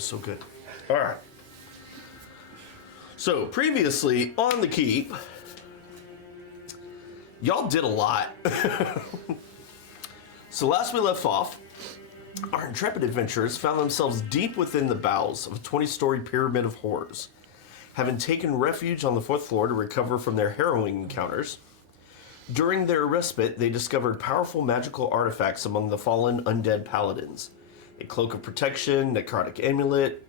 it's so good. All right. So, previously on the keep, y'all did a lot. So last we left off, our intrepid adventurers found themselves deep within the bowels of a 20-story pyramid of horrors. Having taken refuge on the 4th floor to recover from their harrowing encounters, during their respite, they discovered powerful magical artifacts among the fallen undead paladins. A cloak of protection, necrotic amulet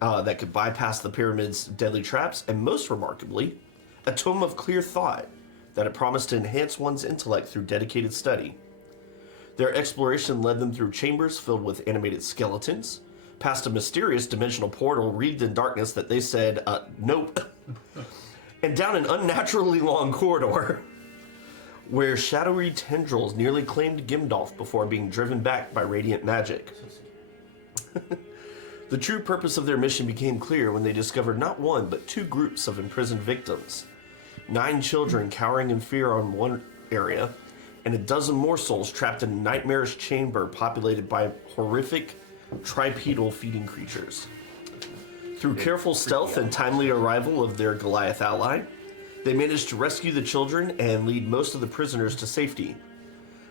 that could bypass the pyramid's deadly traps, and most remarkably, a tome of clear thought that had promised to enhance one's intellect through dedicated study. Their exploration led them through chambers filled with animated skeletons, past a mysterious dimensional portal wreathed in darkness that they said, nope, and down an unnaturally long corridor where shadowy tendrils nearly claimed Gimdolf before being driven back by radiant magic. The true purpose of their mission became clear when they discovered not one, but 2 groups of imprisoned victims. 9 children cowering in fear on one area, and a dozen more souls trapped in a nightmarish chamber populated by horrific tripedal feeding creatures. Through careful stealth and timely arrival of their Goliath ally, they managed to rescue the children and lead most of the prisoners to safety.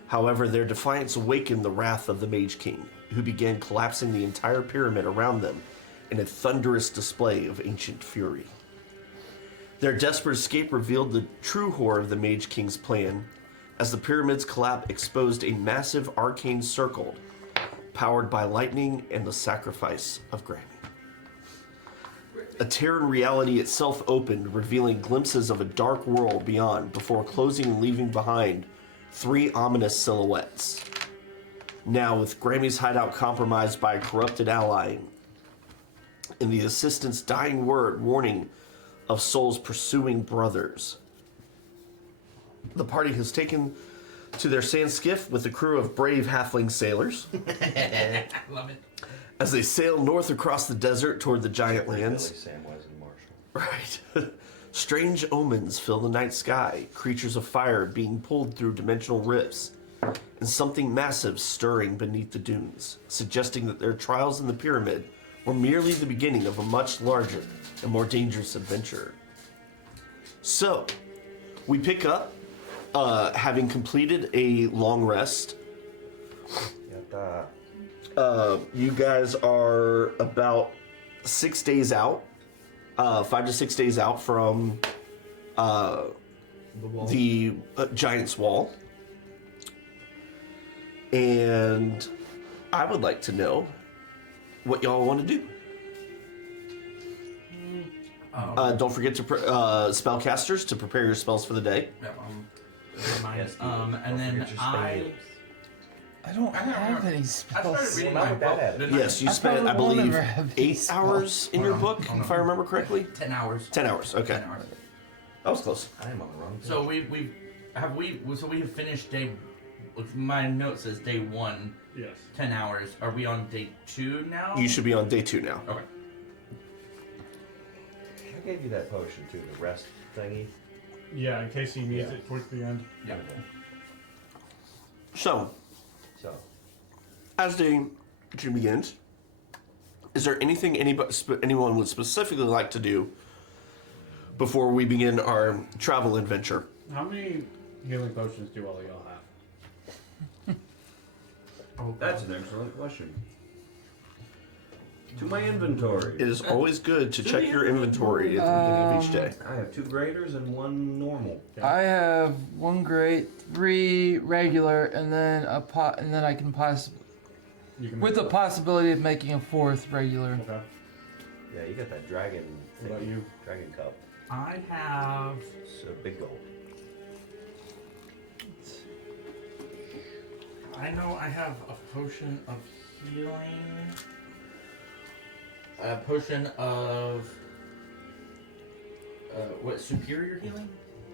However, their defiance awakened the wrath of the Mage King, who began collapsing the entire pyramid around them in a thunderous display of ancient fury. Their desperate escape revealed the true horror of the Mage King's plan, as the pyramid's collapse exposed a massive arcane circle powered by lightning and the sacrifice of Grammy. A Terran reality itself opened, revealing glimpses of a dark world beyond before closing and leaving behind 3 ominous silhouettes. Now, with Grammy's hideout compromised by a corrupted ally, and the assistant's dying word warning of souls pursuing brothers, the party has taken to their sand skiff with a crew of brave halfling sailors. Love it. As they sail north across the desert toward the giant lands. Samwise and Marshall. Right. Strange omens fill the night sky, creatures of fire being pulled through dimensional rifts, and something massive stirring beneath the dunes, suggesting that their trials in the pyramid were merely the beginning of a much larger and more dangerous adventure. So, we pick up, having completed a long rest. You guys are about 6 days out, 5 to 6 days out from the Giant's Wall. And I would like to know what y'all want to do. Don't forget to spellcasters to prepare your spells for the day. Yes, and then I don't have any I spells. started reading my book. didn't I? Yes, you spent, I probably won't believe, ever have 8 these hours in your book, Hold on. if I remember correctly. 10 hours. 10 hours, okay. 10 hours. That was close. I am on the wrong page. So we have finished day. My note says day 1, Yes. 10 hours. Are we on day 2 now? You should be on day 2 now. Okay. I gave you that potion too, the rest thingy. Yeah, in case he needs it towards the end. Yeah. So, So, as day 2 begins, is there anything anyone would specifically like to do before we begin our travel adventure? How many healing potions do all of y'all have? Oh, that's an excellent question. To my inventory. It is always good to check your inventory at the beginning of each day. I have 2 graders and 1 normal. I have 1 great, 3 regular, and then and then I can possibly, You can with the possibility of making a 4th regular. Okay. Yeah, you got that dragon What about thingy, you? dragon cup. I have. It's a big gold. I know I have a potion of healing. A potion of. What, superior healing?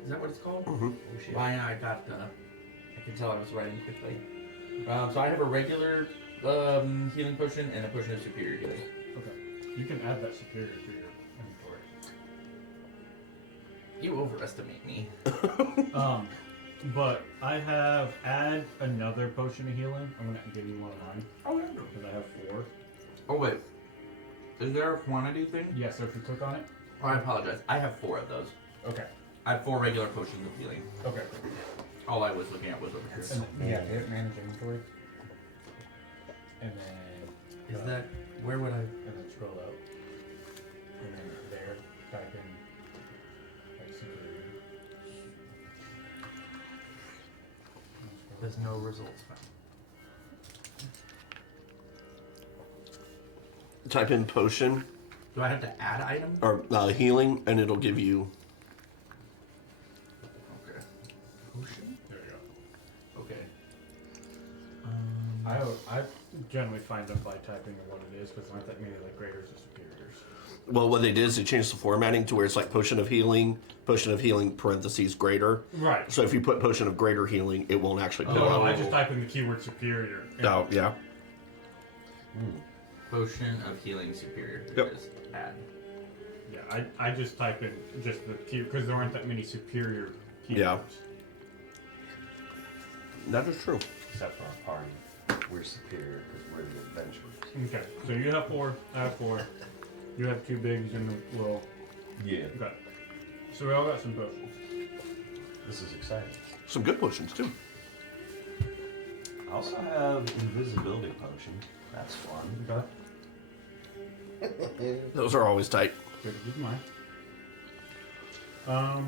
Is that what it's called? Mm-hmm. Oh shit. Why I got. I can tell I was writing quickly. So I have a regular healing potion and a potion of superior healing. Okay. You can add that superior to your inventory. You overestimate me. But I have add another potion of healing. I'm gonna give you one of mine Oh, yeah. because I have 4. Oh, wait. Is there a quantity thing? Yeah, so if you click on it. Oh, I apologize. I have 4 of those. Okay. I have 4 regular potions of healing. Okay. All I was looking at was over here. And then, yeah, hit manage inventory. And then. Is that where would I? And then scroll out. And then there, type in like superior. There's no results found. Type in potion Do I have to add item? or healing, and it'll give you. Okay. Potion? There you go. Okay. I generally find them by typing in what it is because aren't that many like graders or superiors. Well, what they did is they changed the formatting to where it's like potion of healing parentheses greater. Right. So if you put potion of greater healing, it won't actually pull No, out. I just type in the keyword superior. Oh, yeah. Potion of healing superior. Yep. It is. Add. Yeah, I just type in just the key because there aren't that many superior keywords. Yeah. That is true. Except for our party. We're superior because we're the adventurers. Okay, so you have 4. I have 4. You have 2 bigs and a little. Yeah. Okay. So we all got some potions. This is exciting. Some good potions, too. I also have invisibility potion. That's fun. Okay. Those are always tight. Good as mine. I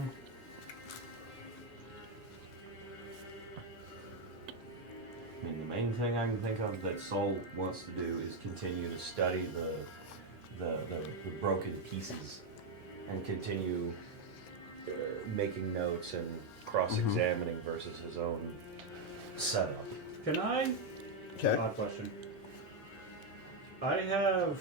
mean, the main thing I can think of that Soul wants to do is continue to study the broken pieces and continue making notes and cross-examining versus his own setup. Can I? Okay. Odd question. I have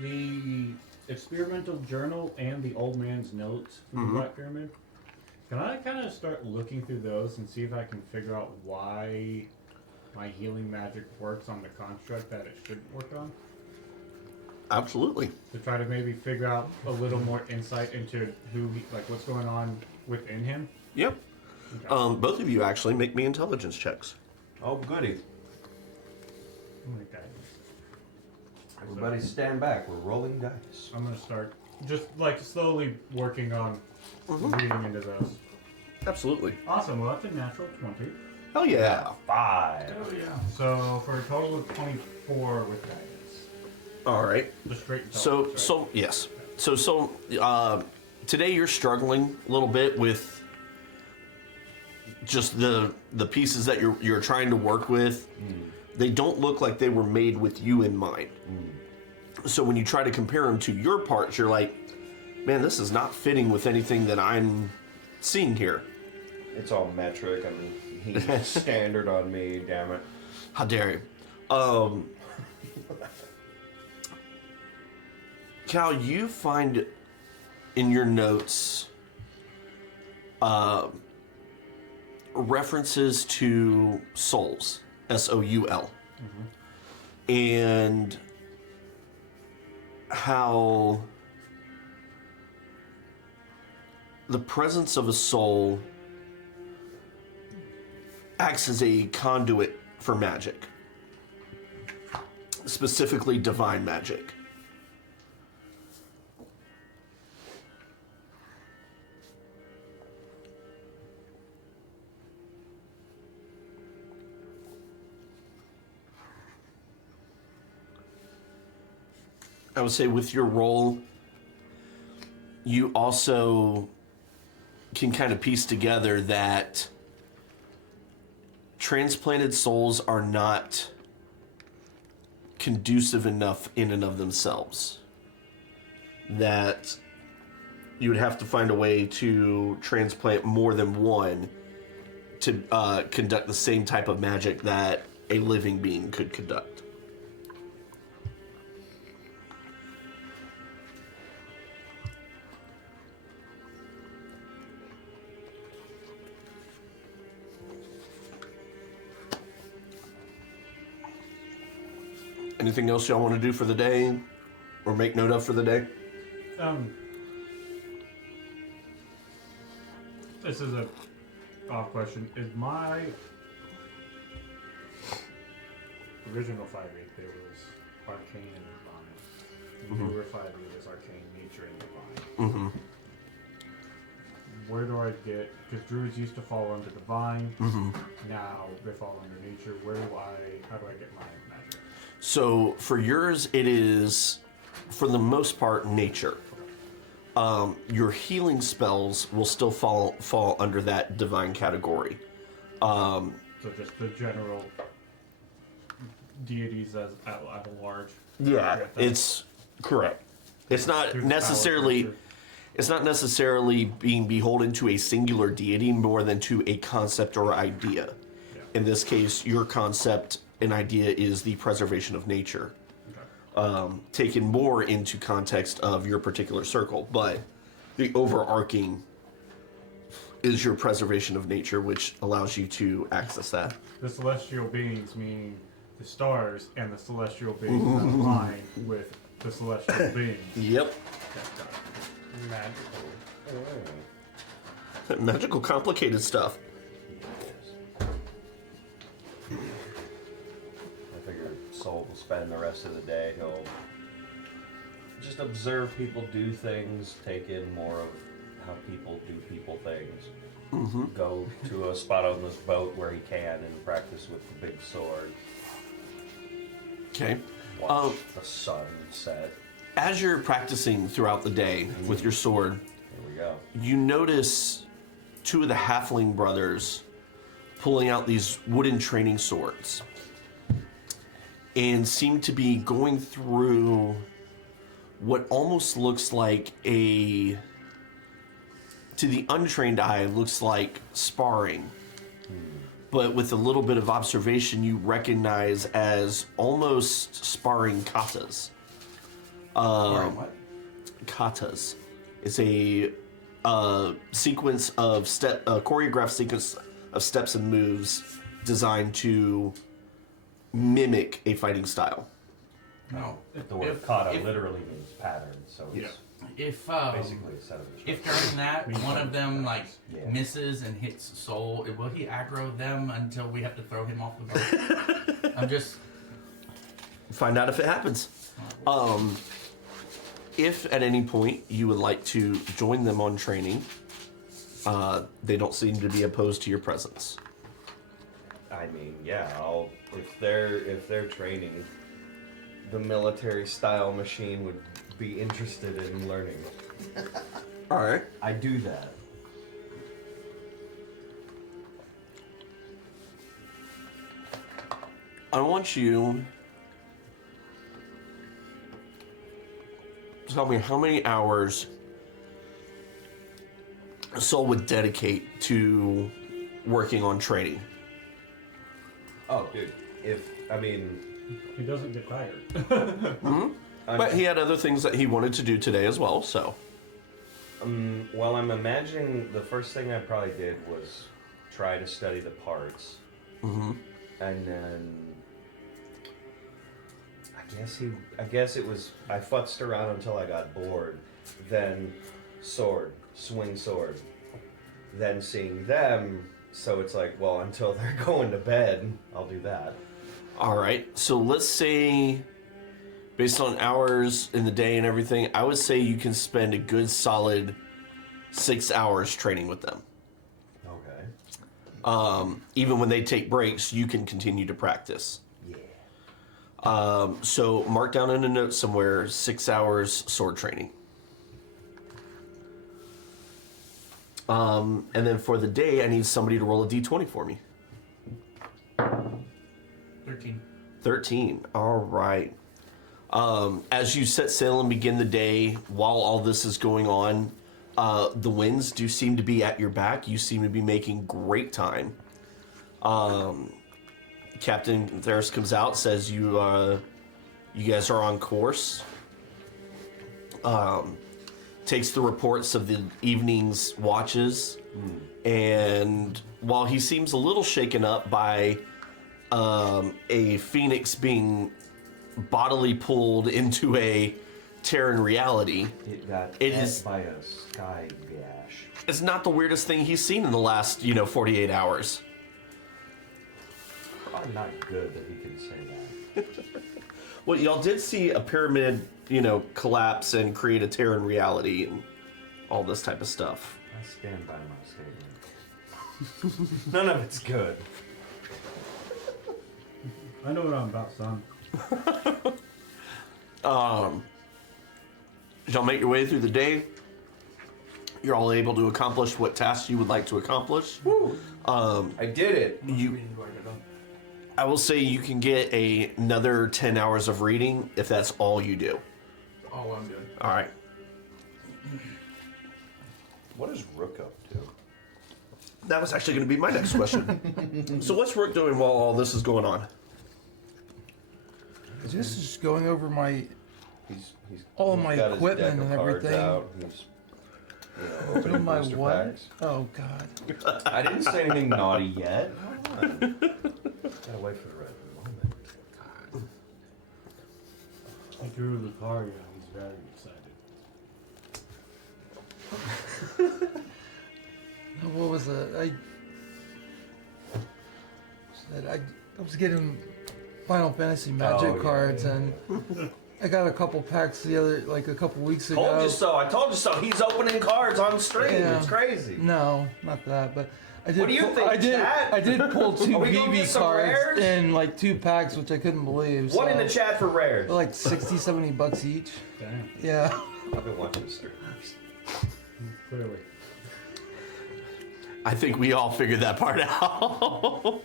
the experimental journal and the old man's notes from the Black Pyramid. Can I kind of start looking through those and see if I can figure out why my healing magic works on the construct that it shouldn't work on? Absolutely. To try to maybe figure out a little more insight into what's going on within him. Yep. Okay. Both of you actually make me intelligence checks. Oh, goody. Okay. Everybody stand back. We're rolling dice. I'm gonna start just like slowly working on reading into those. Absolutely. Awesome. Well, that's a natural 20. Hell yeah. 5. Oh yeah. So for a total of 24 with guidance. All right. The straight So, intelligence, right? yes. Today you're struggling a little bit with just the pieces that you're trying to work with. They don't look like they were made with you in mind. So when you try to compare them to your parts, you're like, man, this is not fitting with anything that I'm seeing here. It's all metric. I mean, he's standard on me, damn it. How dare you? Cal, you find in your notes references to souls, S-O-U-L, and how the presence of a soul acts as a conduit for magic, specifically divine magic. I would say with your role, you also can kind of piece together that transplanted souls are not conducive enough in and of themselves. That you would have to find a way to transplant more than one to conduct the same type of magic that a living being could conduct. Anything else y'all want to do for the day or make note of for the day? This is a off question. Is my original 5/8 there was arcane and divine. You refer to it as arcane, nature, and divine. Where do I get? Because druids used to fall under divine. Now they fall under nature. How do I get my magic? So for yours, it is, for the most part, nature. Your healing spells will still fall under that divine category. So just the general deities as at large. Yeah, it's correct. It's not Through the necessarily. power of It's not necessarily being beholden to a singular deity more than to a concept or idea. Yeah. In this case, your concept and idea is the preservation of nature, taken more into context of your particular circle, but the overarching is your preservation of nature, which allows you to access that. The celestial beings meaning the stars and the celestial beings that align with the celestial beings. Yep. Magical. Magical, complicated stuff. I figure Soul will spend the rest of the day. He'll just observe people do things, take in more of how people do people things. Go to a spot on this boat where he can and practice with the big sword. Okay. Watch the sun set. As you're practicing throughout the day with your sword, Here we go. you notice two of the halfling brothers pulling out these wooden training swords and seem to be going through what almost looks like to the untrained eye, looks like sparring. But with a little bit of observation, you recognize as almost sparring katas. What? Katas. It's a sequence of choreographed sequence of steps and moves designed to mimic a fighting style. No. The word kata literally means pattern, so it's If basically a set of if instructions. during that one of them like Yeah. misses and hits Soul, will he aggro them until we have to throw him off the boat? I'm just Find out if it happens. If at any point you would like to join them on training, they don't seem to be opposed to your presence. I mean, yeah, if they're training, the military style machine would be interested in learning. All right. I do that. I want you to tell me how many hours Soul would dedicate to working on training. Oh, dude. He doesn't get tired. But he had other things that he wanted to do today as well, so. Well, I'm imagining the first thing I probably did was try to study the parts. And then I guess it was, I futzed around until I got bored. Then swing sword. Then seeing them, so it's like, well, until they're going to bed, I'll do that. All right, so let's say, based on hours in the day and everything, I would say you can spend a good solid 6 hours training with them. Okay. Even when they take breaks, you can continue to practice. Yeah. So mark down in a note somewhere 6 hours sword training. And then for the day, I need somebody to roll a d20 for me. 13. 13. All right. As you set sail and begin the day, while all this is going on, the winds do seem to be at your back. You seem to be making great time. Captain Theris comes out, says you guys are on course. Takes the reports of the evening's watches, and while he seems a little shaken up by a phoenix being bodily pulled into a Terran reality, It got It hit is- by a sky gash. it's not the weirdest thing he's seen in the last 48 hours. Probably not good that he can say that. Well, y'all did see a pyramid, collapse and create a tear in reality and all this type of stuff. I stand by my statement. None of it's good. I know what I'm about, son. Y'all make your way through the day. You're all able to accomplish what tasks you would like to accomplish. I did it. I will say you can get another 10 hours of reading if that's all you do. All I'm doing. All right. What is Rook up to? That was actually going to be my next question. So what's Rook doing while all this is going on? This is just going over my He's all he's my got his equipment deck of and cards everything. Out. He's, over opening my booster what? packs. Oh God. I didn't say anything naughty yet. Hold on. Gotta wait for the right moment. He drew the card. He's very excited. What was it? I was getting Final Fantasy Magic cards, and I got a couple packs a couple weeks ago. Told you so. I told you so. He's opening cards on stream. Yeah. It's crazy. No, not that, but I did. What do you think, I did. chat? I did pull two Are we gonna get BB some cards rares? in like 2 packs, which I couldn't believe. What in so the chat for rares? they're like $60-$70 each. Damn. Yeah. I've been watching streams. Clearly. I think we all figured that part out.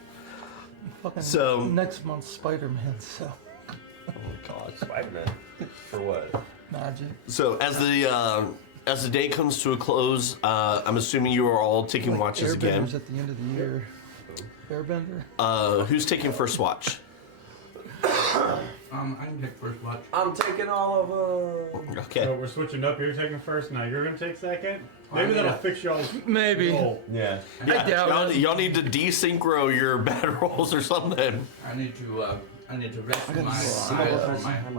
Fucking So- next month's Spider-Man, so Oh my god, Spider-Man. For what? magic. So as the day comes to a close, I'm assuming you are all taking Like watches Airbenders again. at the end of the year. Airbender. Who's taking first watch? I can pick first watch. I'm taking all of them. Okay. So we're switching up. You're taking first. Now you're gonna take second. Maybe Yeah. that'll fix y'all's Maybe. roll. Yeah. Yeah, doubt it. y'all need to desynchro your battle rolls or something. I need to rest gotta my see eyes from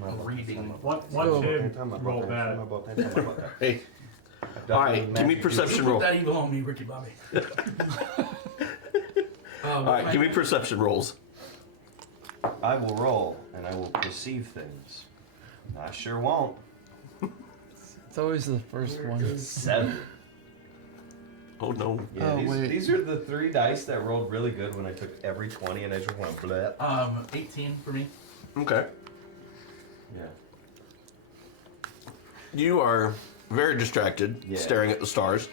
my reading. Watch Oh. him roll bad. Hey. All right, give me perception Put roll. that evil on me, Ricky Bobby. All right, give me perception rolls. I will roll, and I will perceive things. I sure won't. It's always the first one. 7. Oh no. Yeah, Oh, wait. these are the 3 dice that rolled really good when I took every 20 and I just went bleh. 18 for me. Okay. Yeah. You are very distracted, Yeah. staring at the stars.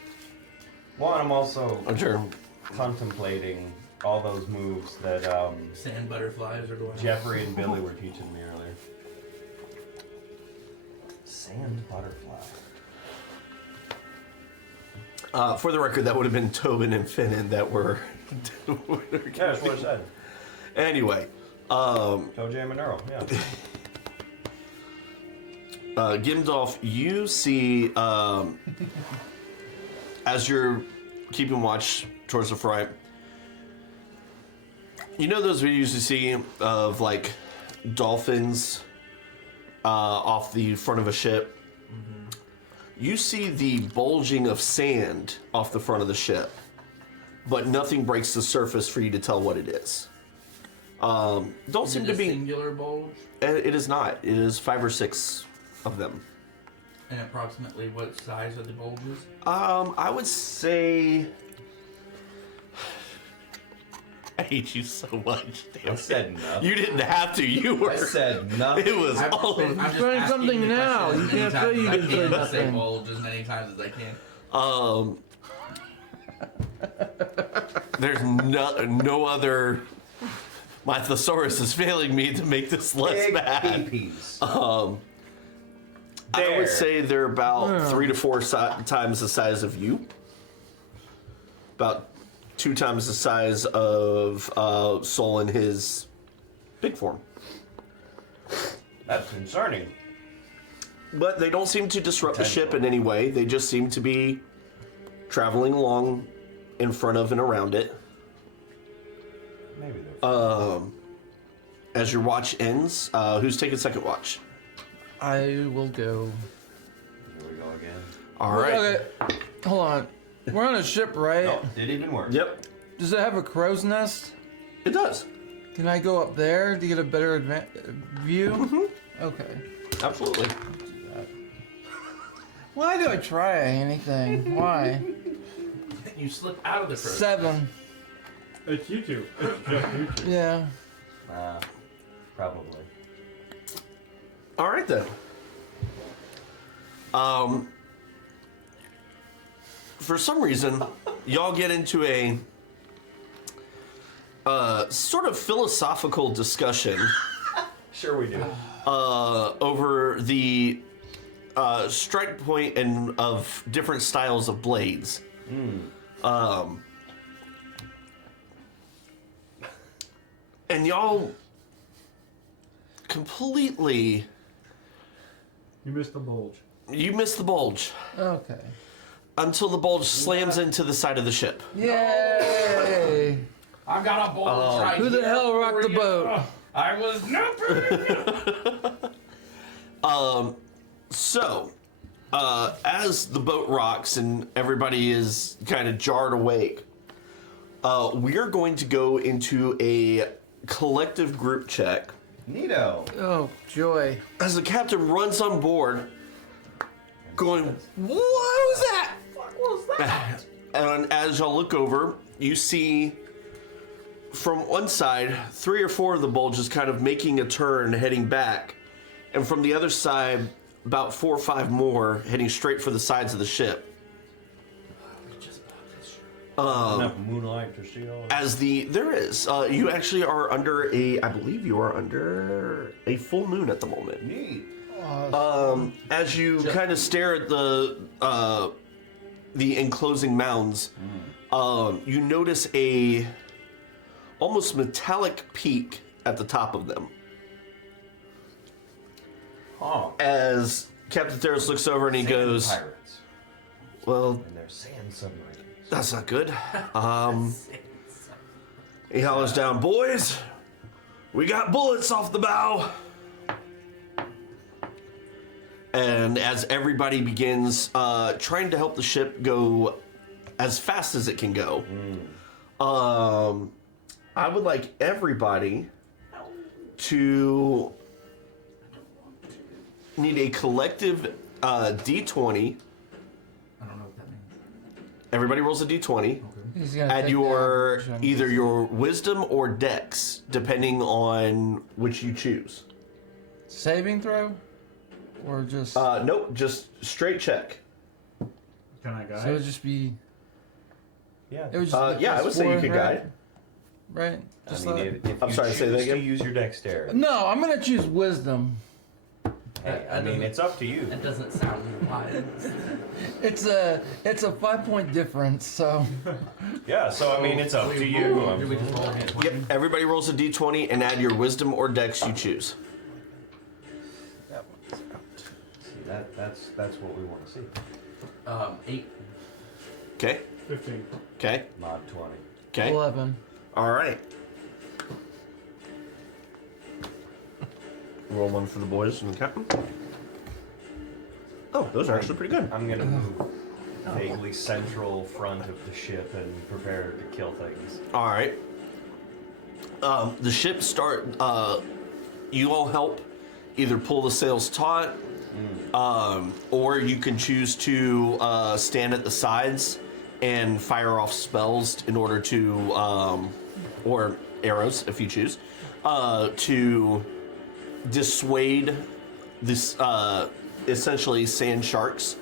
Well, and I'm also I'm sure. contemplating all those moves that Sand butterflies are going. Jeffrey and Billy were teaching me earlier. Sand butterfly. For the record, that would have been Tobin and Finnan that were. Yeah, that's what I said. Anyway, Toe Jam and Earl, yeah. Gimdolf, you see, as you're keeping watch towards the front, you know those videos you see of like dolphins off the front of a ship? You see the bulging of sand off the front of the ship, but nothing breaks the surface for you to tell what it is. Don't Is seem it to a be. singular bulge? It is not. It is 5 or 6 of them. And approximately what size are the bulges? I would say. I hate you so much. Damn I it. said nothing. You didn't have to. You were. I said nothing. It was I'm all. just saying asking something the now. question You as many can't say times you as I didn't say can to nothing. bulge as many times as I can. There's no other. My thesaurus is failing me to make this less Big bad. peepees. I There. would say they're about 3 to 4 times the size of you. About 2 times the size of Soul in his big form. That's concerning. But they don't seem to disrupt the ship in any way. They just seem to be traveling along in front of and around it. Maybe they're As your watch ends, who's taking second watch? I will go. Here we go again. All right. Okay. Hold on. We're on a ship, right? No, did even worse. Yep, Does it have a crow's nest? it does. Can I go up there to get a better view? Mm-hmm. Okay. Absolutely. Why do I try anything? Why? You slip out of the first. 7. It's you two. It's just you two. Yeah. Probably. All right then. For some reason, y'all get into a sort of philosophical discussion Sure we do. over the strike point and of different styles of blades. And y'all completely, You missed the bulge. you miss the bulge Okay. until the bulge slams into the side of the ship. Yay! I've got a bulge right Who the here hell rocked for the you. boat? I was nothing. So, as the boat rocks and everybody is kind of jarred awake, we're going to go into a collective group check. Neato. Oh, joy. As the captain runs on board, going, "What was that? What was that?" And as y'all look over, you see from one side 3 or 4 of the bulges kind of making a turn, heading back, and from the other side, about 4 or 5 more heading straight for the sides of the ship. Enough moonlight to see all that. There is, you actually are under I believe you are under a full moon at the moment. Neat. As you kind of stare at the enclosing mounds, you notice a almost metallic peak at the top of them. Oh. As Captain Theros looks over and he goes, Pirates. "Well, And they're sand submarines. that's not good." He hollers down, "Boys, we got bullets off the bow." And as everybody begins trying to help the ship go as fast as it can go, I would like everybody to need a collective D20. I don't know what that means. Everybody rolls a D20. He's gonna Add take your the average. either your wisdom or dex, depending on which you choose. Saving throw? Or just... Nope, just straight check. Can I guide? so it would just be... Yeah. It would just Yeah, I would say you +4, could right? guide. Right? I Just mean, like... if I'm you sorry, say that choose to again? use your dexterity. No, I'm gonna choose wisdom. Hey, I mean, it's up to you. That doesn't sound wise. It's a 5-point difference, so... Yeah, so I mean, it's up to you. Do we just roll again? Yep, everybody rolls a D20 and add your wisdom or dex you choose. That one's out. See, that's what we want to see. 8. Okay, 15. okay, Mod 20. okay. 11. All right. Roll one for the boys and the captain. Oh, those are actually pretty good. I'm gonna move vaguely central front of the ship and prepare to kill things. All right. The ship start. You all help either pull the sails taut, or you can choose to stand at the sides and fire off spells in order to, or arrows if you choose, to dissuade this essentially sand sharks.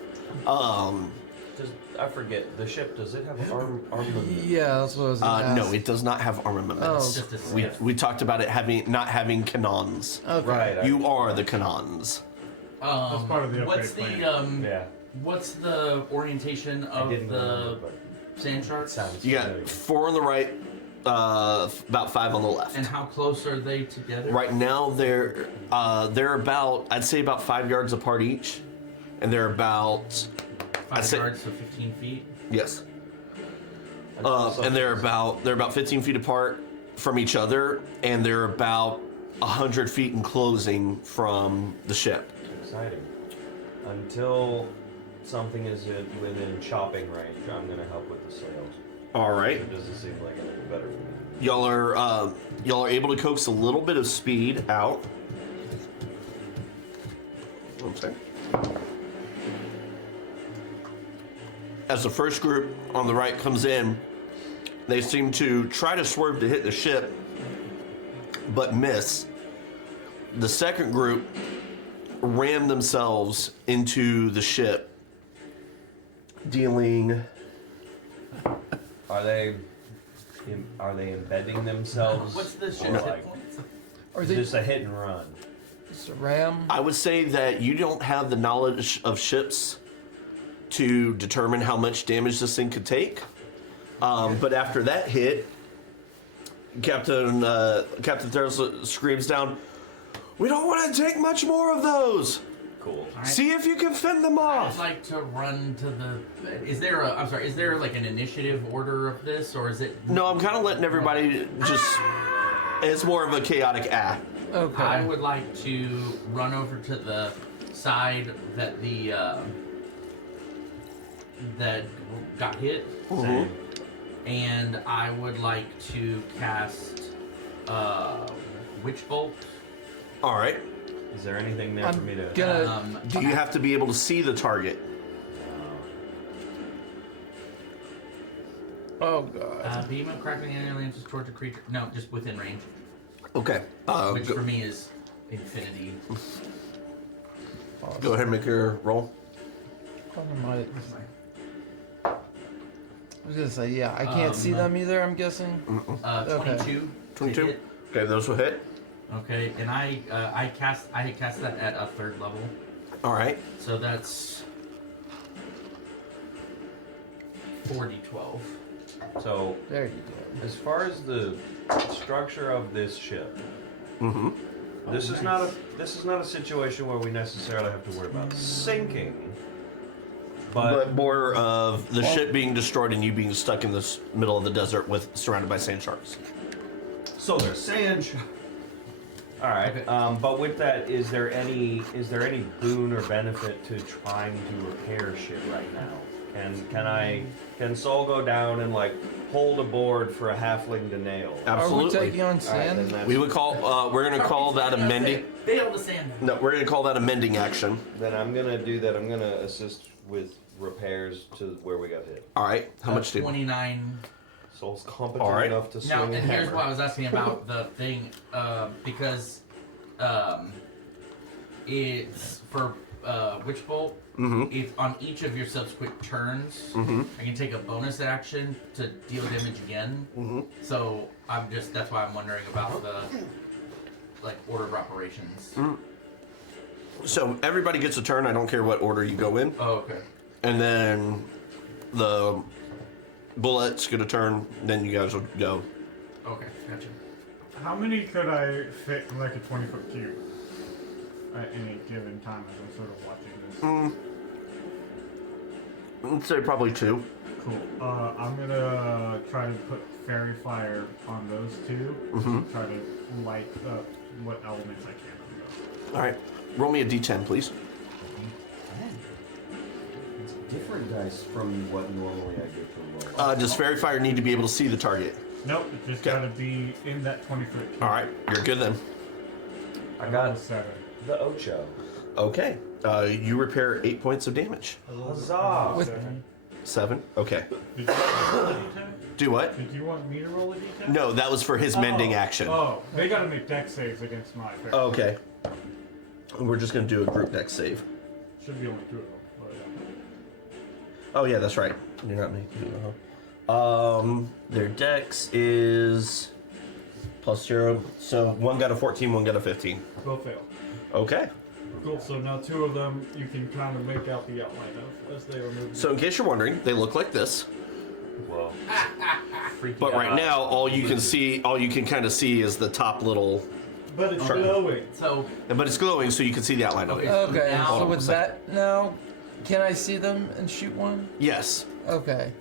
I forget, the ship, does it have armament? Yeah, that's what I was gonna No, ask. it does not have armaments. Oh. Just a We, skiff. we talked about it not having canons. Okay. Right. You are the canons. That's part of the What's upgrade the Yeah. what's the orientation I of didn't the remember, but sand it sharks? sounds You familiar. got 4 on the right, about 5 on the left. And how close are they together? Right now they're about, I'd say about 5 yards apart each, and they're about 5 say- yards, so 15 feet. yes, Until and they're something's about 15 feet apart from each other, and they're about 100 feet in closing from the ship. exciting. Until something is within chopping range, I'm gonna help with the sails. All right. It doesn't seem like anything better for me. Y'all are able to coax a little bit of speed out. One second. As the first group on the right comes in, they seem to try to swerve to hit the ship, but miss. The second group ram themselves into the ship, dealing. Are they embedding themselves? What's the ship or hit like, points? Are is they this a hit and run? just a ram? I would say that you don't have the knowledge of ships to determine how much damage this thing could take. But after that hit, Captain Theros screams down, "We don't want to take much more of those. Cool. See if you can fend them I'd off." like to run to the. Is there like an initiative order of this, or is it? No, I'm kind of letting everybody just. It's more of a chaotic act. Okay. I would like to run over to the side that that got hit, Same. and I would like to cast Witch Bolt. All right. Is there anything there for me to? Gonna Do you have to be able to see the target? oh god. Beam of crackling aliens towards a creature. No, just within range. Okay. Which for me is infinity. Go ahead and make your roll. I was gonna say, yeah, I can't see them either, I'm guessing. 22. 22. Hit. Okay, those will hit. Okay, and I had cast that at a 3rd level, All right. so that's 4d12. So, There you go. as far as the structure of this ship, Mm-hmm. this is not a situation where we necessarily have to worry about sinking. But more of the ship being destroyed and you being stuck in this middle of the desert with surrounded by sand sharks. So there's sand. All right. Okay. But with that, is there any boon or benefit to trying to repair shit right now? And can Sol go down and like hold a board for a halfling to nail? Absolutely. Are we taking on All right, sand? then that's, We would call. We're gonna call that a mending. Fail the sand. No, we're gonna call that a mending action. then I'm gonna do that. I'm gonna assist with repairs to where we got hit. All right. How much do? 29. Sol's competent All right. enough to swing Now, a and here's hammer. what I was asking about the thing, because it's for Witch Bolt. Mm-hmm. If on each of your subsequent turns, Mm-hmm. I can take a bonus action to deal damage again. Mm-hmm. So that's why I'm wondering about the order of operations. So everybody gets a turn. I don't care what order you go in, Oh, okay. and then the bullets get a turn. Then you guys will go. Okay, gotcha. How many could I fit in like a 20-foot cube at any given time as I'm sort of watching this? I'd say probably 2. Cool. I'm gonna try to put fairy fire on those two. Mhm. Try to light up what elements I can on those. All right. Roll me a d10, please. It's different dice from what normally I get to roll. Does fairy fire need to be able to see the target? Nope, it just Okay. gotta be in that 20-foot cube. All right. You're good then. I got 7. the Ocho. Okay. You repair 8 points of damage. Huzzah! With- 7. Okay. Did you want me to roll a d10? Do what? Did you want me to roll a d10? No, that was for his mending action. Oh, they gotta make dex saves against my fairy. Okay. We're just gonna do a group dex save. Should be only 2 of them. But, Oh yeah, that's right. You're not making. Their dex is +0. So one got a 14, one got a 15. both fail. Okay. Cool, so now 2 of them you can kind of make out the outline of as they are moving. So in case you're wondering, they look like this. Well, freaky But right out. now, all you can kind of see is the top little. But it's Sure. glowing. So But it's glowing, so you can see the outline of it. Okay, Now- so Hold on with a that now, can I see them and shoot one? Yes. Okay.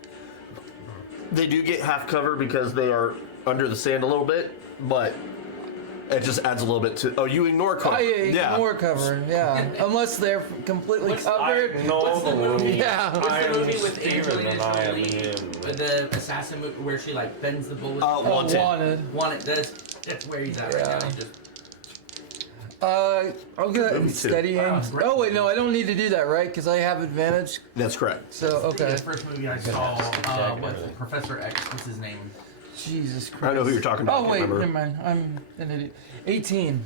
They do get half cover because they are under the sand a little bit, but It just adds a little bit to. Oh, you ignore cover. I ignore cover, yeah. Unless they're completely covered. What's the movie? Yeah. What's the movie with Steven Angelina and I am Jolie? him. With the assassin movie where she like bends the bullets. Wanted. Wanted. That's where he's at right Yeah. now. He just, I'll get Movie it too. steady aim. Great. Oh wait, no, I don't need to do that, right? Because I have advantage. That's correct. So okay. The first movie I saw, what's Professor X? What's his name? Jesus Christ. I know who you're talking about. Oh wait, remember. never mind. I'm an idiot. 18.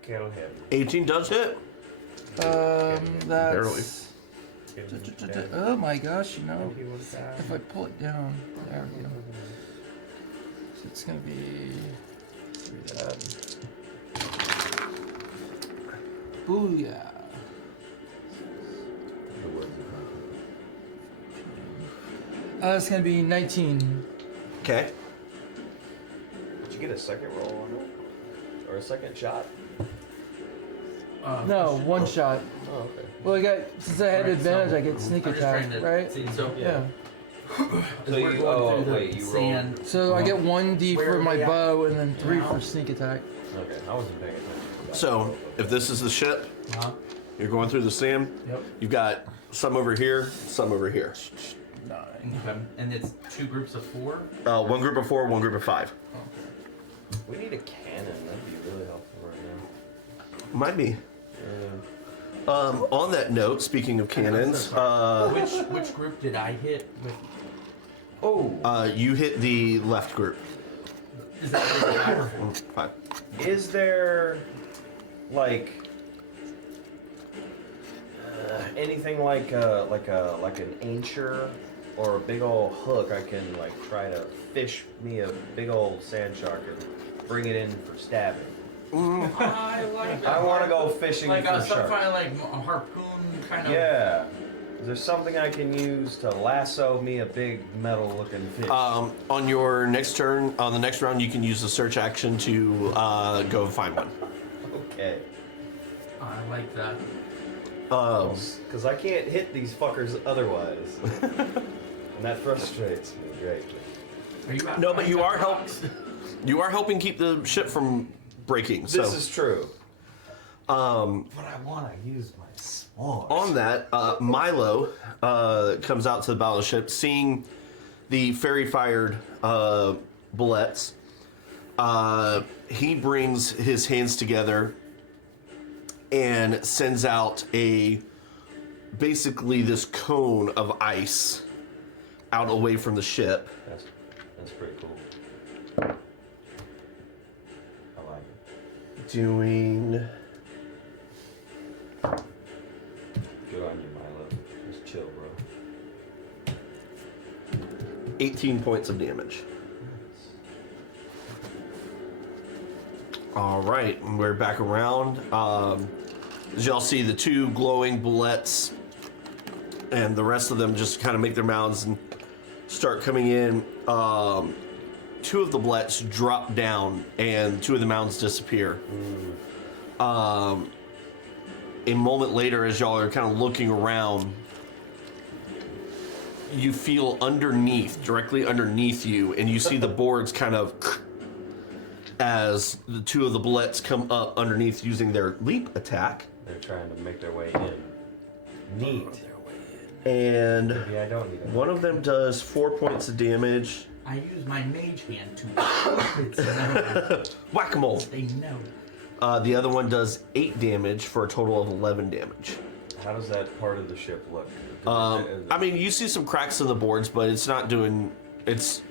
Kill him. 18 does hit. That's. Oh my gosh, you know, if I pull it down, there we go. So it's gonna be. Booyah. It's gonna be 19. Okay. Did you get a second roll on it? Or a second shot? No, one shot. Oh, okay. Well, since I had Right, advantage, so I get sneak I'm just attack, trying to right? see. So, Yeah. So we're you, going through the you rolled. sand. So I get 1d Where for are my we at bow and then 3 now? for sneak attack. Okay, I wasn't paying attention. to that. So if this is the ship, Uh-huh. you're going through the sand. Yep. You've got some over here, some over here. Okay. And it's 2 groups of 4. One group of 4, one group of 5. We need a cannon. That'd be really helpful right now. Might be. Yeah. On that note, speaking of cannons, Which group did I hit with? you hit the left group. Is that group 5 or 4? 5. Is there like anything like an anchor or a big old hook I can like try to fish me a big old sand shark and bring it in for stabbing? I like that. I want to go fishing Like for some sharks. kind of like a harpoon kind of. Yeah. Is there something I can use to lasso me a big metal-looking fish? On your next turn, on the next round, you can use the search action to go and find one. Okay. I like that. Because I can't hit these fuckers otherwise. And that frustrates me greatly. Are you out No, but you are box? You are helping keep the ship from breaking. So This is true. But I want to use my sword. on that, Milo comes out to the bow of the ship, seeing the ferry-fired bullets. He brings his hands together and sends out basically this cone of ice out away from the ship. That's pretty cool. I like it. Doing Good on you, Milo. Just chill, bro. 18 points of damage. All right, and we're back around. As y'all see, the 2 glowing bullets and the rest of them just kind of make their mounds and start coming in. 2 of the bullets drop down and 2 of the mounds disappear. A moment later, as y'all are kind of looking around, you feel directly underneath you, and you see the boards kind of as the 2 of the bullets come up underneath using their leap attack. They're trying to make their way in. Neat. And Maybe I don't need it. one of them does 4 points of damage. I use my mage hand to. It's known. Whack-a-mole. They know. The other one does 8 damage for a total of 11 damage. How does that part of the ship look? I mean, you see some cracks in the boards, but it's not doing. It's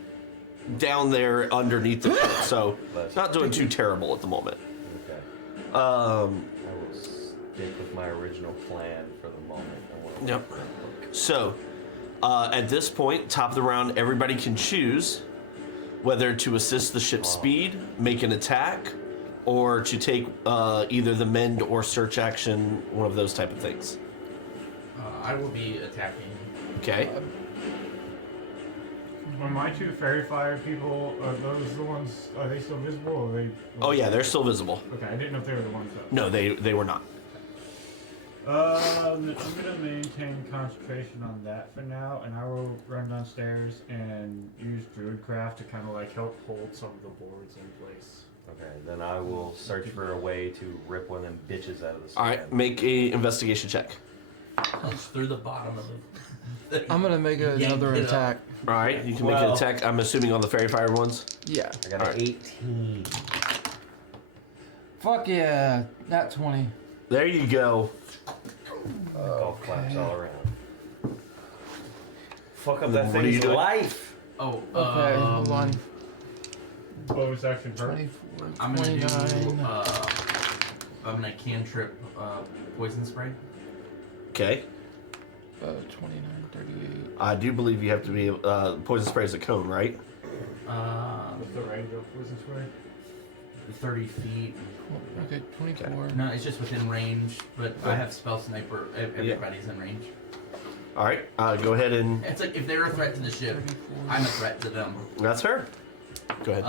down there underneath the ship, so it's not doing too terrible at the moment. Okay. I will stick with my original plan for the moment. I want to Yep. So, at this point, top of the round, everybody can choose whether to assist the ship's speed, make an attack, or to take either the mend or search action, one of those type of things. I will be attacking. Okay. Are my 2 fairy fire people, are those the ones, are they still visible or are they? Oh yeah, they're still visible. Okay, I didn't know if they were the ones that. No, they were not. I'm gonna maintain concentration on that for now, and I will run downstairs and use Druidcraft to kind of like help hold some of the boards in place. Okay, then I will search for a way to rip one of them bitches out of the stand. All right, make a investigation check. Punch through the bottom of the. I'm gonna make another it up. attack. All right, you can make an attack. I'm assuming on the fairy fire ones. Yeah. I got All an right. 18. Fuck yeah. Not 20. There you go. Golf claps all around. Fuck up that What are you thing's doing? life. Oh, Okay, hold on. Bonus action hurt. 24, I'm gonna 29. do. I'm gonna cantrip poison spray. Okay. 29, 38. I do believe you have to be poison spray is a cone, right? What's the range of poison spray? 30 feet. Okay, 24. No, it's just within range, but I have spell sniper. Everybody's in range. All right. Go ahead and It's like if they're a threat to the ship, 34. I'm a threat to them. that's her. Go ahead.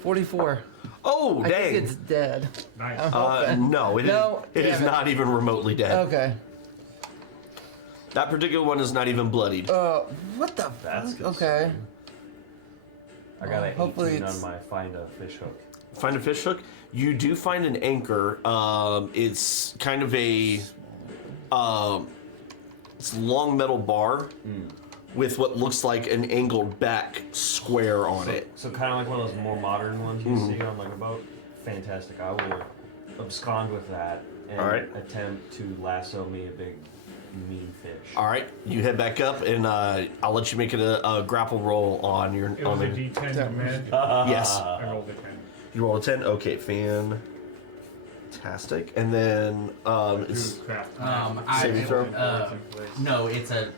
44. Oh, I dang. think it's dead. Nice. I'm hoping. No, it is. No, It is damn it. not even remotely dead. Okay. That particular one is not even bloodied. What the That's fuck? good. Okay. I got an Hopefully 18 on it's- my find a fish hook. Find a fish hook. You do find an anchor. It's kind of a it's a long metal bar with what looks like an angled back square on it. So kind of like one of those more modern ones you see on like a boat. Fantastic. I will abscond with that and All right. attempt to lasso me a big mean fish. All right, you head back up, and I'll let you make it a grapple roll on your. It was on a the, D10 to mid. yes, I rolled a 10. you roll a 10. Okay, fantastic. And then it's Druidcraft. Saving throw? No, it's an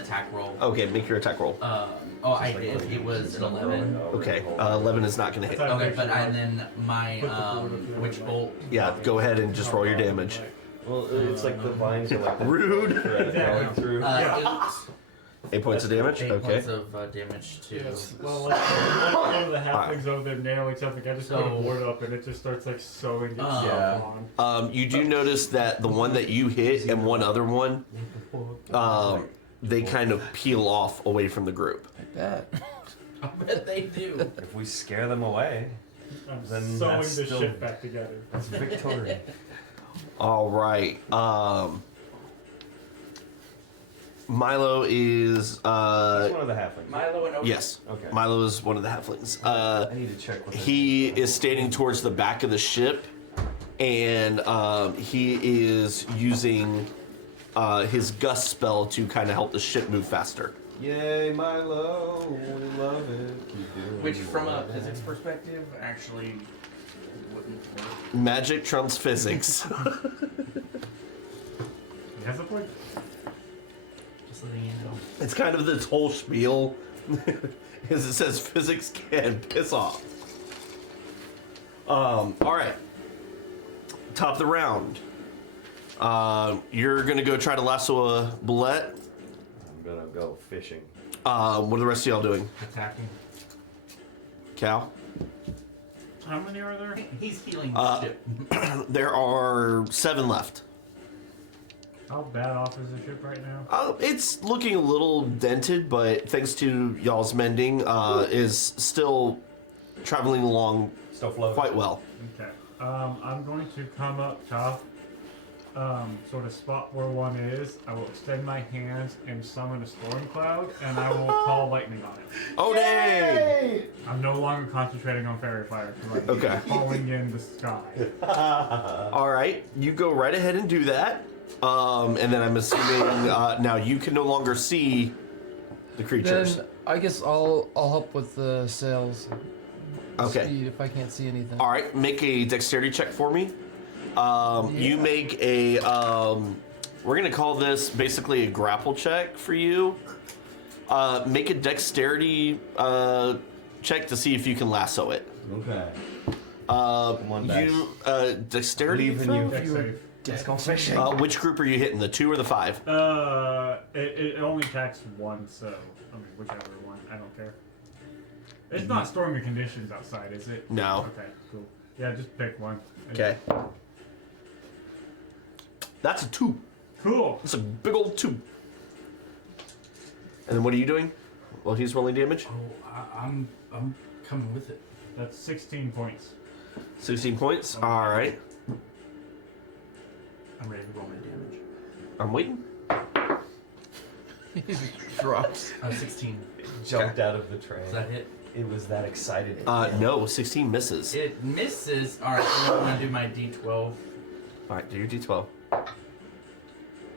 attack roll. okay. Make your attack roll. I did. It was an 11. Okay, 11 is not going to hit. Okay, but and then my witch bolt. Yeah, go ahead and just roll your damage. Well, it's like the vines are like the Rude. thread going through. 8 points of damage. 8 Okay. points of damage to. Well, like one of the halflings over there nailing something. I just put a board up and it just starts like sewing itself Yeah. on. You do notice that the one that you hit and one other one, they kind of peel off away from the group. Like that. I bet they do. If we scare them away, I'm Then sewing that's the still- ship back together. that's victory. All right. Milo is He's one of the halflings. Milo and Oak. yes. Okay. Milo is one of the halflings. I need to check with him. He is standing towards the back of the ship, and he is using his gust spell to kind of help the ship move faster. Yay, Milo, we love it. Keep doing Which, from a it. physics perspective, actually wouldn't work. Magic trumps physics. He has a point. Just letting you know. It's kind of this whole spiel, as it says physics can piss off. All right. Top of the round. You're gonna go try to lasso a bullet. I'm gonna go fishing. What are the rest of y'all doing? Attacking. Cal? How many are there? He's healing the ship. There are 7 left. How bad off is the ship right now? It's looking a little dented, but thanks to y'all's mending, is still traveling along Still floating. quite well. Okay. I'm going to come up top, sort of spot where one is. I will extend my hands and summon a storm cloud, and I will call lightning on it. Oh, dang! I'm no longer concentrating on fairy fire. Like, Okay. Calling in the sky. All right, you go right ahead and do that. And then I'm assuming now you can no longer see the creatures. Then I guess I'll help with the sails. Okay. Speed if I can't see anything. All right, make a dexterity check for me. You make a. We're gonna call this basically a grapple check for you. Make a dexterity check to see if you can lasso it. Okay. Uh, You dexterity. Believe in throw? you. Dex save. Let's go fishing. Which group are you hitting? The 2 or the 5? It only attacks one, so I mean whichever one. I don't care. It's not stormy conditions outside, is it? No. Okay, cool. Yeah, just pick one. Okay. That's a 2. Cool. It's a big old 2. And then what are you doing? Well, he's rolling damage. Oh, I'm coming with it. That's 16 points. 16 points. All right. I'm ready to roll my damage. I'm waiting. He just drops. 16. Jumped out of the train. Does that hit? It was that excited. No, 16 misses. It misses. All right, so I'm gonna do my D12. All right, do your D12.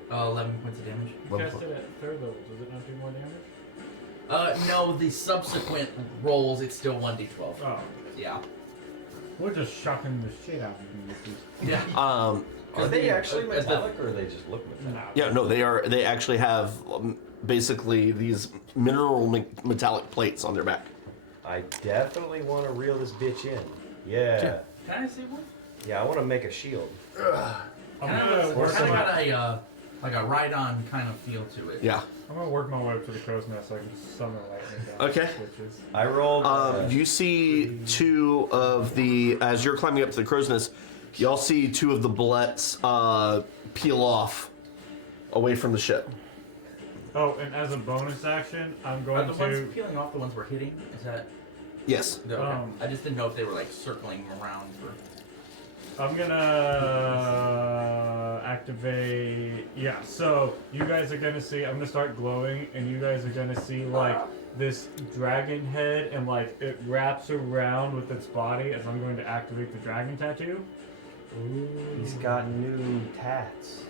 11 points of damage. You cast it at third level. Does it not do more damage? No, the subsequent rolls, it's still 1d12. Oh. Yeah. We're just shocking the shit out of you. Yeah. Are they actually metallic or are they just look metallic? Yeah, no, they are. They actually have basically these mineral metallic plates on their back. I definitely want to reel this bitch in. Yeah. Can I see one? Yeah, I want to make a shield. I'm Kind gonna of work my, got a like a ride-on kind of feel to it. Yeah. I'm gonna work my way up to the crow's nest so I can summon lightning down. Okay. Switches. I rolled. You see 2 of the as you're climbing up to the crow's nest. Y'all see 2 of the bullets peel off away from the ship. Oh, and as a bonus action, I'm Are going the to. ones peeling off the ones we're hitting? Is that? Yes. No, okay. Um, I just didn't know if they were like circling around for. I'm gonna activate. Yeah, so you guys are gonna see. I'm gonna start glowing, and you guys are gonna see like this dragon head, and like it wraps around with its body as I'm going to activate the dragon tattoo. He's got new tats.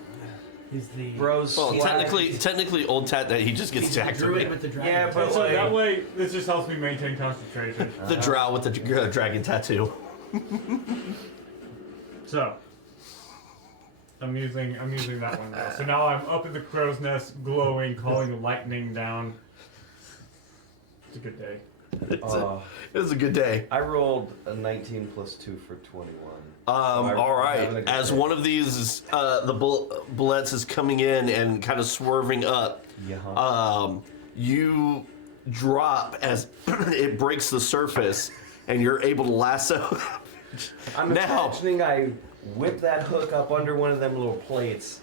He's the Bros. Well, swag. technically, old tat that he just gets he's to the druid activate. with the dragon. Yeah, but And so like, that way, this just helps me maintain concentration. The drow with the dragon tattoo. So I'm using that one now. So now I'm up at the crow's nest, glowing, calling lightning down. It's a good day. It was a good day. I rolled a 19 plus 2 for 21. All having a right. good As day. one of these, the bullets is coming in and kind of swerving up. Yeah. You drop as it breaks the surface, and you're able to lasso. I'm now- imagining I whip that hook up under one of them little plates,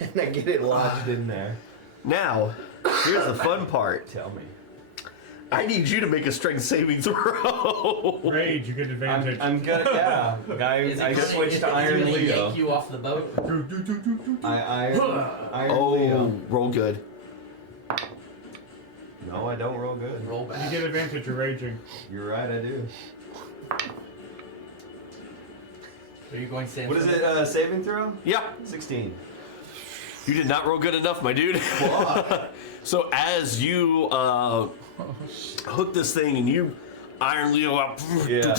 and I get it lodged in there. Now, here's the fun part. Tell me. I need you to make a strength saving throw. Rage, you get advantage. I'm good. Yeah. I switched to Iron Is it Leo. yank you off the boat? Iron Oh, Leo. roll good. No, I don't roll good. Roll You back. get advantage, you're raging. You're right, I do. Are you going Sam? What is it? Saving throw? Yeah, 16. you did not roll good enough, my dude. So as you hook this thing and you Iron Leo up, Yeah.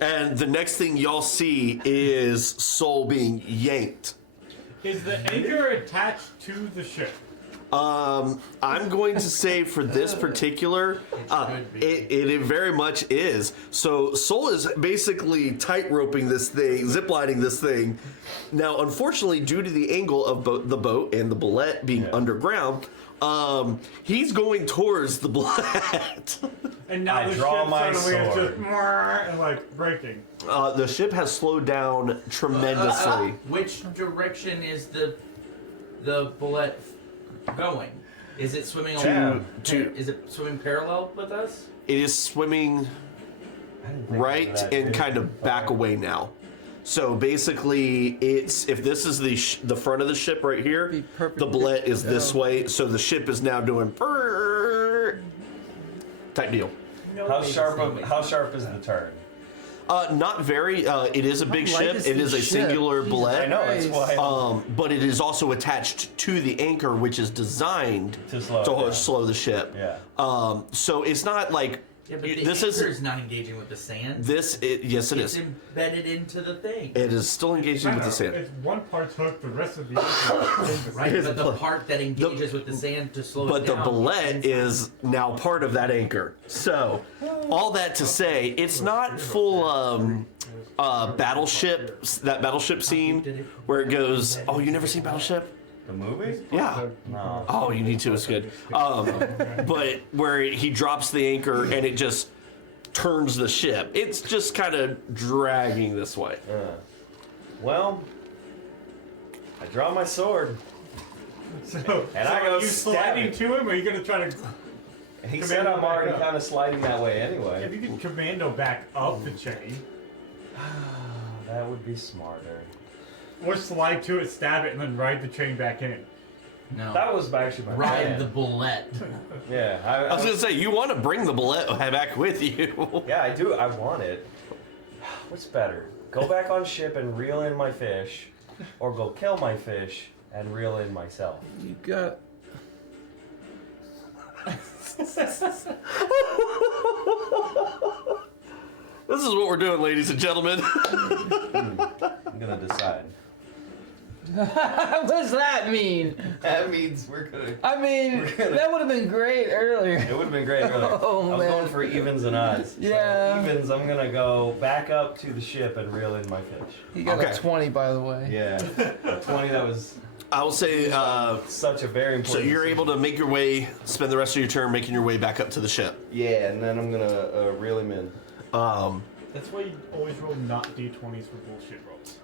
and the next thing y'all see is Soul being yanked. Is the anchor attached to the ship? I'm going to say for this particular, it very much is. So Soul is basically tight roping this thing, ziplining this thing. Now, unfortunately, due to the angle of both the boat and the bullet being underground, he's going towards the bullet. And now I the draw ship my suddenly is sword. just and like breaking. The ship has slowed down tremendously. Which direction is the bullet going? Is it swimming along? Is it swimming parallel with us? It is swimming right and kind of back away now. So basically, it's if this is the front of the ship right here, Be perfect. the bullet is this way. So the ship is now doing type deal. No, How maybe sharp? same way. How sharp is the turn? Not very. It is a big light ship. is It the is a ship? singular Jesus bullet. I know it's Christ. why. But it is also attached to the anchor, which is designed To slow it down. slow the ship. Yeah. So it's not like Yeah, but the this anchor is is not engaging with the sand. yes, it It's is. embedded into the thing. It is still engaging with the sand. It's one part's hooked, the rest of the anchor is the Right, Here's but the the pl- part that engages with the sand to slow But it the down. bullet is now part of that anchor. So, all that to say, it's not full battleship, that battleship scene where it goes, oh, you never seen Battleship? The movie? Yeah. No. Oh, you need to, it's good. But where he drops the anchor and it just turns the ship. It's just kind of dragging this way. Well, I draw my sword. And I go are you stab sliding it. to him, or are you gonna try to? He Commando said I'm back already up. kind of sliding that way If anyway. you could commando back up the chain, That would be smarter. or slide to it, stab it, and then ride the chain back in. No. That was actually my Ride plan. the bullet. Yeah, I was gonna say you want to bring the bullet back with you. yeah, I do. I want it. What's better? Go back on ship and reel in my fish, or go kill my fish and reel in myself? You got. This is what we're doing, ladies and gentlemen. I'm gonna decide. What does that mean? That means we're gonna. I mean, that would have been great earlier. It would have been great. Earlier. Oh, I was man. going for evens and odds. Yeah. So evens, I'm gonna go back up to the ship and reel in my fish. You got Okay. a 20, by the way. Yeah, 20. That was I will say, such a very so important. you're decision. able to make your way, spend the rest of your turn making your way back up to the ship. Yeah, and then I'm gonna reel him in. That's why you always roll not d20s for bullshit rolls.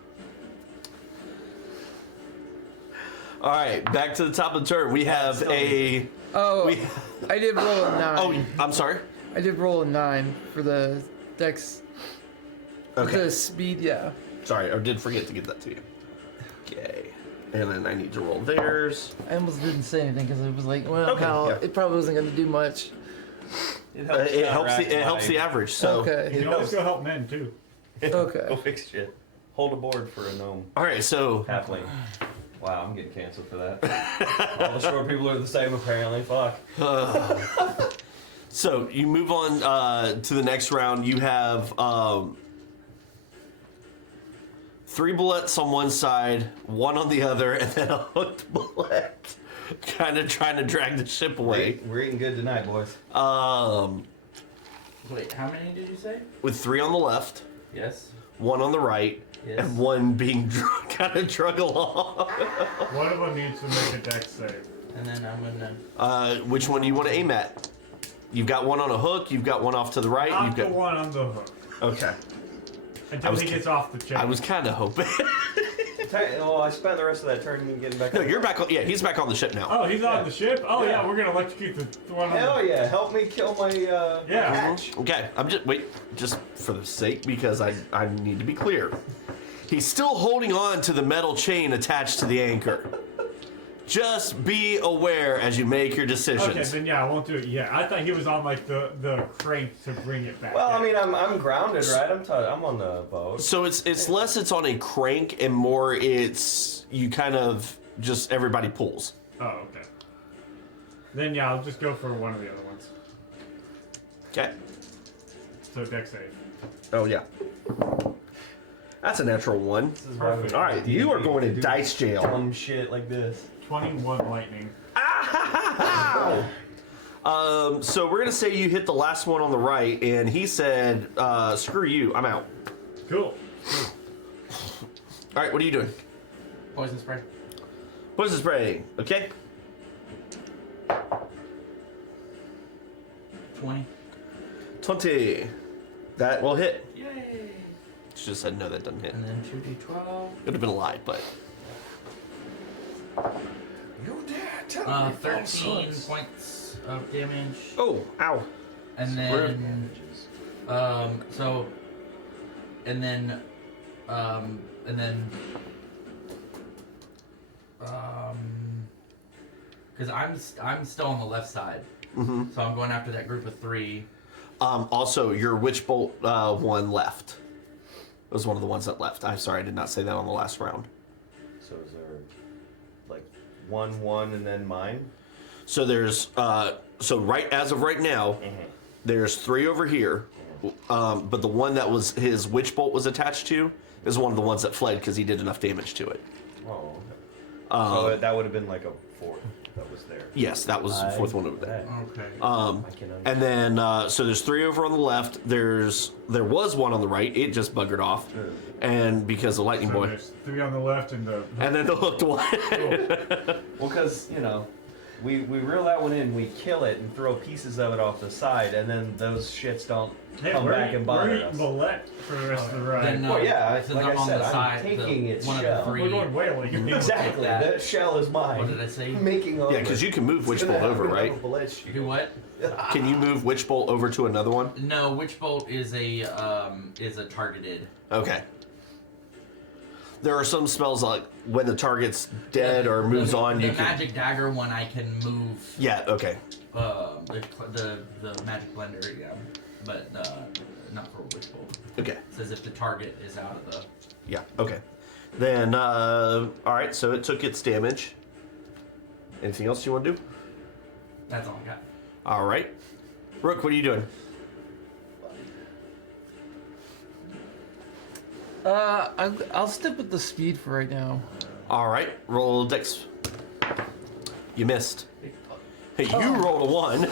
All right, back to the top of the turn. We have a. Oh, We, I did roll a 9. oh, I'm sorry. I did roll a 9 for the dex. Okay. The speed, yeah. Sorry, I did forget to give that to you. Okay. And then I need to roll theirs. I almost didn't say anything because it was like, well, Okay, hell, yeah. it probably wasn't going to do much. It It helps the average. So. Okay. You can always go help men too. Okay. Go fix shit. Hold a board for a gnome. All right, so Halfling. Wow, I'm getting canceled for that. All the short people are the same apparently. Fuck. so you move on to the next round. You have 3 bullets on one side, 1 on the other, and then a hooked bullet, kind of trying to drag the ship away. We're eating good tonight, boys. Wait, how many did you say? With 3 on the left, Yes. 1 on the right, Yes. and 1 being kind of drug along. One of them needs to make a dex save. And then I'm gonna. Which one do you want to aim at? You've got 1 on a hook. You've got 1 off to the right. Not You've the got one on the hook. okay. Until he gets off the chain. I was kind of hoping. Well, I spent the rest of that turn getting back. No, on. you're back on. Yeah, he's back on the ship now. Oh, he's on Yeah. the ship? Oh, Yeah. yeah, we're gonna electrocute the one on Hell the... yeah! Help me kill my Yeah. catch. Okay, I'm just for the sake because I need to be clear. He's still holding on to the metal chain attached to the anchor. Just be aware as you make your decisions. Okay, then yeah, I won't do it yet. I thought he was on like the crank to bring it back. Well, I in. mean, I'm grounded, right? I'm on the boat. So it's less it's on a crank and more it's you kind of just everybody pulls. Oh, okay. Then yeah, I'll just go for one of the other ones. Okay. So dex save. Oh yeah. That's a natural 1. This is why we- Perfect. All right, you are going to dice jail. Dumb shit like this. 21 lightning. So we're gonna say you hit the last one on the right, and he said, "Screw you, I'm out." Cool. All right, what are you doing? Poison spray. Poison spray. Okay. 20. 20. That will hit. Yay! She just said no, that doesn't hit. And then 2d12. It would have been a lie, but You dare tell 13 points of damage. oh, ow. And then, so, and then, because I'm still on the left side, so I'm going after that group of 3. Also, your witch bolt one left. It was one of the ones that left. I'm sorry, I did not say that on the last round. So is there like 1, and then mine? So there's so right as of right now, there's 3 over here, but the one that was his witch bolt was attached to is one of the ones that fled because he did enough damage to it. Oh. Okay. So that would have been like a 4 that was there. Yes, that was the 4th one over there. Okay. I can And then so there's 3 over on the left. There was 1 on the right. It just buggered off, and because of lightning So boy, there's 3 on the left and the... and then the hooked one. Well, because, you know, We reel that one in, we kill it, and throw pieces of it off the side, and then those shits don't come back and bother we're us. eating bullet for the rest of the ride. Then, Well, yeah, since like I'm I on said, the I'm side, taking its one shell. of the We're three. going whaling. Exactly, Take that. that shell is mine. What did I say? Making over. Yeah, because you can move It's gonna Witchbolt have over, to have right? a bullet shield. Do what? Can you move Witchbolt over to another one? No, Witchbolt is a targeted. Okay. There are some spells like when the target's dead or moves on, the you can. magic dagger one I can move. Yeah. Okay. The magic blender, yeah, but not for Witchbolt. Okay. It says if the target is out of the. Yeah. Okay. Then, all right. So it took its damage. Anything else you want to do? That's all I got. All right. Rook, what are you doing? I'll stick with the speed for right now. All right. Roll dex. You missed. Hey, you rolled a 1.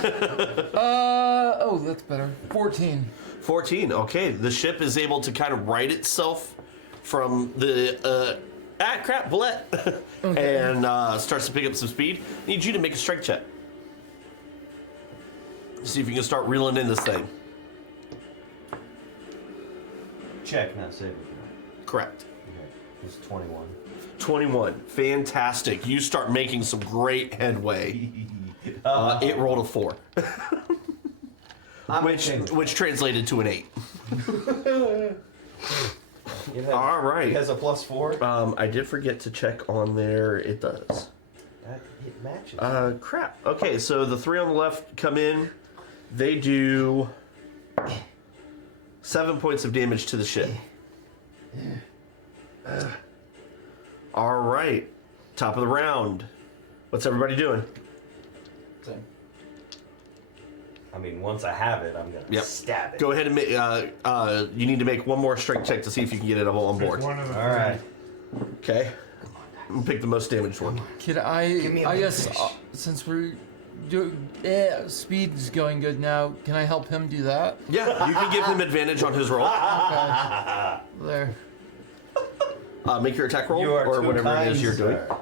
Oh, that's better. 14. 14. Okay. The ship is able to kind of right itself from the crap, bullet, Okay. and starts to pick up some speed. I need you to make a strength check. See if you can start reeling in this thing. Check, not saving. Correct. Okay, it's 21. 21. Fantastic. You start making some great headway. It rolled a 4, which translated to an 8. All right. It has a +4. I did forget to check on there. It does. It matches. Crap. Okay, so the 3 on the left come in. They do 7 points of damage to the ship. All right. Top of the round. What's everybody doing? Same. I mean, once I have it, I'm gonna stab it. Go ahead and make. You need to make one more strength check to see if you can get it on board. One of the All right. Okay. I'm gonna pick the most damaged one. Can me a I big guess fish. since we're speed's going good now, can I help him do that? Yeah, you can give him advantage on his roll. Okay. There. Make your attack roll You are or too whatever kind, it is you're doing. sir.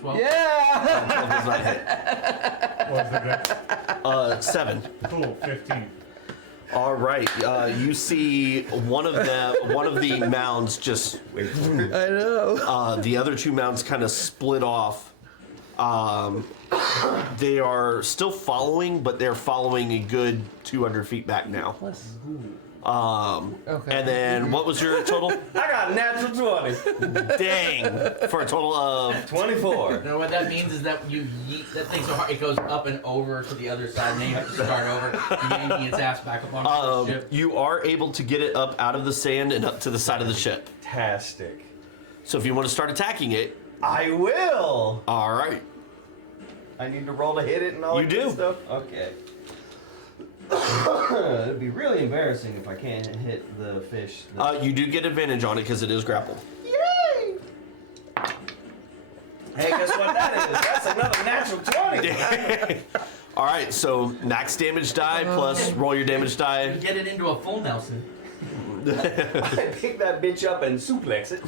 12. Yeah. 12 does not hit. What's the dex? 7. Cool, 15. All right. You see one of the mounds just. I know. The other 2 mounds kind of split off. They are still following, but they're following a good 200 feet back now. Okay. And then what was your total? I got a natural 20. Dang! For a total of 24. No, what that means is that you yeet that thing so hard it goes up and over to the other side, and then you have to start over, yanking its ass back up on the ship. you are able to get it up out of the sand and up to the side of the ship. Fantastic. So if you want to start attacking it, I will. all right. I need to roll to hit it and all You that good do. stuff. Okay. It'd be really embarrassing if I can't hit the fish. You do get advantage on it because it is grappled. Yay! Hey, guess what that is? That's another natural 20. All right, so max damage die plus roll your damage die. Get it into a full Nelson. I pick that bitch up and suplex it.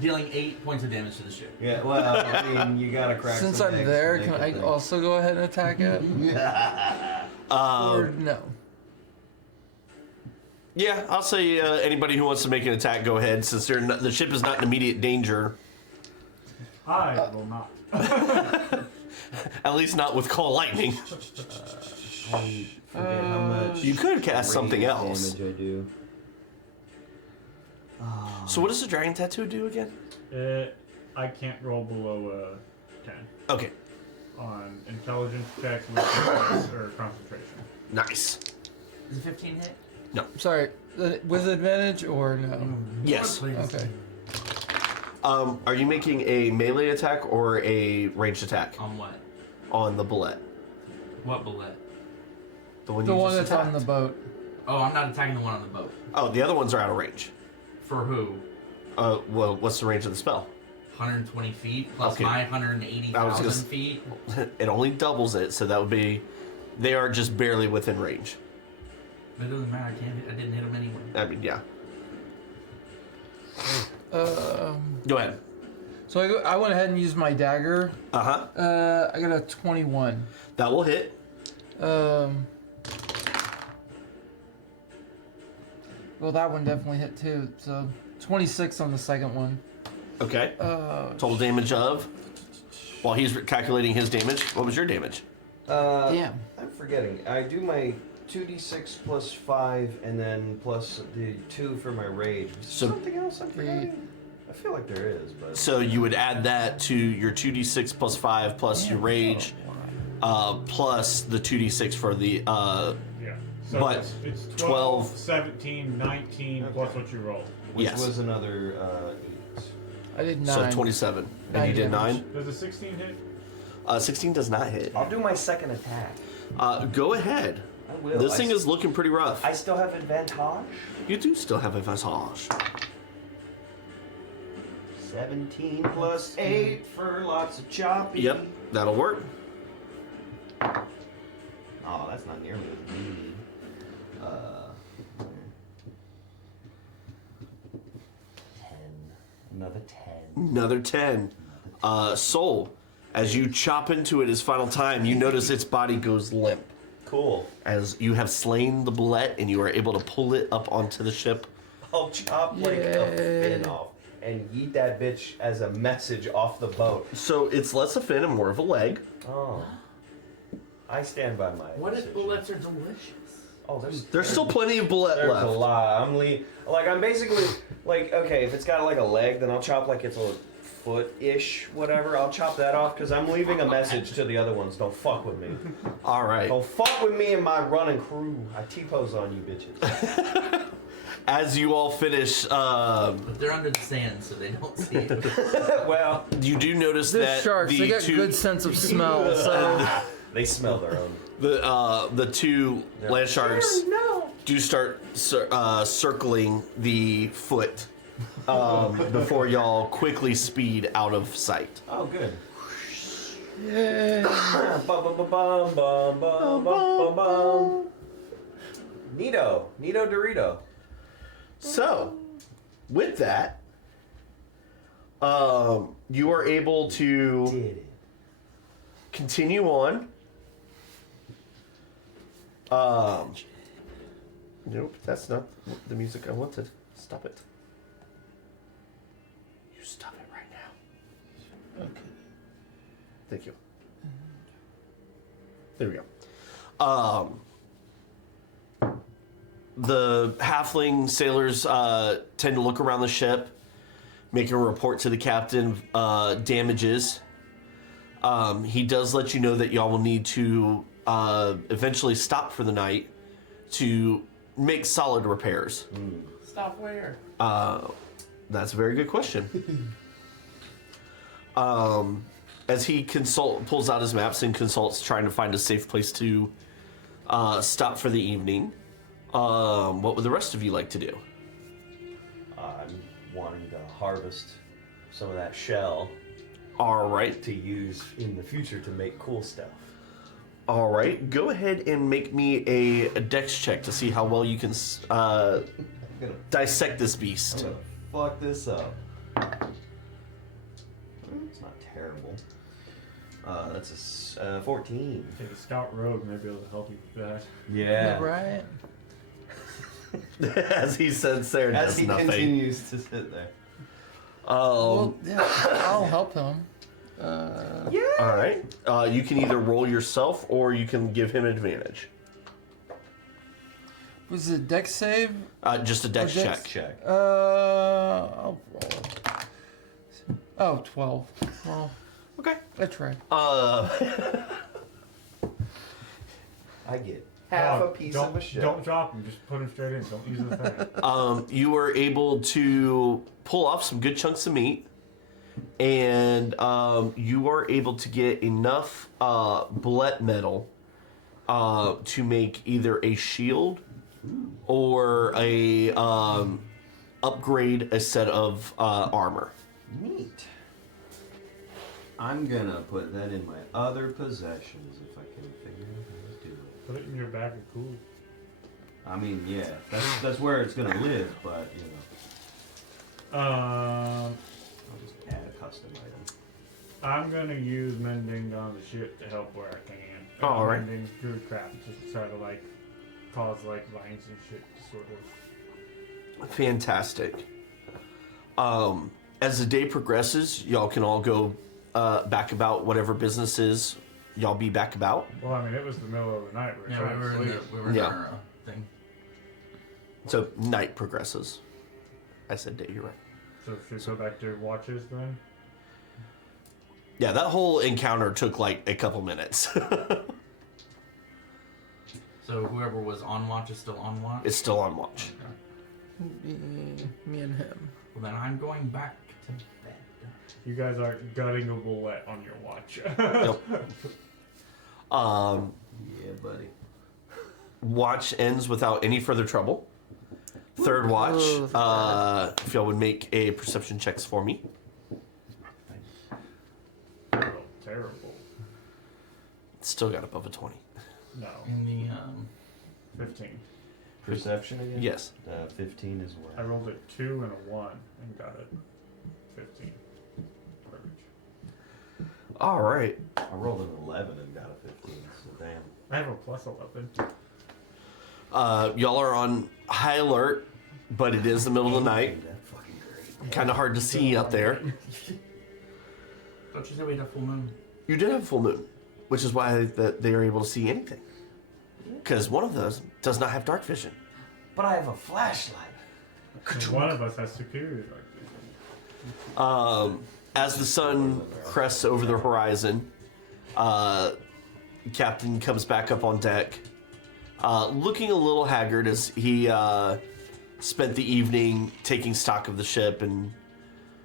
Dealing 8 points of damage to the ship. Yeah, well, I mean, you gotta crack Since some I'm eggs there, to can make I a thing. also go ahead and attack it? Or no? Yeah, I'll say anybody who wants to make an attack, go ahead. Since the ship is not in immediate danger, I will not. at least not with call lightning. I forget how much You could cast something radiant else. damage I do. So what does the dragon tattoo do again? I can't roll below 10 Okay, on intelligence checks, wisdom checks, or concentration. nice. Is it 15 hit? Sorry, with advantage or no? Yes. Okay. Are you making a melee attack or a ranged attack On what? on the bullet? What bullet? The one, The you one just that's on attacked? the boat. Oh, I'm not attacking the one on the boat. Oh, the other ones are out of range. For who? Well, what's the range of the spell? 120 feet plus Okay. my I was 180,000 gonna feet. It only doubles it, so that would be. They are just barely within range. But it doesn't matter. I didn't hit him anyway. I mean, yeah. Um, Go ahead. So I went ahead and used my dagger. Uh-huh. I got a 21. That will hit. Well, that one definitely hit too. So 26 on the second one. Okay. Total damage of? While he's calculating his damage, what was your damage? Damn. I'm forgetting. I do my 2d6 plus 5 and then plus the 2 for my rage. Is So- there something else I'm forgetting? I feel like there is, but... So you would add that to your 2d6 plus 5 plus your rage, plus the 2d6 for the, Yeah. So But it's 12 17, 19 plus what you rolled. Which yes. was another 8. I did 9. So 27. And you 9 did damage. 9? Does a 16 hit? 16 does not hit. I'll do my second attack. Go ahead. I will. This thing is looking pretty rough. I still have advantage. You do still have advantage. 17 plus 8 for lots of choppy. Yep, that'll work. Oh, that's not nearly as mean. 10. Another 10. Another 10. Soul, as you chop into it his final time, you notice its body goes limp. Cool. As you have slain the bullet and you are able to pull it up onto the ship. I'll chop like a fin off and yeet that bitch as a message off the boat. So it's less a fin and more of a leg. Oh. I stand by my What if decision. bullets are delicious? Oh, There's still plenty of bullet there's left. a lot. I'm basically like, okay, if it's got like a leg, then I'll chop like it's a foot-ish, whatever. I'll chop that off because I'm leaving a message to the other ones. Don't fuck with me. All right. Don't fuck with me and my running crew. I T-pose on you bitches. As you all finish, But they're under the sand, so they don't see it. Well, you do notice They're that sharks. the They got two, good sense of smell. So they smell their own. the two land sharks do start circling the foot before y'all quickly speed out of sight. Oh, good. yeah. Bum, bum, bum, bum, bum, bum, bum, bum. Neato Dorito. So, with that, you are able to Did it. continue on. Nope, that's not the music I wanted. Stop it. You stop it right now. Okay. Thank you. There we go. The halfling sailors tend to look around the ship, make a report to the captain, damages. He does let you know that y'all will need to eventually stop for the night to make solid repairs. Stop where? That's a very good question. As he pulls out his maps and consults, trying to find a safe place to stop for the evening. What would the rest of you like to do? I'm wanting to harvest some of that shell All right. to use in the future to make cool stuff. All right. Go ahead and make me a dex check to see how well you can I'm dissect this beast. gonna fuck this up. It's not terrible. That's a 14. Take a scout rogue, maybe it'll help you with that. Yeah. Right. As he sits there and As does he nothing. continues to sit there. Well, yeah, I'll help him. All right. You can either roll yourself or you can give him advantage. Was it dex save? Just a dex Oh, dex- check. Check. I'll roll. Oh, 12. Well, Okay. I tried. I get half a piece don't, of a shell. Don't drop them, just put them straight in. Don't use the thing. You were able to pull off some good chunks of meat, and you are able to get enough bullet metal to make either a shield or a upgrade a set of armor. Neat. I'm gonna put that in my other possessions if I can figure out how to do it. Put it in your bag of cool. I mean, yeah, that's where it's gonna live, but you know, Um, I'll just add a custom item. I'm gonna use mending on the ship to help where I can. All right. Mending through crap to try to like cause like lines and shit to sort of. Fantastic. As the day progresses, y'all can all go back about whatever businesses y'all be back about. Well, I mean, it was the middle of the night. We were Yeah, trying we were to in sleep. our thing. So night progresses. I said day, you're right. So should we go back to watches then? Yeah, that whole encounter took like a couple minutes. So whoever was on watch is still on watch? It's still on watch. Me and him. Well, then I'm going back to bed. You guys are gutting a bullet on your watch. Yep. Yeah, buddy. Watch ends without any further trouble. Third watch, if y'all would make a perception checks for me. Oh, terrible. Still got above a 20. No. In the 15. Perception again? Yes. 15 is I where. rolled a 2 and a 1 and got it. 15. Garbage. All right. I rolled an 11 and got a 15, so damn. I have a plus 11. Y'all are on high alert, but it is the middle of the night. That fucking great. Kind of hard to see out there. Don't you say we had a full moon? You did have a full moon, which is why they are able to see anything. Because one of those does not have dark vision. But I have a flashlight. And one of us has superior dark vision. As the sun crests over the horizon, Captain comes back up on deck, looking a little haggard as he spent the evening taking stock of the ship and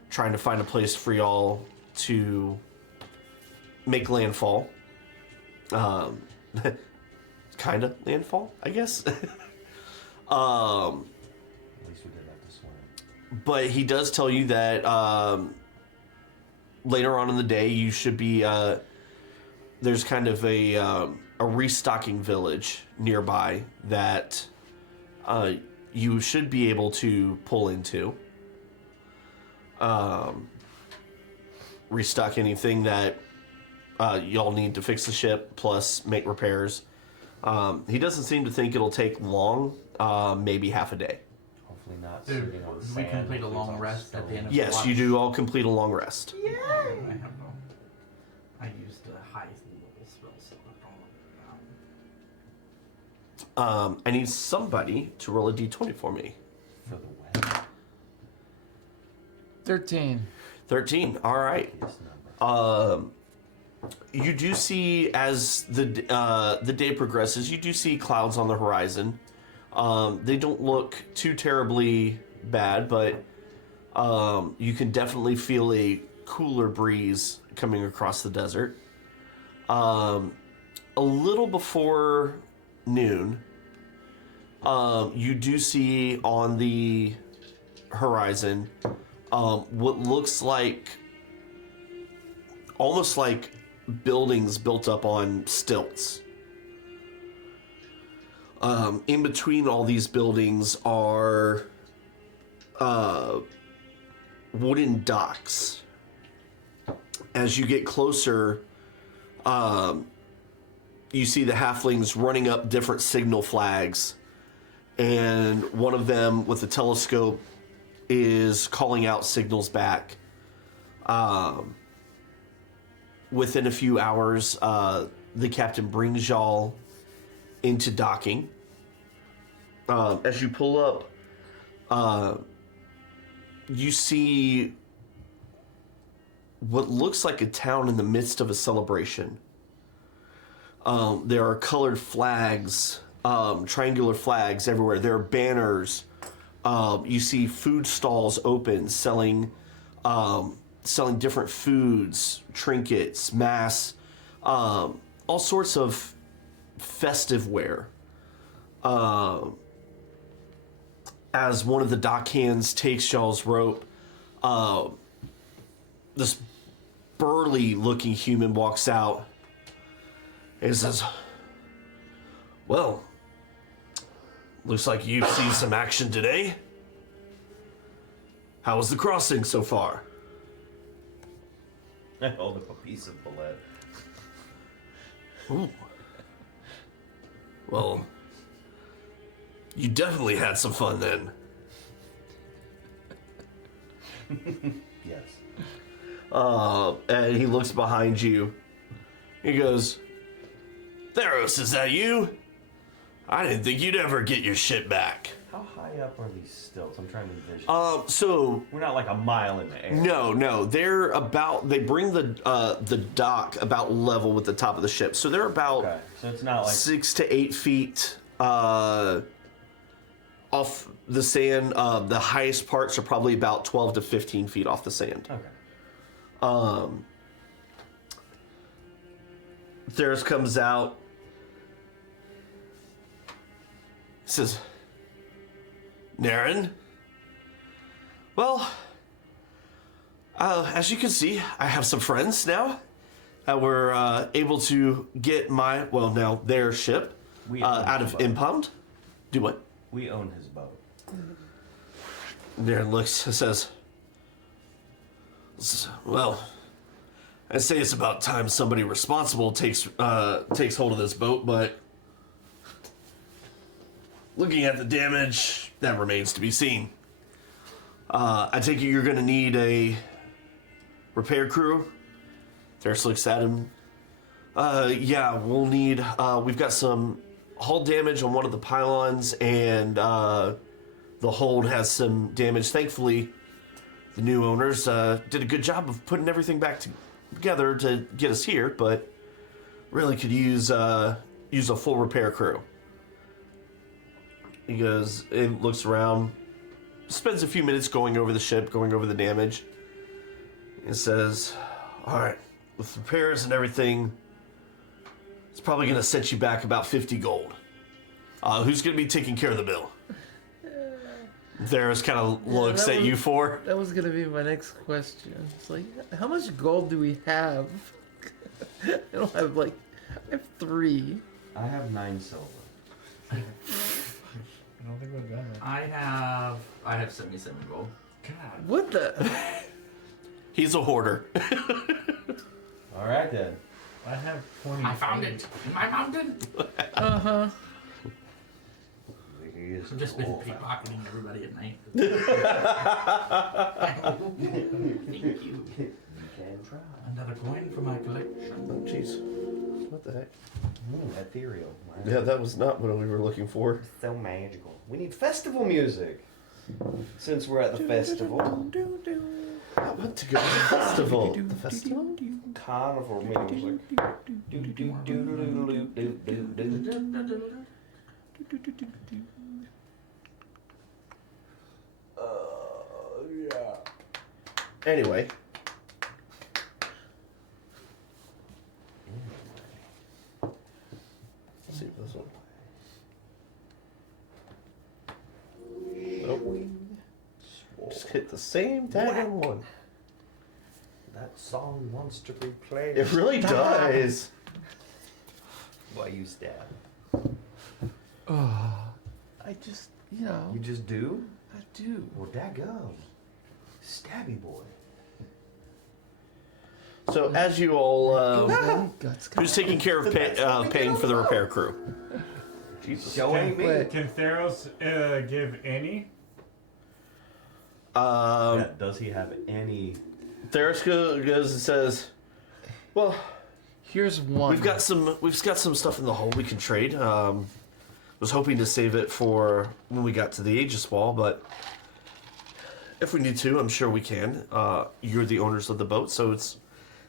trying to find a place for y'all to make landfall. Kind of landfall, I guess. At least we did have to swim. But he does tell you that later on in the day you should be there's kind of a restocking village nearby that you should be able to pull into. Restock anything that y'all need to fix the ship, plus make repairs. He doesn't seem to think it'll take long, maybe half a day. Hopefully not Dude, sitting on we sand. complete a with long these rest at the end of Yes, watch. you do all complete a long rest. I have no. I used a high level spell, so I don't. I need somebody to roll a d20 for me. For the wet. 13. 13. All right. This number. You do see as the day progresses, you do see clouds on the horizon. They don't look too terribly bad, but you can definitely feel a cooler breeze coming across the desert. A little before noon, you do see on the horizon what looks like almost like buildings built up on stilts. In between all these buildings are wooden docks. As you get closer, you see the halflings running up different signal flags, and one of them with a telescope is calling out signals back. Within a few hours, the captain brings y'all into docking. As you pull up, you see what looks like a town in the midst of a celebration. There are colored flags, triangular flags everywhere. There are banners. You see food stalls open, selling different foods, trinkets, mass, all sorts of festive wear. As one of the dockhands takes y'all's rope, this burly-looking human walks out and says, "Well, looks like you've seen some action today. How was the crossing so far?" I hold up a piece of bullet. Ooh. Well, you definitely had some fun then. Yes. And he looks behind you. He goes, Theros, is that you? I didn't think you'd ever get your shit back. How high up are these stilts? I'm trying to envision. So We're not like a mile in the air. no, they bring the dock about level with the top of the ship. So they're about Okay, so it's not like 6 to 8 feet off the sand. The highest parts are probably about 12 to 15 feet off the sand. okay. Theros comes out. He says, Naren? Well, as you can see, I have some friends now that were able to get their ship We own out his of boat. impound. Do what? We own his boat. Naren looks and says, well, I'd say it's about time somebody responsible takes hold of this boat, but looking at the damage, that remains to be seen. I take it you're going to need a repair crew. Theros looks at him. Yeah, we'll need. We've got some hull damage on one of the pylons, and the hold has some damage. Thankfully, the new owners did a good job of putting everything back together to get us here, but really could use a full repair crew. He goes, and looks around, spends a few minutes going over the ship, going over the damage, and says, all right, with repairs and everything, it's probably going to set you back about 50 gold. Who's going to be taking care of the bill? Theros kind of looks at you for. That was gonna be my next question. It's like, how much gold do we have? I have 3. I have 9 silver. I don't think we've done that. I have 77 gold. God. What the? He's a hoarder. All right then. I have 20. I found it in my mountain. Uh-huh. I've just been pickpocketing everybody at night. Thank you. You can try. Another coin for my collection. Jeez. What the heck? Ethereal. Yeah, that was not what we were looking for. So magical. We need festival music. Since we're at the festival. I want to go to the festival. The festival? Carnival music. Do, do, do, do, do, do, do, do, do. Yeah. Anyway. Let's see this one. Nope. Just hit the same tag on one. That song wants to be played. It really does. Why you stab? I just, You just do? I do. Well, daggum. Stabby boy. So as you all, Guts. who's taking care of paying for the repair crew? Jesus. Show ain't me. Can Theros give any? Yeah, does he have any? Theros goes and says, "Well, Here's one. we've got some stuff in the hole we can trade. Was hoping to save it for when we got to the Aegis Wall, but if we need to, I'm sure we can. You're the owners of the boat, so it's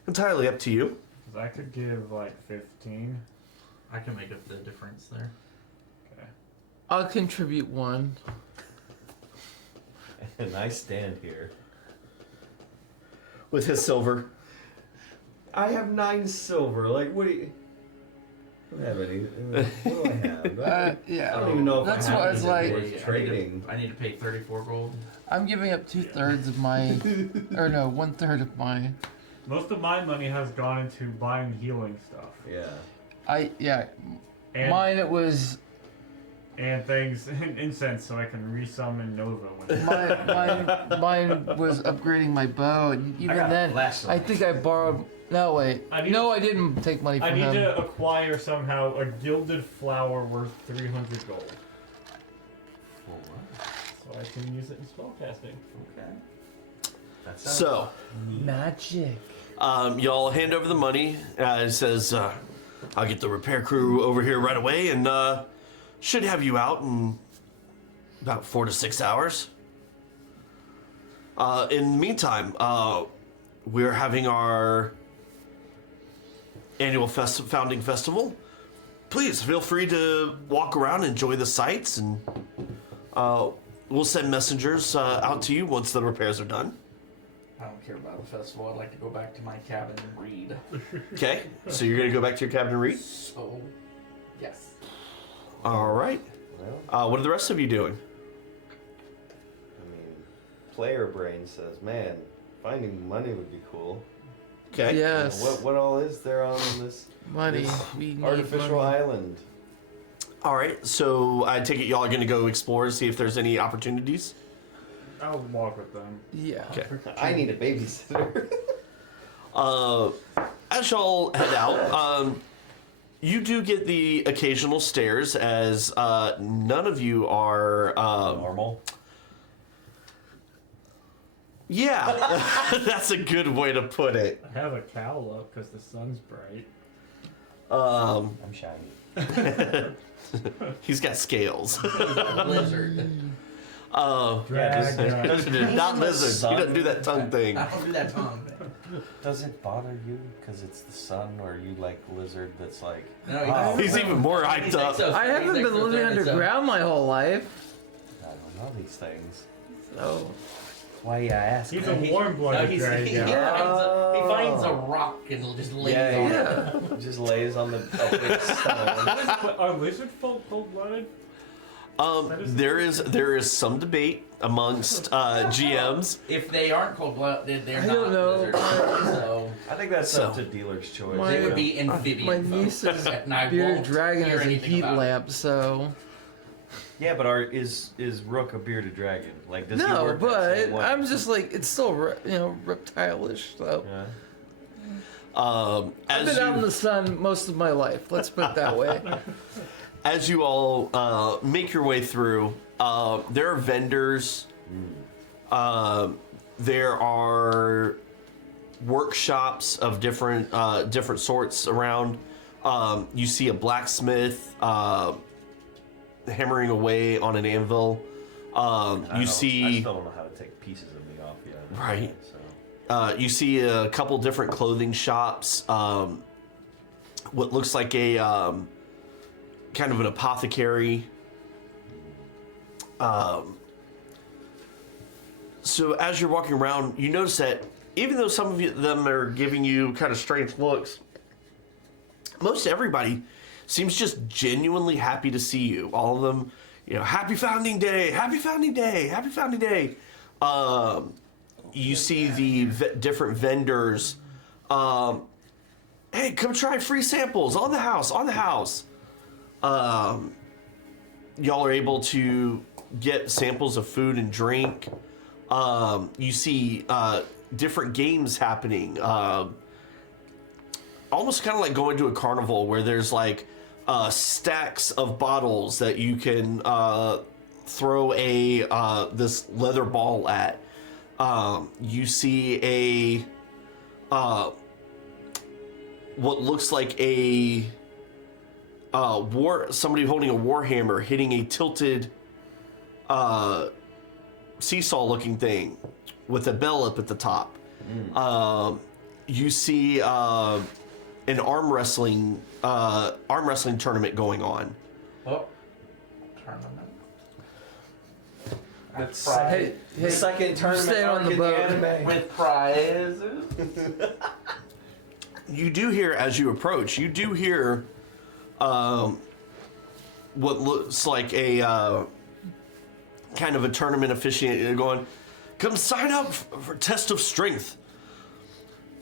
entirely up to you." 'Cause I could give like 15. I can make up the difference there. Okay. I'll contribute 1. And I stand here. With his silver. I have 9 silver. Like, what do you? I don't have any. What do I have? Yeah. I don't even know if That's I have why it's anything like- worth trading. I need to pay 34 gold. I'm giving up 2/3 of my, or no, 1/3 of my. Most of my money has gone into buying healing stuff. Yeah. Yeah. And, Mine it was and things, and incense, so I can resummon Nova. When Mine was upgrading my bow, and even got then, last I think I borrowed. No wait, I need- no, I didn't take money from I need him. to acquire somehow a gilded flower worth 300 gold, Well, what? so I can use it in spellcasting. Okay. That sounds So, Magic. y'all hand over the money. It says, I'll get the repair crew over here right away and should have you out in about 4 to 6 hours. In the meantime, we're having our annual founding festival. Please feel free to walk around, enjoy the sights, and we'll send messengers out to you once the repairs are done. I don't care about a festival. I'd like to go back to my cabin and read. Okay, so you're gonna go back to your cabin and read? So, yes. All right. Well, What are the rest of you doing? I mean, player brain says, man, finding money would be cool. Okay. Yes. What all is there on this Money. this We need artificial money. island? All right. So I take it y'all are gonna go explore and see if there's any opportunities. I'll walk with them. Yeah. Okay. I need a babysitter. As y'all head out, you do get the occasional stares as none of you are. Normal. Yeah, that's a good way to put it. I have a cowl up because the sun's bright. Um, I'm shiny. he's got scales. Lizard. Drag, drag. Not lizard. He doesn't do that tongue thing. I don't do that tongue thing. Does it bother you because it's the sun, or you like lizard that's like? No, "Oh, He's even more hyped He's up. exo- I he's haven't been living exothermic, so- underground my whole life, I don't know these things. so Why you ask? He's me? a No, warm-blooded he dragon. finds a rock and just lays Yeah, on yeah. it. Just lays on the upward stone. But are lizard folk cold-blooded? There is some debate amongst GMs. If they aren't cold-blooded, they're I not don't know. lizards. So I think that's So- up to dealer's choice. My- they would be amphibian. my folk. niece's And I bearded won't dragon hear is a anything heat about it. lamp, so Yeah, but is Rook a bearded dragon? Like, does he no. work that But same way? I'm just like it's still reptile-ish. So Yeah. I've As been out in you, the sun most of my life. Let's put it that way. as you all make your way through, there are vendors. There are workshops of different sorts around. You see a blacksmith hammering away on an anvil. I You see. still don't know how to take pieces of me off yet. Right. So. You see a couple different clothing shops. What looks like a kind of an apothecary. So as you're walking around, you notice that even though some of them are giving you kind of strange looks, most everybody seems just genuinely happy to see you. All of them, happy founding day, happy founding day, happy founding day. You see the different vendors. Hey, come try free samples on the house, on the house. Y'all are able to get samples of food and drink. You see different games happening. Almost kind of like going to a carnival where there's like stacks of bottles that you can throw this leather ball at. You see what looks like somebody holding a warhammer hitting a tilted seesaw looking thing with a bell up at the top. You see an arm wrestling tournament going on. Oh, tournament. Hey, hey, Second tournament stay on arc the in boat. anime. With prizes. You do hear, as you approach, what looks like a kind of a tournament officiant going, come sign up for test of strength,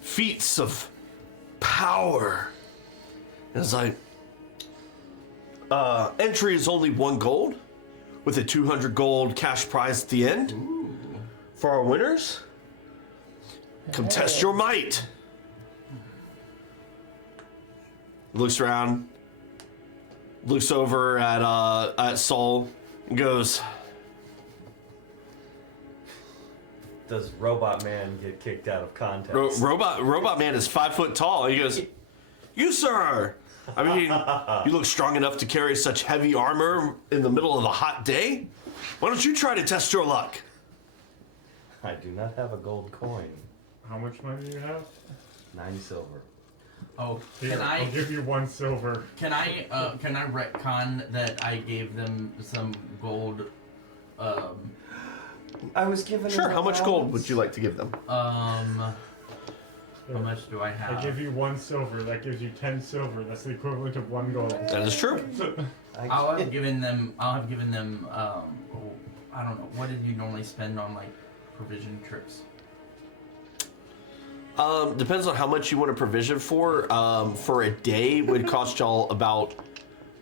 feats of power. And it's like, Entry is only 1 gold, with a 200 gold cash prize at the end. Ooh. For our winners. Contest your might. Looks around, looks over at Saul, and goes, Does Robot Man get kicked out of contest? Robot Man is 5 foot tall. He goes, you, sir. I mean, you look strong enough to carry such heavy armor in the middle of a hot day. Why don't you try to test your luck? I do not have a gold coin. How much money do you have? 9 silver. Oh, Here, I'll give you 1 silver. Can I retcon that I gave them some gold? I was given. Sure. How much gold would you like to give them? How much do I have? I give you 1 silver. That gives you 10 silver. That's the equivalent of 1 gold. That is true. I'll have given them. I don't know. What did you normally spend on like provision trips? Depends on how much you want to provision for. For a day, would cost y'all about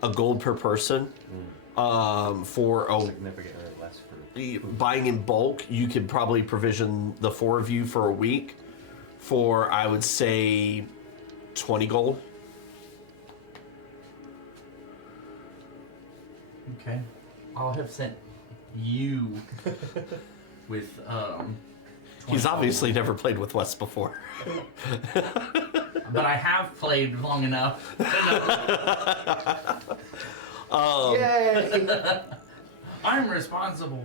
a gold per person. For Significantly less for. buying in bulk, you could probably provision the 4 of you for a week for, I would say, 20 gold. Okay. I'll have sent you with He's 20 obviously never played with Wes before. But I have played long enough to know. Yay! I'm responsible.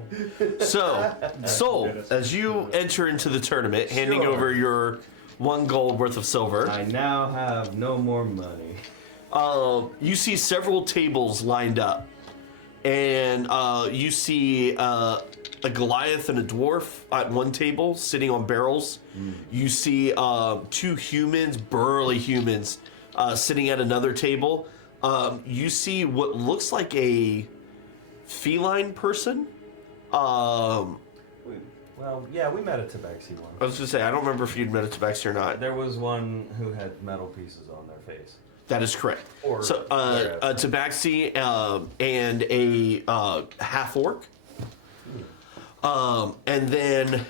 So, Soul, as you enter into the tournament, handing Sure. over your 1 gold worth of silver, I now have no more money. you see several tables lined up. And you see a Goliath and a dwarf at one table sitting on barrels. You see 2 humans, burly humans, sitting at another table. You see what looks like a feline person. Well, yeah, we met a Tabaxi one. I was going to say, I don't remember if you'd met a Tabaxi or not. There was one who had metal pieces on their face. That is correct. Or So, a Tabaxi and a half orc. And then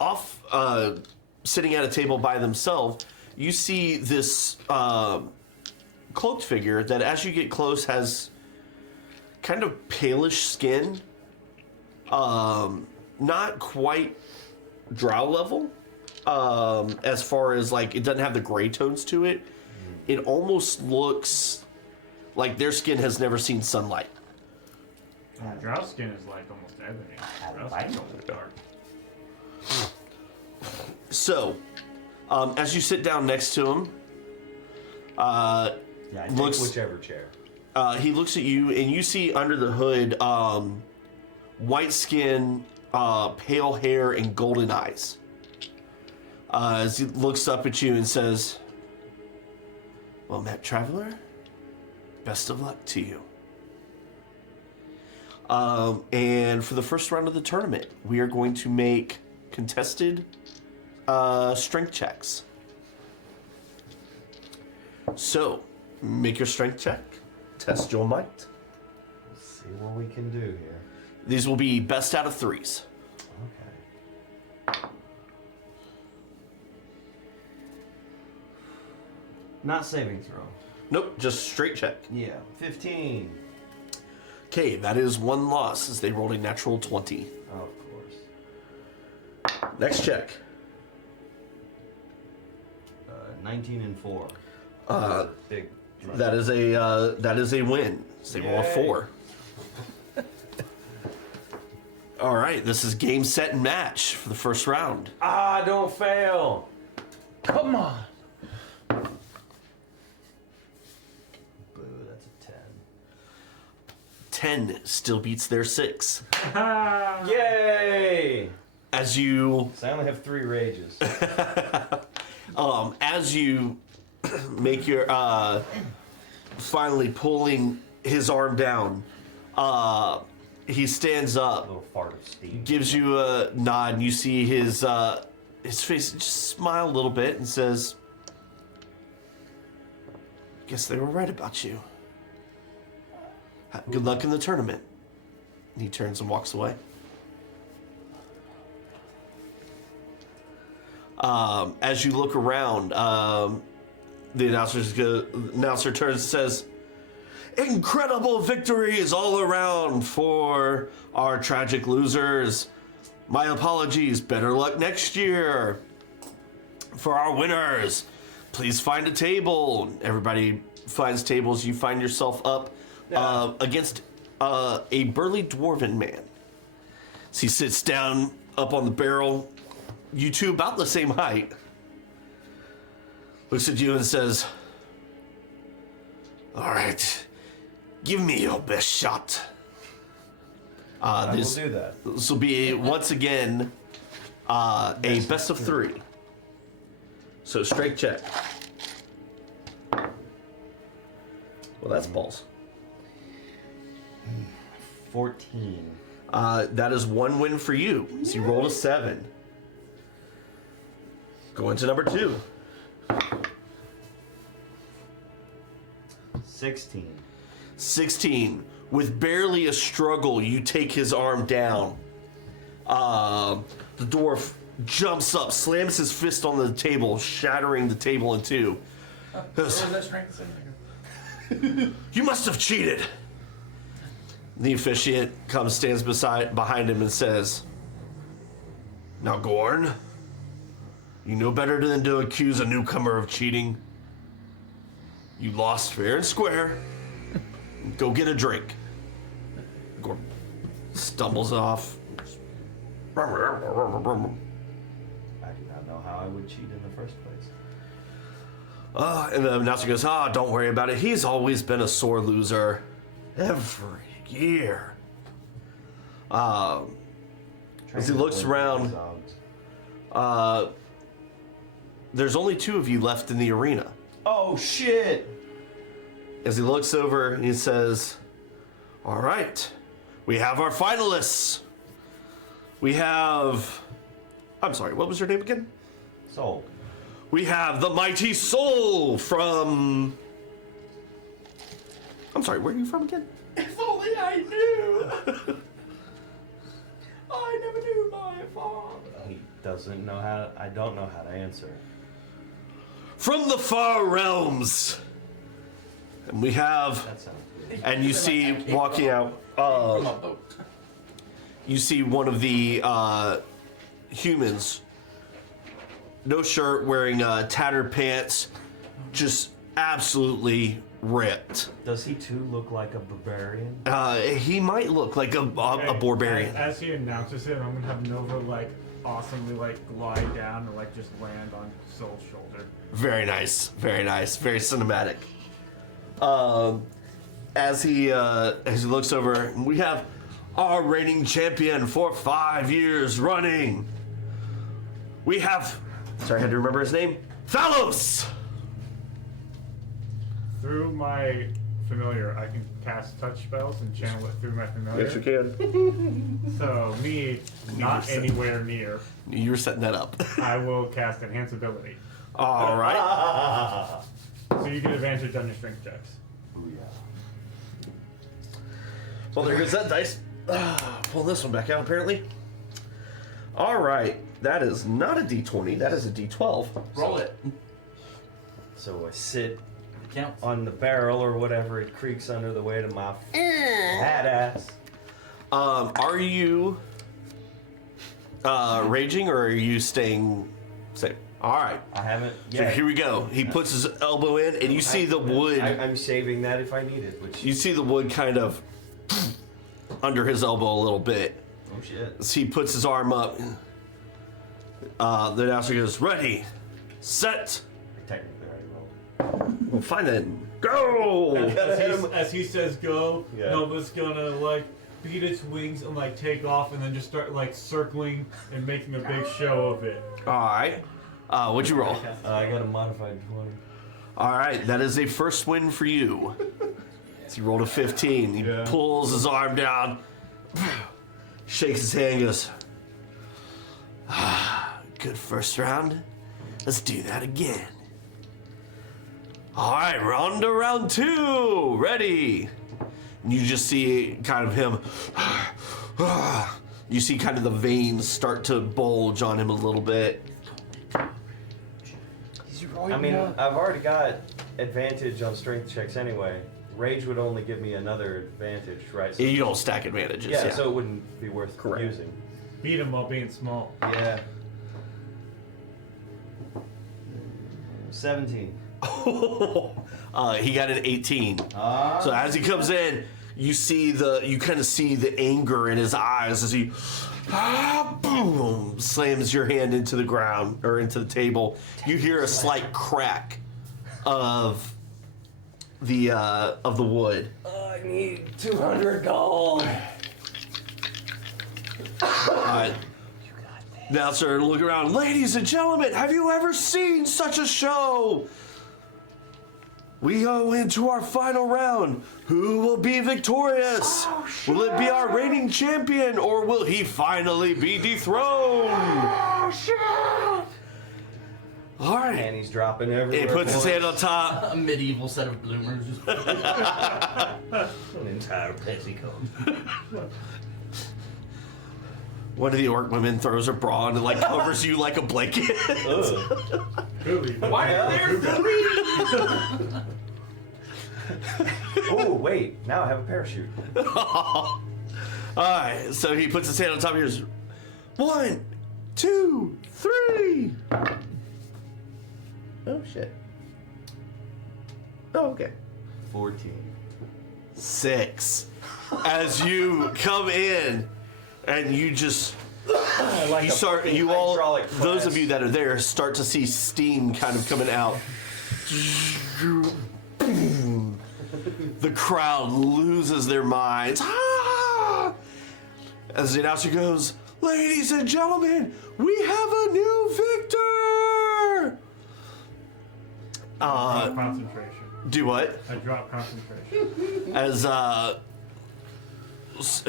off, sitting at a table by themselves, you see this cloaked figure that, as you get close, has kind of palish skin. Not quite drow level. As far as like, it doesn't have the gray tones to it. It almost looks like their skin has never seen sunlight. Drow skin is like almost ebony. Drow skin is almost dark. So, as you sit down next to him, Yeah, I take Looks- whichever chair. he looks at you, and you see under the hood white skin, pale hair, and golden eyes. As he looks up at you and says, "Well met, traveler. Best of luck to you." And for the first round of the tournament, we are going to make contested strength checks. So, make your strength check. Test your might. Let's see what we can do here. These will be best out of 3s. Okay. Not saving throw. Nope, just straight check. Yeah, 15. Okay, that is 1 loss as they rolled a natural 20. Of course. Next check. 19 and 4. Big. That is a win. So they roll a Yay. 4. All right, this is game, set, and match for the first round. Ah, don't fail. Come on. Boo, that's a 10 still beats their 6. 10. Yay! As you So I only have 3 rages. as you make your finally pulling his arm down, he stands A up, little fart of steam. gives you a nod, and you see his face just smile a little bit and says, "Guess they were right about you." Good luck in the tournament. He turns and walks away. As you look around, the announcer turns and says, "Incredible victories all around for our tragic losers. My apologies. Better luck next year. For our winners, please find a table." Everybody finds tables. You find yourself up against a burly dwarven man. So he sits down up on the barrel. You two about the same height. Looks at you and says, "All right, give me your best shot." I will do that. This will be once again a best of 3. So strength check. Well, that's balls. 14. That is 1 win for you. So you rolled a 7. Going to number 2. 16. 16. With barely a struggle, you take his arm down. The dwarf jumps up, slams his fist on the table, shattering the table in 2. What was that strength? "You must have cheated." The officiant stands behind him and says, "Now, Gorn, you know better than to accuse a newcomer of cheating. You lost fair and square. Go get a drink." Gorn stumbles off. I do not know how I would cheat in the first place. And the announcer goes, "Don't worry about it. He's always been a sore loser. Every year." As he looks around, there's only 2 of you left in the arena. Oh shit! As he looks over, he says, "All right, we have our finalists. We have... I'm sorry, what was your name again?" Soul. "We have the Mighty Soul from... I'm sorry, where are you from again?" If only I knew. I never knew my father. He doesn't know how. I don't know how to answer. "From the far realms. And we have..." That sounds good. And you see walking out... From a boat. you see one of the humans, no shirt, wearing tattered pants, just absolutely ripped. Does he too look like a barbarian? He might look like a barbarian. As he announces it, I'm gonna have Nova like awesomely like glide down and like just land on Soul's shoulder. Very nice, very cinematic. As he looks over, we have our reigning champion for 5 years running. We have, sorry, I had to remember his name, Thalos. Through my familiar, I can cast touch spells and channel it through my familiar. Yes, you can. So me, not anywhere near, You were setting that up. I will cast Enhance Ability. All right. So you get advantage on your strength checks. Well, there goes that dice. Pull this one back out, apparently. All right. That is not a D20. That is a D12. Roll it. So I sit Counts. on the barrel or whatever, it creaks under the weight of my fat ass. Are you raging or are you staying safe? All right. I haven't So yet. here we go. He puts his elbow in, and you see the wood. I'm saving that if I need it. Which You see the wood kind of under his elbow a little bit. oh shit. So he puts his arm up. The announcer goes, "Ready, set, Technically, I already rolled. well, fine then, go!" As he says go, Yeah. Nova's gonna like beat its wings and like take off and then just start like circling and making a big show of it. All right. What'd you roll? I got a modified 20. All right, that is a first win for you. So he rolled a 15. He Yeah. pulls his arm down, shakes his hand, and goes, "Good first round. Let's do that again." All right, we're on to round 2. Ready? You just see kind of him. You see kind of the veins start to bulge on him a little bit. I mean, I've already got advantage on strength checks anyway. Rage would only give me another advantage, right? So You don't stack advantages. yeah, so it wouldn't be worth using. Beat him while being small. Yeah. 17. He got an 18. So as he comes in, you kind of see the anger in his eyes as he, boom, slams your hand into the ground or into the table. You hear a slight crack of the wood. I need 200 gold. Now, sir, look around. Ladies and gentlemen, have you ever seen such a show? We go into our final round. Who will be victorious? Will it be our reigning champion, or will he finally be dethroned? All right. And he's dropping everywhere. He puts his hand on top. A medieval set of bloomers. An entire petticoat. One of the orc women throws her bra and like covers you like a blanket. Why are there three? Oh, wait. Now I have a parachute. All right, so he puts his hand on top of yours. 1, 2, 3. Oh shit. Oh, okay. 14. 6. As you come in, and you just Like those of you that are there start to see steam kind of coming out. The crowd loses their minds. As the announcer goes, ladies and gentlemen, we have a new victor! Concentration. Do what? I drop concentration. As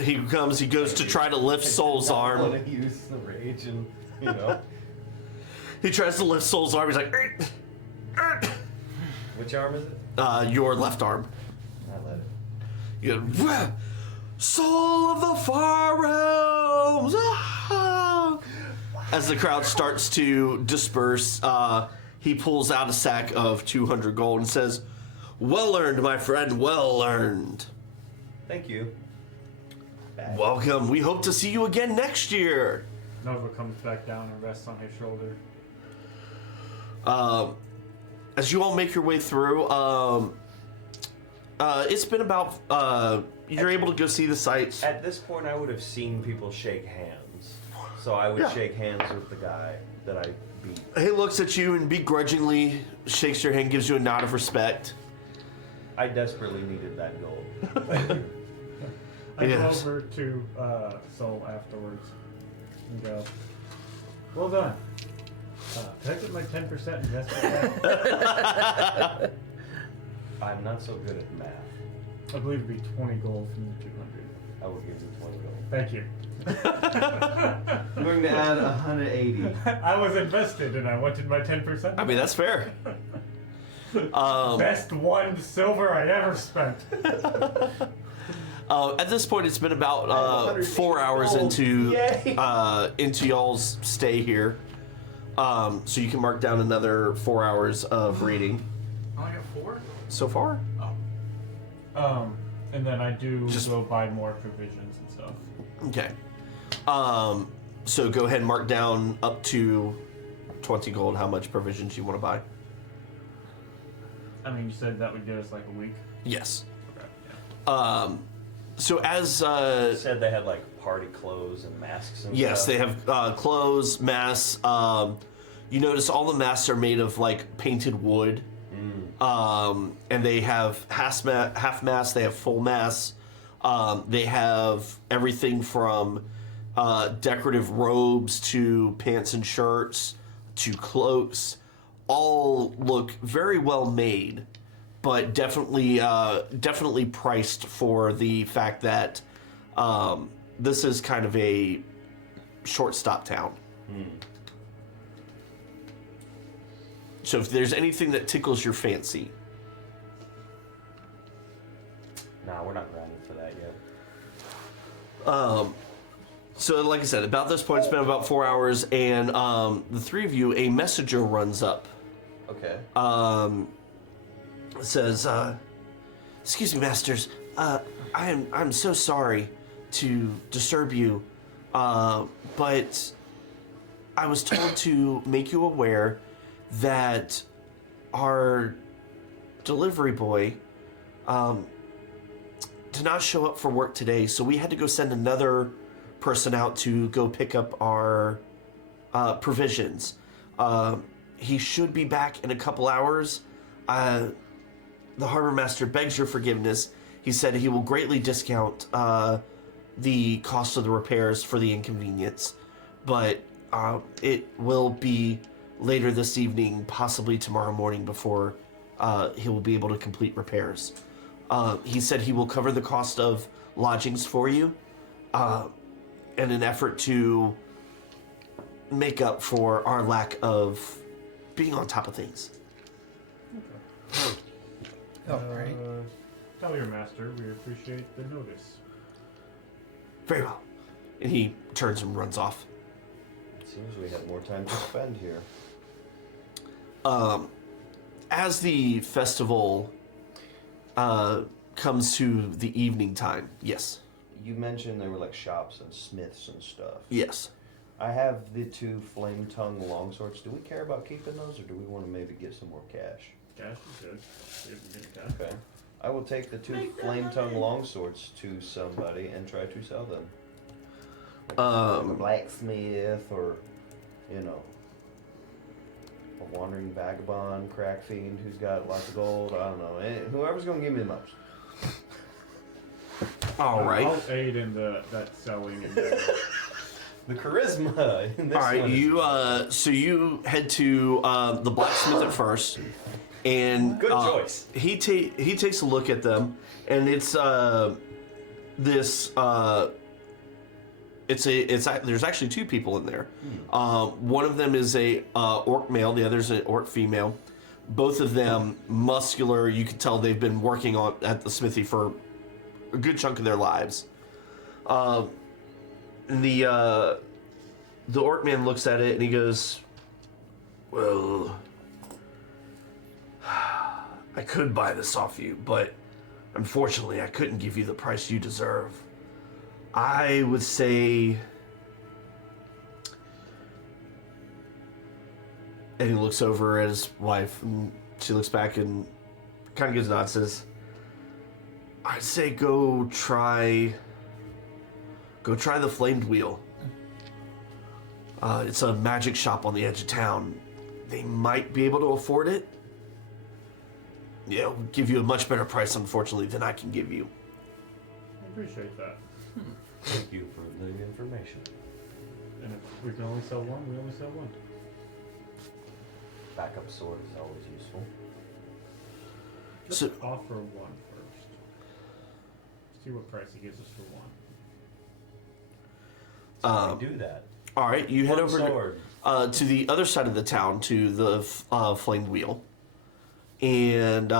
he goes to try to lift Soul's arm. Want to use the rage and, He tries to lift Soul's arm. He's like, Which arm is it? your left arm. I let it. You go, Soul of the Far Realms! Ah! As the crowd starts to disperse, he pulls out a sack of 200 gold and says, well earned, my friend, well earned. Thank you. Welcome. We hope to see you again next year. Nova comes back down and rests on his shoulder. As you all make your way through, it's been about, you're able to go see the sights. At this point, I would have seen people shake hands. So I would shake hands with the guy that I beat. He looks at you and begrudgingly shakes your hand, gives you a nod of respect. I desperately needed that gold. I go Yes. over to Soul afterwards and go, well done. Can I get my 10% investment back? I'm not so good at math. I believe it'd be 20 gold from the 200. I will give you 20 gold. Thank you. I'm going to add 180. I was invested and I wanted my 10%. I mean, that's fair. Best 1 silver I ever spent. At this point, it's been about 4 hours into y'all's stay here. So you can mark down another 4 hours of reading I only got 4? so far. And then I do Just- go buy more provisions and stuff. Okay. So go ahead and mark down up to 20 gold how much provisions you want to buy. I mean, you said that would get us like a week. Yes. Okay, yeah. So as Said they had like party clothes and masks and yes, stuff. they have clothes, masks. You notice all the masks are made of like painted wood, and they have half masks. They have full masks. They have everything from decorative robes to pants and shirts to cloaks. All look very well made, but definitely priced for the fact that this is kind of a short stop town. So if there's anything that tickles your fancy, Nah, we're not grinding for So, like I said, about this point, it's been about 4 hours, and the three of you, a messenger runs up. Okay. It says, "Excuse me, masters. I'm so sorry to disturb you, but I was told to make you aware that our delivery boy did not show up for work today, so we had to go send another person out to go pick up our provisions. He should be back in a couple hours. The harbor master begs your forgiveness. He said he will greatly discount the cost of the repairs for the inconvenience, but it will be later this evening, possibly tomorrow morning, before he will be able to complete repairs. He said he will cover the cost of lodgings for you in an effort to make up for our lack of being on top of things." Oh, great. Tell your master we appreciate the notice. Very well. And he turns and runs off. It seems we have more time to spend here. As the festival comes to the evening time, yes. You mentioned there were like shops and smiths and stuff. Yes. I have the 2 flame tongue longswords. Do we care about keeping those, or do we want to maybe get some more cash? Cash is good. See if we get cash. Okay. I will take the 2 flame tongue longswords to somebody and try to sell them. Like a blacksmith, or you know, a wandering vagabond, crack fiend who's got lots of gold. I don't know. Whoever's gonna give me the most. All right. I'll aid in that selling. And The charisma in this All right. one is- You so you head to the blacksmith at first, and Good choice. He takes a look at them, and it's this. There's actually 2 people in there. One of them is a orc male, the other's an orc female. Both of them muscular. You can tell they've been working at the smithy for a good chunk of their lives. The orc man looks at it and he goes, "Well, I could buy this off you, but unfortunately I couldn't give you the price you deserve. I would say..." And he looks over at his wife, and she looks back and kind of gives a nod and says, "I'd say go try the Flamed Wheel. It's a magic shop on the edge of town. They might be able to afford it. Yeah, it'll give you a much better price, unfortunately, than I can give you." I appreciate that. Thank you for the information. And if we can only sell one, we only sell one. Backup sword is always useful. Let's So- offer one first. See what price he gives us for one. So we do that. All right, you head One over sword. to the other side of the town, to the Flamed Wheel. And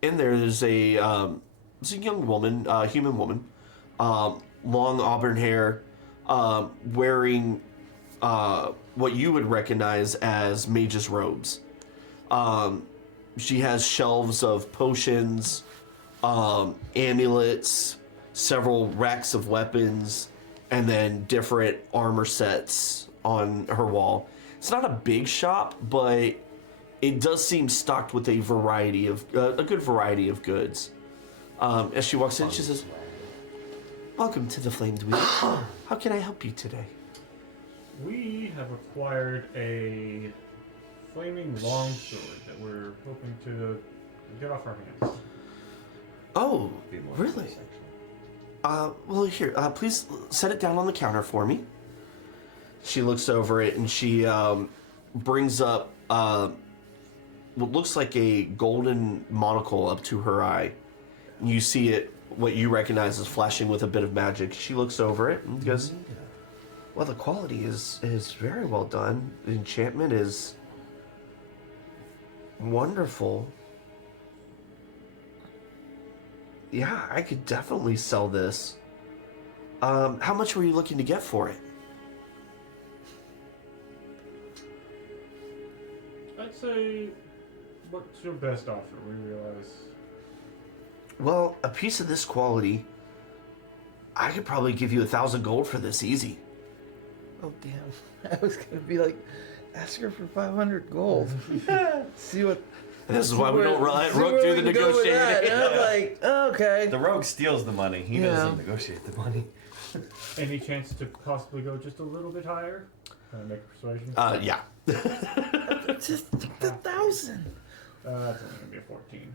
in there's a young woman, human woman, long auburn hair, wearing what you would recognize as mage's robes. She has shelves of potions, amulets, several racks of weapons, and then different armor sets on her wall. It's not a big shop, but it does seem stocked with a good variety of goods. As she walks in, she says, "Welcome to the Flamed Wheel. How can I help you today?" We have acquired a flaming longsword that we're hoping to get off our hands. Oh, Be more really? nice, actually. Well, here, please set it down on the counter for me. She looks over it and she brings up what looks like a golden monocle up to her eye. And you see it, what you recognize as flashing with a bit of magic. She looks over it and goes, "Well, the quality is very well done. The enchantment is wonderful. Yeah, I could definitely sell this. How much were you looking to get for it? I'd say, what's your best offer? We realize. Well, a piece of this quality, I could probably give you 1,000 gold for this easy. Oh damn! I was gonna be like, ask her for 500 gold. See what. And this is why we don't let see Rook where do we the can go with that. negotiating. And I'm like, okay. The rogue steals the money. He Yeah. doesn't negotiate the money. Any chance to possibly go just a little bit higher? Can I make a persuasion? Yeah. Just 1,000. That's only gonna be a 14.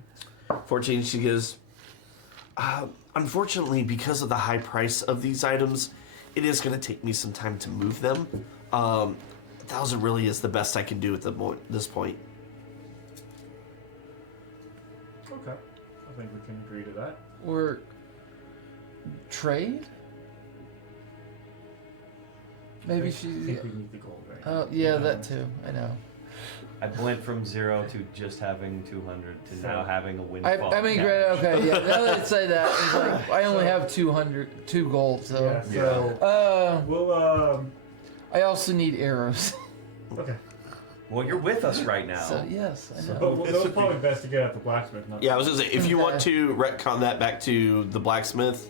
14, she goes, unfortunately, because of the high price of these items, it is going to take me some time to move them. 1,000 really is the best I can do at this point. Okay. I think we can agree to that. Or trade? Maybe I she. think we need the gold right now. Oh yeah, that too. I know. I went from 0 to just having 200 to now having a windfall. I mean, of great. cash. Okay, yeah. Now that I say that, it's like I only have 2 gold. So. Yeah, so we'll I also need arrows. okay. Well, you're with us right now. So yes, I know. But those are probably best to get at the blacksmith. Not Yeah, I was going to say, if you want Okay. to retcon that back to the blacksmith,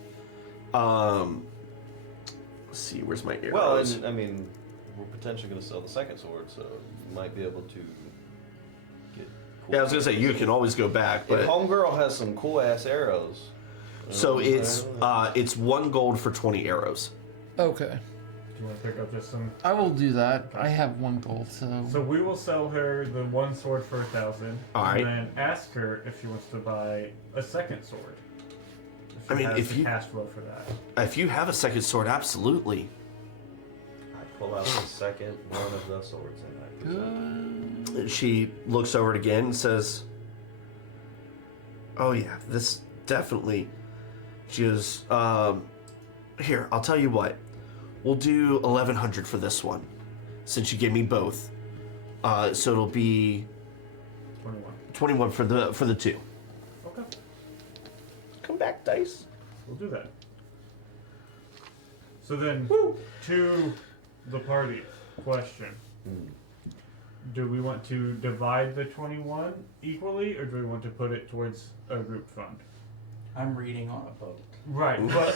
let's see, where's my arrows? Well, and, I mean, we're potentially going to sell the second sword, so you might be able to get. Cool Yeah, I was going to say, you can always go back, If but... Homegirl has some cool ass arrows. So it's 1 gold for 20 arrows. Okay, Do you want to pick up just some? I will do that. I have 1 gold, so. So we will sell her the one sword for 1,000. All right. And then ask her if she wants to buy a second sword. If she I mean, has if the you- cash flow for that. If you have a second sword, absolutely. I pull out the second one of the swords and I present. She looks over it again and says, "Oh yeah, this definitely." She goes, "Here, I'll tell you what. We'll do 1,100 for this one, since you gave me both. So it'll be 21. 21 for the 2. Okay. Come back, dice." We'll do that. So then, to the party question. Do we want to divide the 21 equally, or do we want to put it towards a group fund? I'm reading on a boat. Right, but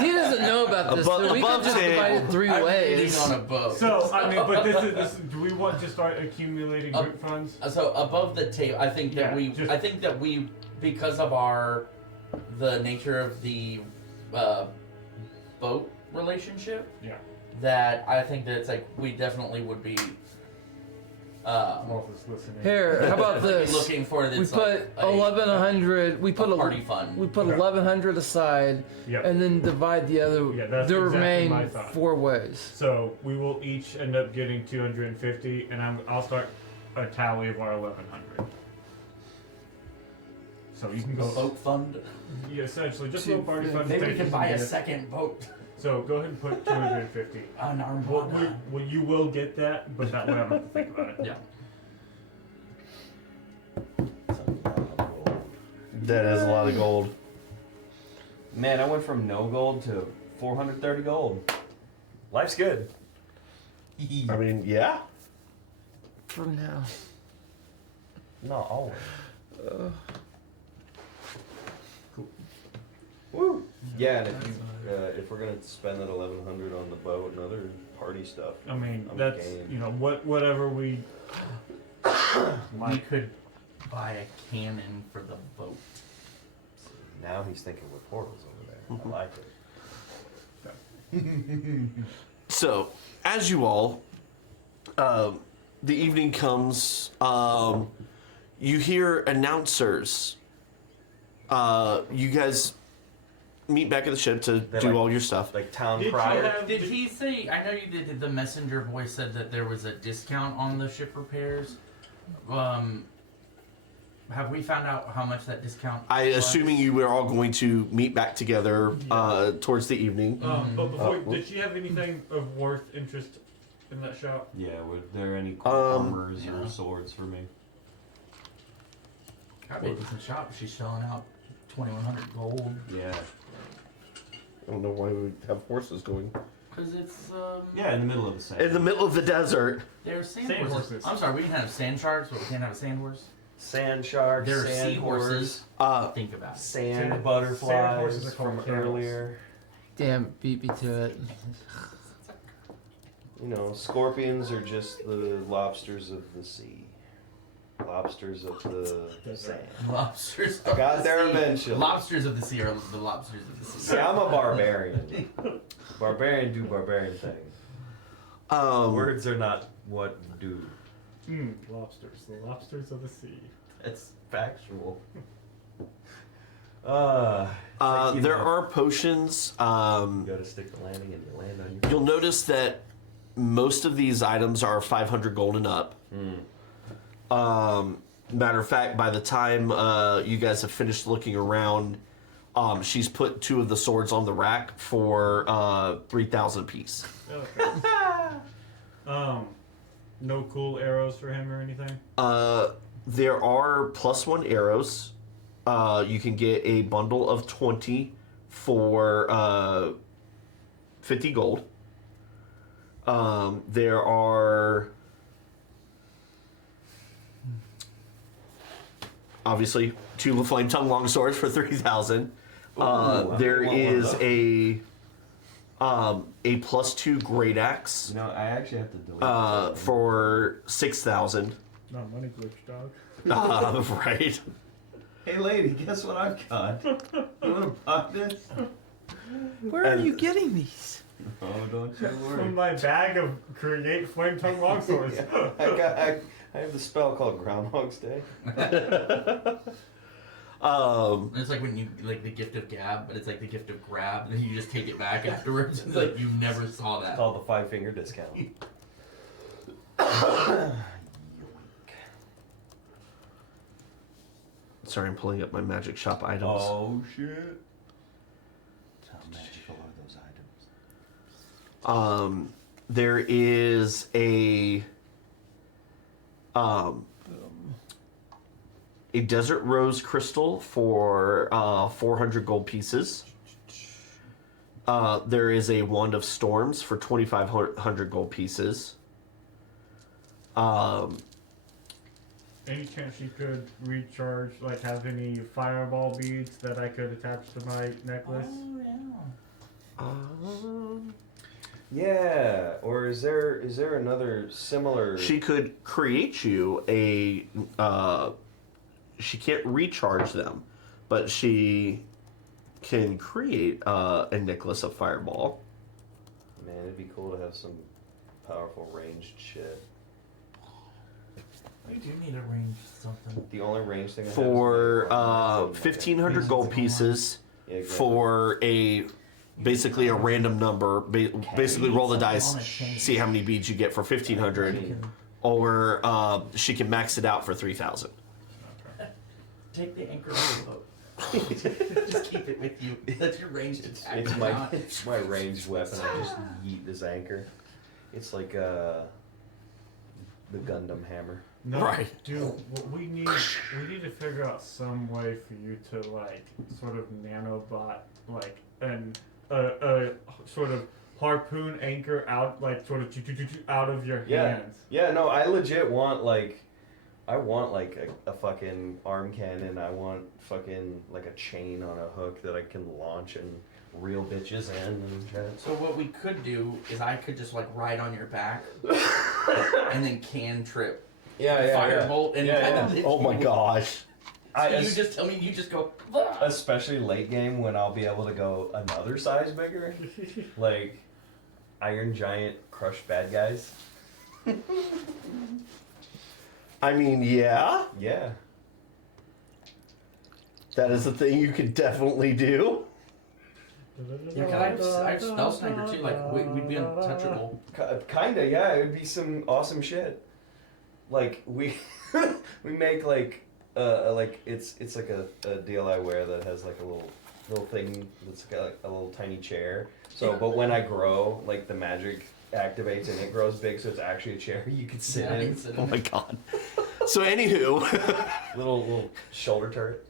He doesn't know about this, so we above can just table. divide it 3 I'm ways. reading on a boat. so I mean, but this do we want to start accumulating group funds? So above the table, I think that Yeah, I think that we, because of the nature of the boat relationship, Yeah. that I think that it's like we definitely would be Wolf is listening. Here, how about this? looking for We this. put like, 1,100. We put a party fund. We put Okay. 1,100 aside, Yep. and then divide the other. Yeah, that's the exactly my remain thought. 4 ways. So we will each end up getting 250, and I'll start a tally of our 1,100. So you can a go. boat fund. Yeah, essentially, just a little party fund. Maybe we stations can buy and a get- second boat. So go ahead and put 250. On our Well, you will get that, but that way I don't have to think about it. Yeah. That is a lot of gold. Man, I went from no gold to 430 gold. Life's good. I mean, yeah. For now. Not always. Woo! Yeah, and if we're gonna spend that 1,100 on the boat and other party stuff, I mean, I'm that's game. whatever we. We could buy a cannon for the boat. now he's thinking with portals over there. I like it. So, as you all, the evening comes, you hear announcers. You guys meet back at the ship to They're do like- all your stuff. Like town Did you crier. have- Did he say? I know you did. The messenger boy said that there was a discount on the ship repairs. Have we found out how much that discount? I was? assuming you were all going to meet back together towards the evening. But before, well- did she have anything of worth interest in that shop? Yeah, were there any cool armors or swords for me? That'd be a decent shop. She's selling out 2,100 gold. Yeah. I don't know why we would have horses going. Because it's, Yeah, in the middle of the sand. In the middle of the desert. They're sand Sand horses. horses. I'm sorry, we can have sand sharks, but we can't have a sand horse. Sand sharks, They're sand seahorses. horse, Think about it. sand Sand- sand butterflies horses are called from camels. earlier. Damn, beat me to it. You know, scorpions are just the lobsters of the sea. Lobsters of the sand. Lobsters. I got of the there sea. eventually. Lobsters of the sea are the lobsters of the sea. See, I'm a barbarian. Barbarian do barbarian things. Words are not what do. Lobsters. The lobsters of the sea. It's factual. There are potions. You gotta stick the landing and you land on your. You'll notice that most of these items are 500 gold and up. Matter of fact, by the time you guys have finished looking around, she's put 2 of the swords on the rack for 3,000 apiece. Okay. No cool arrows for him or anything? There are +1 arrows. You can get a bundle of 20 for 50 gold. There are obviously 2 flame tongue long swords for 3,000. There is a +2 great axe You know, I actually have to delete. for 6,000. Not money glitch, dog. Right. Hey, lady, guess what I've got? You wanna buy this? Where are you getting these? Oh, don't you From worry. my bag of create flame tongue longswords. I have the spell called Groundhog's Day. It's like when you like the gift of gab, but it's like the gift of grab, and then you just take it back afterwards. It's like you never saw that. It's called the 5-finger discount. Sorry, I'm pulling up my magic shop items. Oh shit! How magical are those items? There is a desert rose crystal for 400 gold pieces. There is a wand of storms for 2,500 gold pieces. Any chance you could recharge, like have any fireball beads that I could attach to my necklace? Yeah, or is there another similar? She could create you a. She can't recharge them, but she can create a necklace of fireball. Man, it'd be cool to have some powerful ranged shit. We do need to arrange something. The only range thing I have For is my 1,500 gold pieces Yeah, exactly. for basically a random number. Basically, roll the dice, see how many beads you get for 1,500, or she can max it out for 3,000. Take the anchor of the boat. Just keep it with you. That's your ranged attack. It's my ranged weapon. I just yeet this anchor. It's like the Gundam hammer. No, Right. dude. What we need to figure out some way for you to like sort of nanobot like a sort of harpoon anchor out like sort of out of your hands. Yeah, no, I legit want like a fucking arm cannon. I want fucking like a chain on a hook that I can launch and reel bitches in and shit. So what we could do is I could just like ride on your back and then cantrip firebolt and kind of hit Oh my you. gosh. So you just tell me you just go. Especially late game when I'll be able to go another size bigger, like Iron Giant crush bad guys. I mean, yeah, Yeah. that is a thing you could definitely do. Yeah, cause I have spell sniper too. Like we'd be untouchable. Kinda, yeah. It would be some awesome shit. Like we we make like it's like a deal I wear that has like a little thing that's got like a little tiny chair. So, but when I grow, like the magic activates and it grows big, so it's actually a chair you can sit in. Oh my god. So, anywho, Little shoulder turret.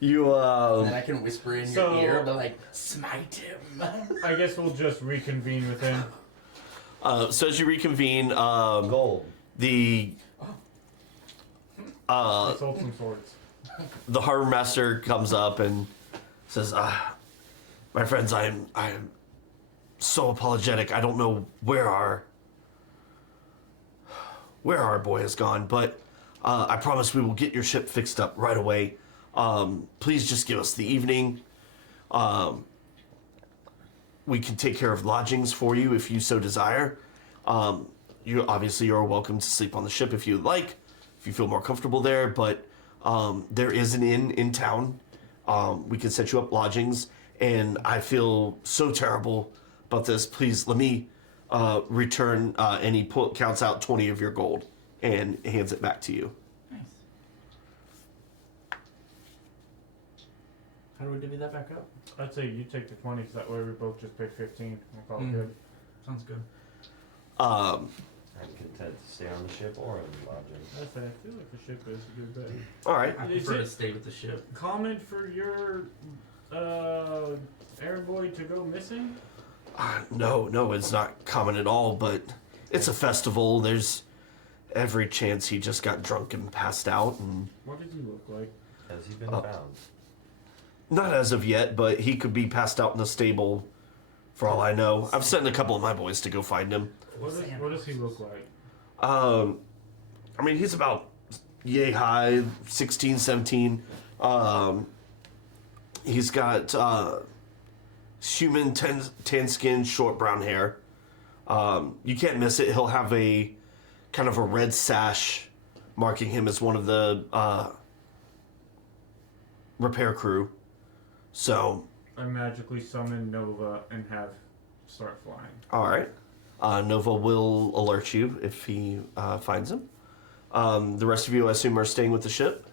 You And then I can whisper in So- your ear, but like, smite him. I guess we'll just reconvene with him. so as you reconvene, Gold. the I sold some swords. the harbor master comes up and says, "My friends, I'm so apologetic. I don't know where our boy has gone, but I promise we will get your ship fixed up right away. Please just give us the evening. We can take care of lodgings for you if you so desire. You obviously are welcome to sleep on the ship if you'd like, if you feel more comfortable there, but there is an inn in town. We can set you up lodgings, and I feel so terrible about this. Please let me return," and he counts out 20 of your gold and hands it back to you. Nice. How do we divvy that back up? I'd say you take the 20, so that way we both just pay 15. We'll call it good. Sounds good. I'm content to stay on the ship or in the lodging. I say I feel like the ship is a good bet. All right. I Is prefer it- to stay with the ship. Comment for your errand boy to go missing? No, it's not common at all, but it's a festival. There's every chance he just got drunk and passed out, and What does he look like? Has he been found? not as of yet, but he could be passed out in the stable for all I know. I'm sending a couple of my boys to go find him. What does he look like? I mean, he's about yay high, 16, 17. He's got human tan skin, short brown hair. You can't miss it. He'll have a kind of a red sash marking him as one of the repair crew. So, I magically summon Nova and have start flying. all right. Nova will alert you if he finds him. The rest of you, I assume, are staying with the ship.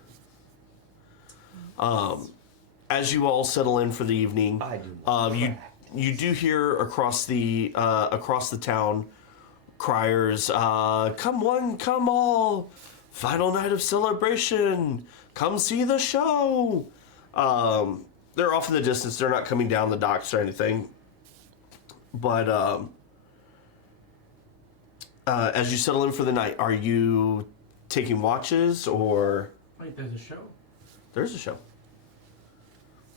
As you all settle in for the evening, I do. you do hear across the town criers, "Come one, come all! Final night of celebration! Come see the show!" They're off in the distance. They're not coming down the docks or anything. But as you settle in for the night, are you taking watches or Wait, there's a show. there's a show?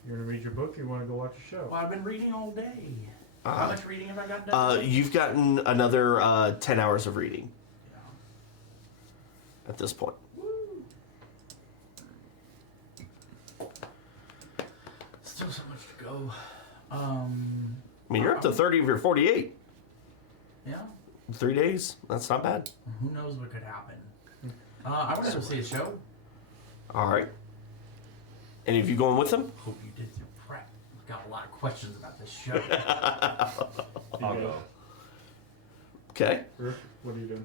You want to read your book or you want to go watch a show? Well, I've been reading all day. How much reading have I got done? You've gotten another 10 hours of reading Yeah. at this point. Woo. Still so much to go. I mean, you're up to 30 of your 48. Yeah. 3 days. That's not bad. Who knows what could happen? I want to go see a show. All right. Any of you going with them? Hope you did your prep. I've got a lot of questions about this show. I'll go. Okay. Rip, what are you doing?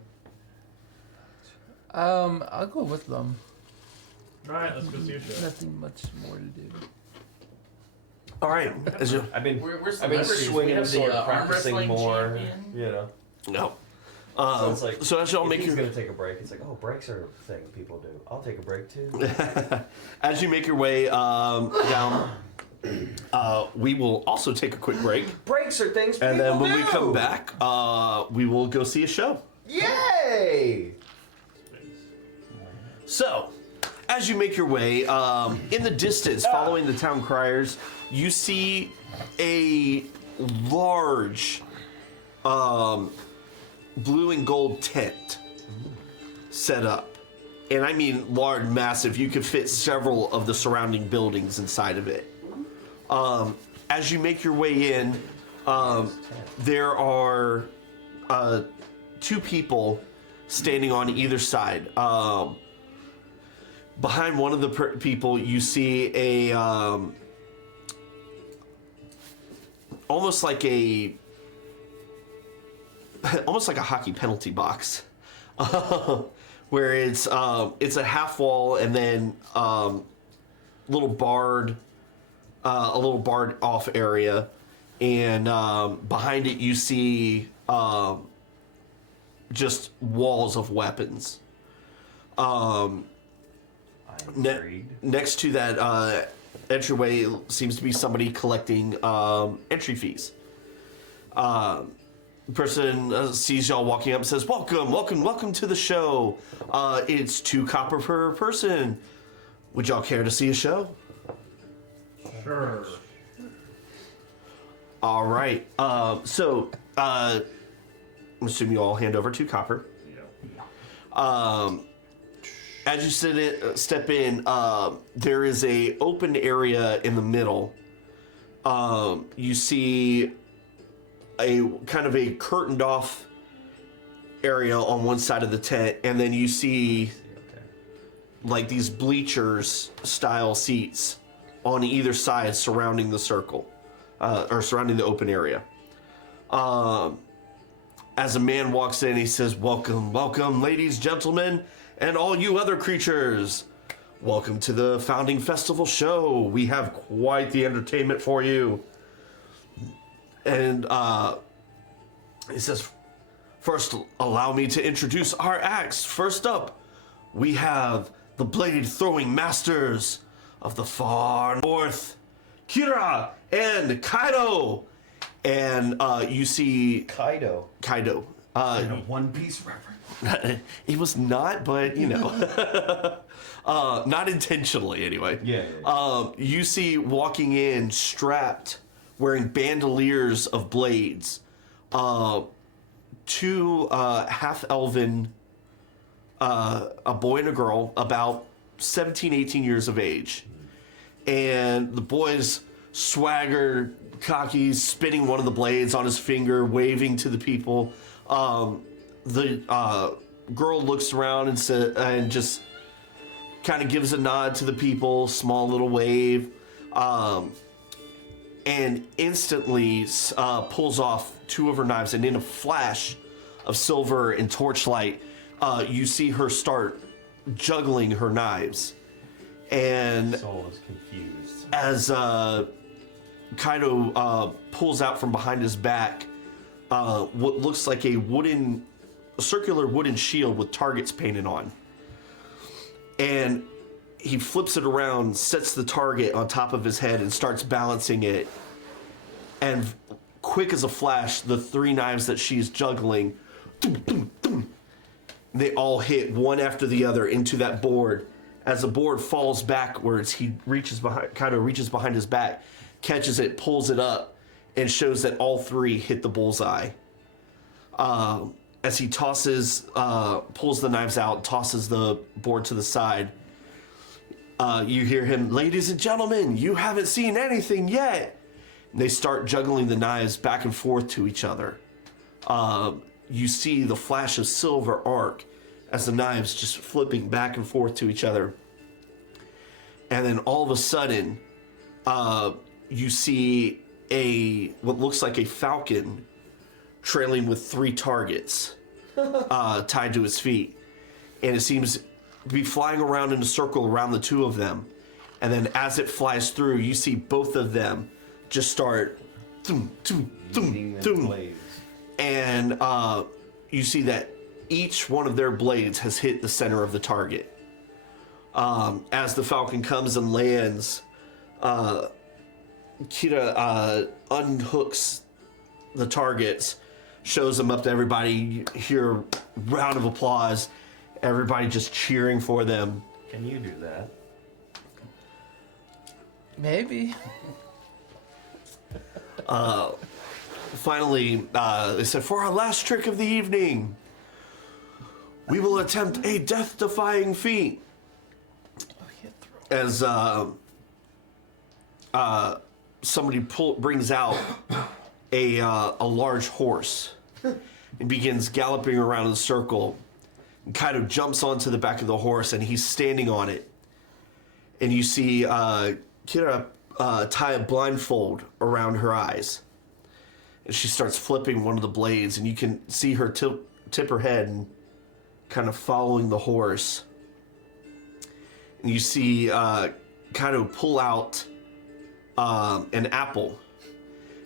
I'll go with them. Alright, let's go see a show. Nothing much more to do. All right. As you, I've been We're I've been celebrities. We swinging have the sword, arm practicing wrestling more. champion. You know. no. So it's like, so as y'all if make he's your gonna take a break, it's like, oh, breaks are a thing people do. I'll take a break too. as you make your way down, we will also take a quick break, Breaks are things and people then when do. we come back, we will go see a show. Yay! So, as you make your way in the distance, following the town criers, you see a large blue and gold tent set up. And I mean large, massive. You could fit several of the surrounding buildings inside of it. As you make your way in, there are two people standing on either side. Behind one of the people, you see a almost like a hockey penalty box, where it's a half wall and then a little barred off area, and behind it you see just walls of weapons. I'm intrigued. Next to that, entryway seems to be somebody collecting entry fees. The person sees y'all walking up and says, welcome to the show. It's 2 copper per person. Would y'all care to see a show? Sure. All right. So I'm assuming you all hand over 2 copper. Yeah. As you step in, there is a open area in the middle. You see a kind of a curtained off area on one side of the tent, and then you see like these bleachers style seats on either side surrounding the circle, or surrounding the open area. As a man walks in, he says, welcome, ladies, gentlemen, and all you other creatures. Welcome to the Founding Festival show. We have quite the entertainment for you. And he says, first, allow me to introduce our acts. First up, we have the blade-throwing masters of the far north, Kira and Kaido. And you see... Kaido. One Piece reference. It was not, but, you know. Not intentionally, anyway. Yeah. You see walking in, strapped, wearing bandoliers of blades, 2 half-elven, a boy and a girl, about 17, 18 years of age. And the boy's swagger, cocky, spinning one of the blades on his finger, waving to the people. The girl looks around and just kind of gives a nod to the people, small little wave, and instantly pulls off 2 of her knives. And in a flash of silver and torchlight, you see her start juggling her knives. And Soul is confused. as Kaido pulls out from behind his back what looks like a circular wooden shield with targets painted on. And he flips it around, sets the target on top of his head, and starts balancing it. And quick as a flash, the 3 knives that she's juggling, they all hit one after the other into that board. As the board falls backwards, Kaido reaches behind his back, catches it, pulls it up, and shows that all 3 hit the bullseye. As he pulls the knives out, tosses the board to the side, you hear him, ladies and gentlemen, you haven't seen anything yet. And they start juggling the knives back and forth to each other. You see the flash of silver arc as the knives just flipping back and forth to each other. And then all of a sudden, you see what looks like a falcon trailing with 3 targets tied to its feet. And it seems to be flying around in a circle around the 2 of them. And then as it flies through, you see both of them just start Blades. and you see that each one of their blades has hit the center of the target. As the falcon comes and lands, Kira unhooks the targets, shows them up to everybody. You hear a round of applause, everybody just cheering for them. Can you do that? Maybe. Finally, they said, for our last trick of the evening, we will attempt a death-defying feat. As somebody brings out a large horse and begins galloping around in a circle. And Kaido jumps onto the back of the horse and he's standing on it. And you see Kira tie a blindfold around her eyes. And she starts flipping one of the blades, and you can see her tip her head and kind of following the horse. And you see Kaido pull out an apple.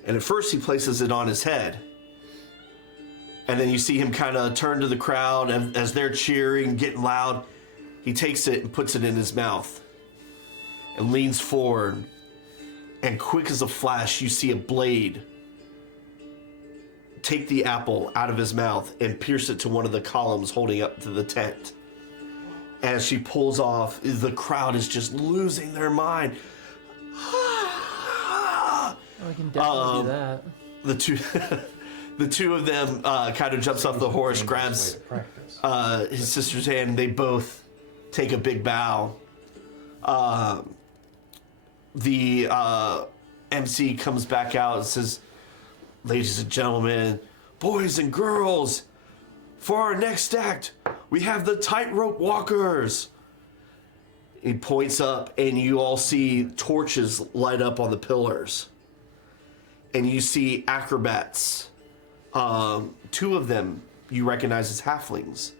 And at first he places it on his head. And then you see him kind of turn to the crowd, and as they're cheering, getting loud, he takes it and puts it in his mouth. and leans forward. And quick as a flash, you see a blade take the apple out of his mouth and pierce it to one of the columns holding up to the tent. As she pulls off, the crowd is just losing their mind. I can definitely do that. The two of them kind of jumps off the horse, grabs his sister's hand, and they both take a big bow. The MC comes back out and says, "Ladies and gentlemen, boys and girls, for our next act, we have the tightrope walkers." He points up, and you all see torches light up on the pillars. And you see acrobats. Two of them you recognize as halflings.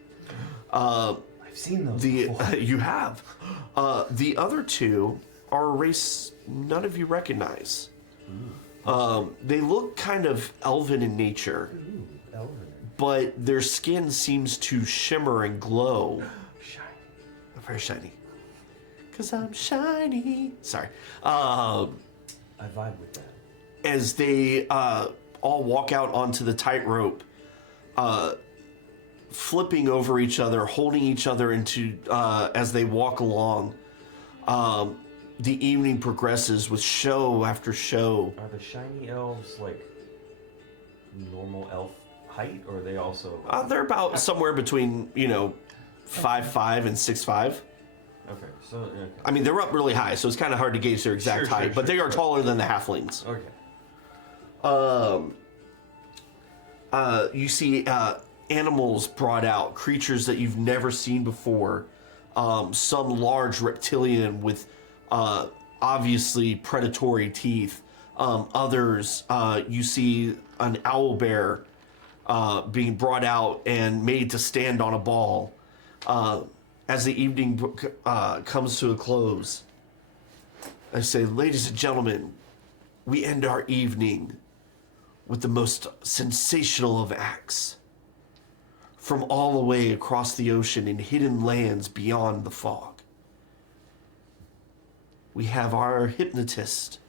I've seen those before. You have. The other two are a race none of you recognize. They look kind of elven in nature. But their skin seems to shimmer and glow. Shiny. Very shiny. 'Cause I'm shiny. Sorry. I vibe with that. As they all walk out onto the tightrope, flipping over each other, holding each other into as they walk along. The evening progresses with show after show. Are the shiny elves like normal elf height, or are they also? They're about somewhere between 5'5" and 6'5". Okay, so okay. I mean, they're up really high, so it's kind of hard to gauge their exact height, but they are taller than the halflings. Okay. You see animals brought out, creatures that you've never seen before. Some large reptilian with obviously predatory teeth. Others, you see an owl bear being brought out and made to stand on a ball. As the evening comes to a close, I say, ladies and gentlemen, we end our evening with the most sensational of acts. From all the way across the ocean in hidden lands beyond the fog. We have our hypnotist,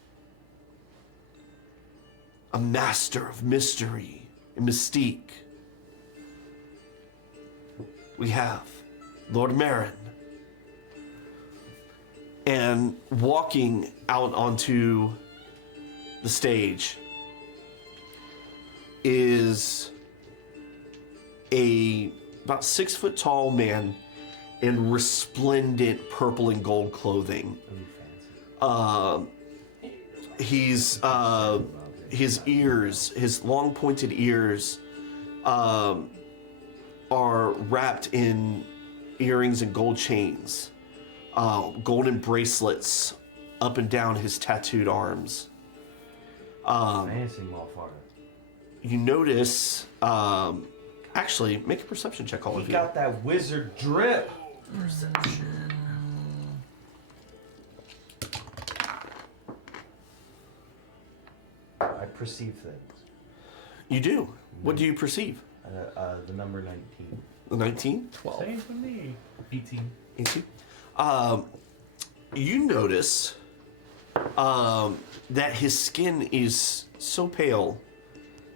a master of mystery and mystique. We have Lord Marin. And walking out onto the stage is a about 6 foot tall man in resplendent purple and gold clothing. His ears, his long pointed ears, are wrapped in earrings and gold chains, golden bracelets up and down his tattooed arms. Fancy motherfucker. You notice, actually, make a perception check, all of He you. got that wizard drip. Perception. I perceive things. You do. What do you perceive? The number 19. The 19? 12. Same for me. 18. 18? You notice that his skin is so pale,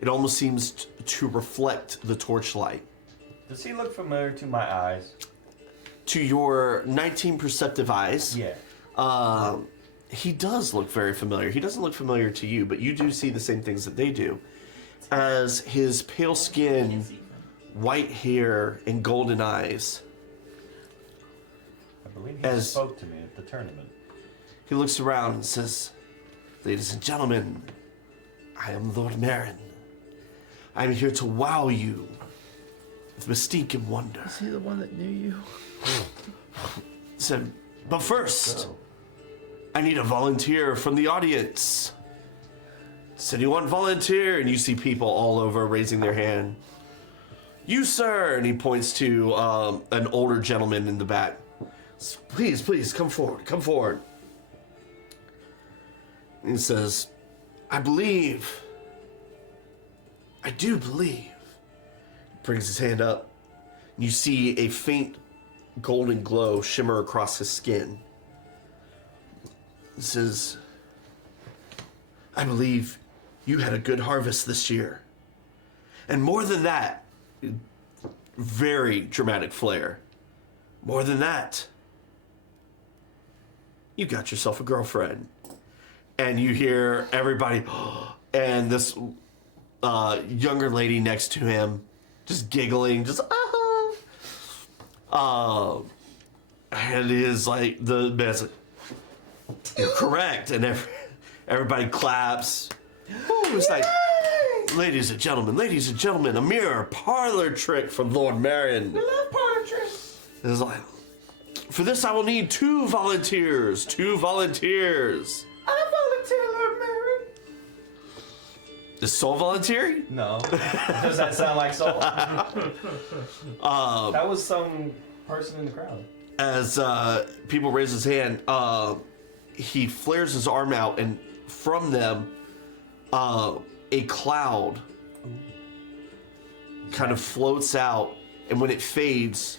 it almost seems to reflect the torchlight. Does he look familiar to my eyes? To your 19 perceptive eyes, Yeah. he does look very familiar. He doesn't look familiar to you, but you do see the same things that they do. As his pale skin, white hair, and golden eyes, I believe he As- spoke to me at the tournament. he looks around and says, ladies and gentlemen, I am Lord Marin. I am here to wow you with mystique and wonder. Is he the one that knew you? Said, but first, I need a volunteer from the audience. Does anyone volunteer? And you see people all over raising their hand. You, sir, and he points to an older gentleman in the back. Please, please, come forward, come forward. And he says, I do believe. Brings his hand up. You see a faint golden glow shimmer across his skin. He says, I believe you had a good harvest this year. And more than that, very dramatic flair. More than that, you got yourself a girlfriend. And you hear everybody, and this younger lady next to him just giggling, just, and it is like, the man's like, you're correct. And everybody claps. Ooh, it's like, ladies and gentlemen, a mere parlor trick from Lord Marion. We love parlor tricks. It's like, for this I will need 2 volunteers. 2 volunteers. I volunteer, Lord Marion. Is Soul volunteering? No. Does that sound like Soul? That was some person in the crowd. As people raise his hand, he flares his arm out, and from them, a cloud kind of floats out, and when it fades,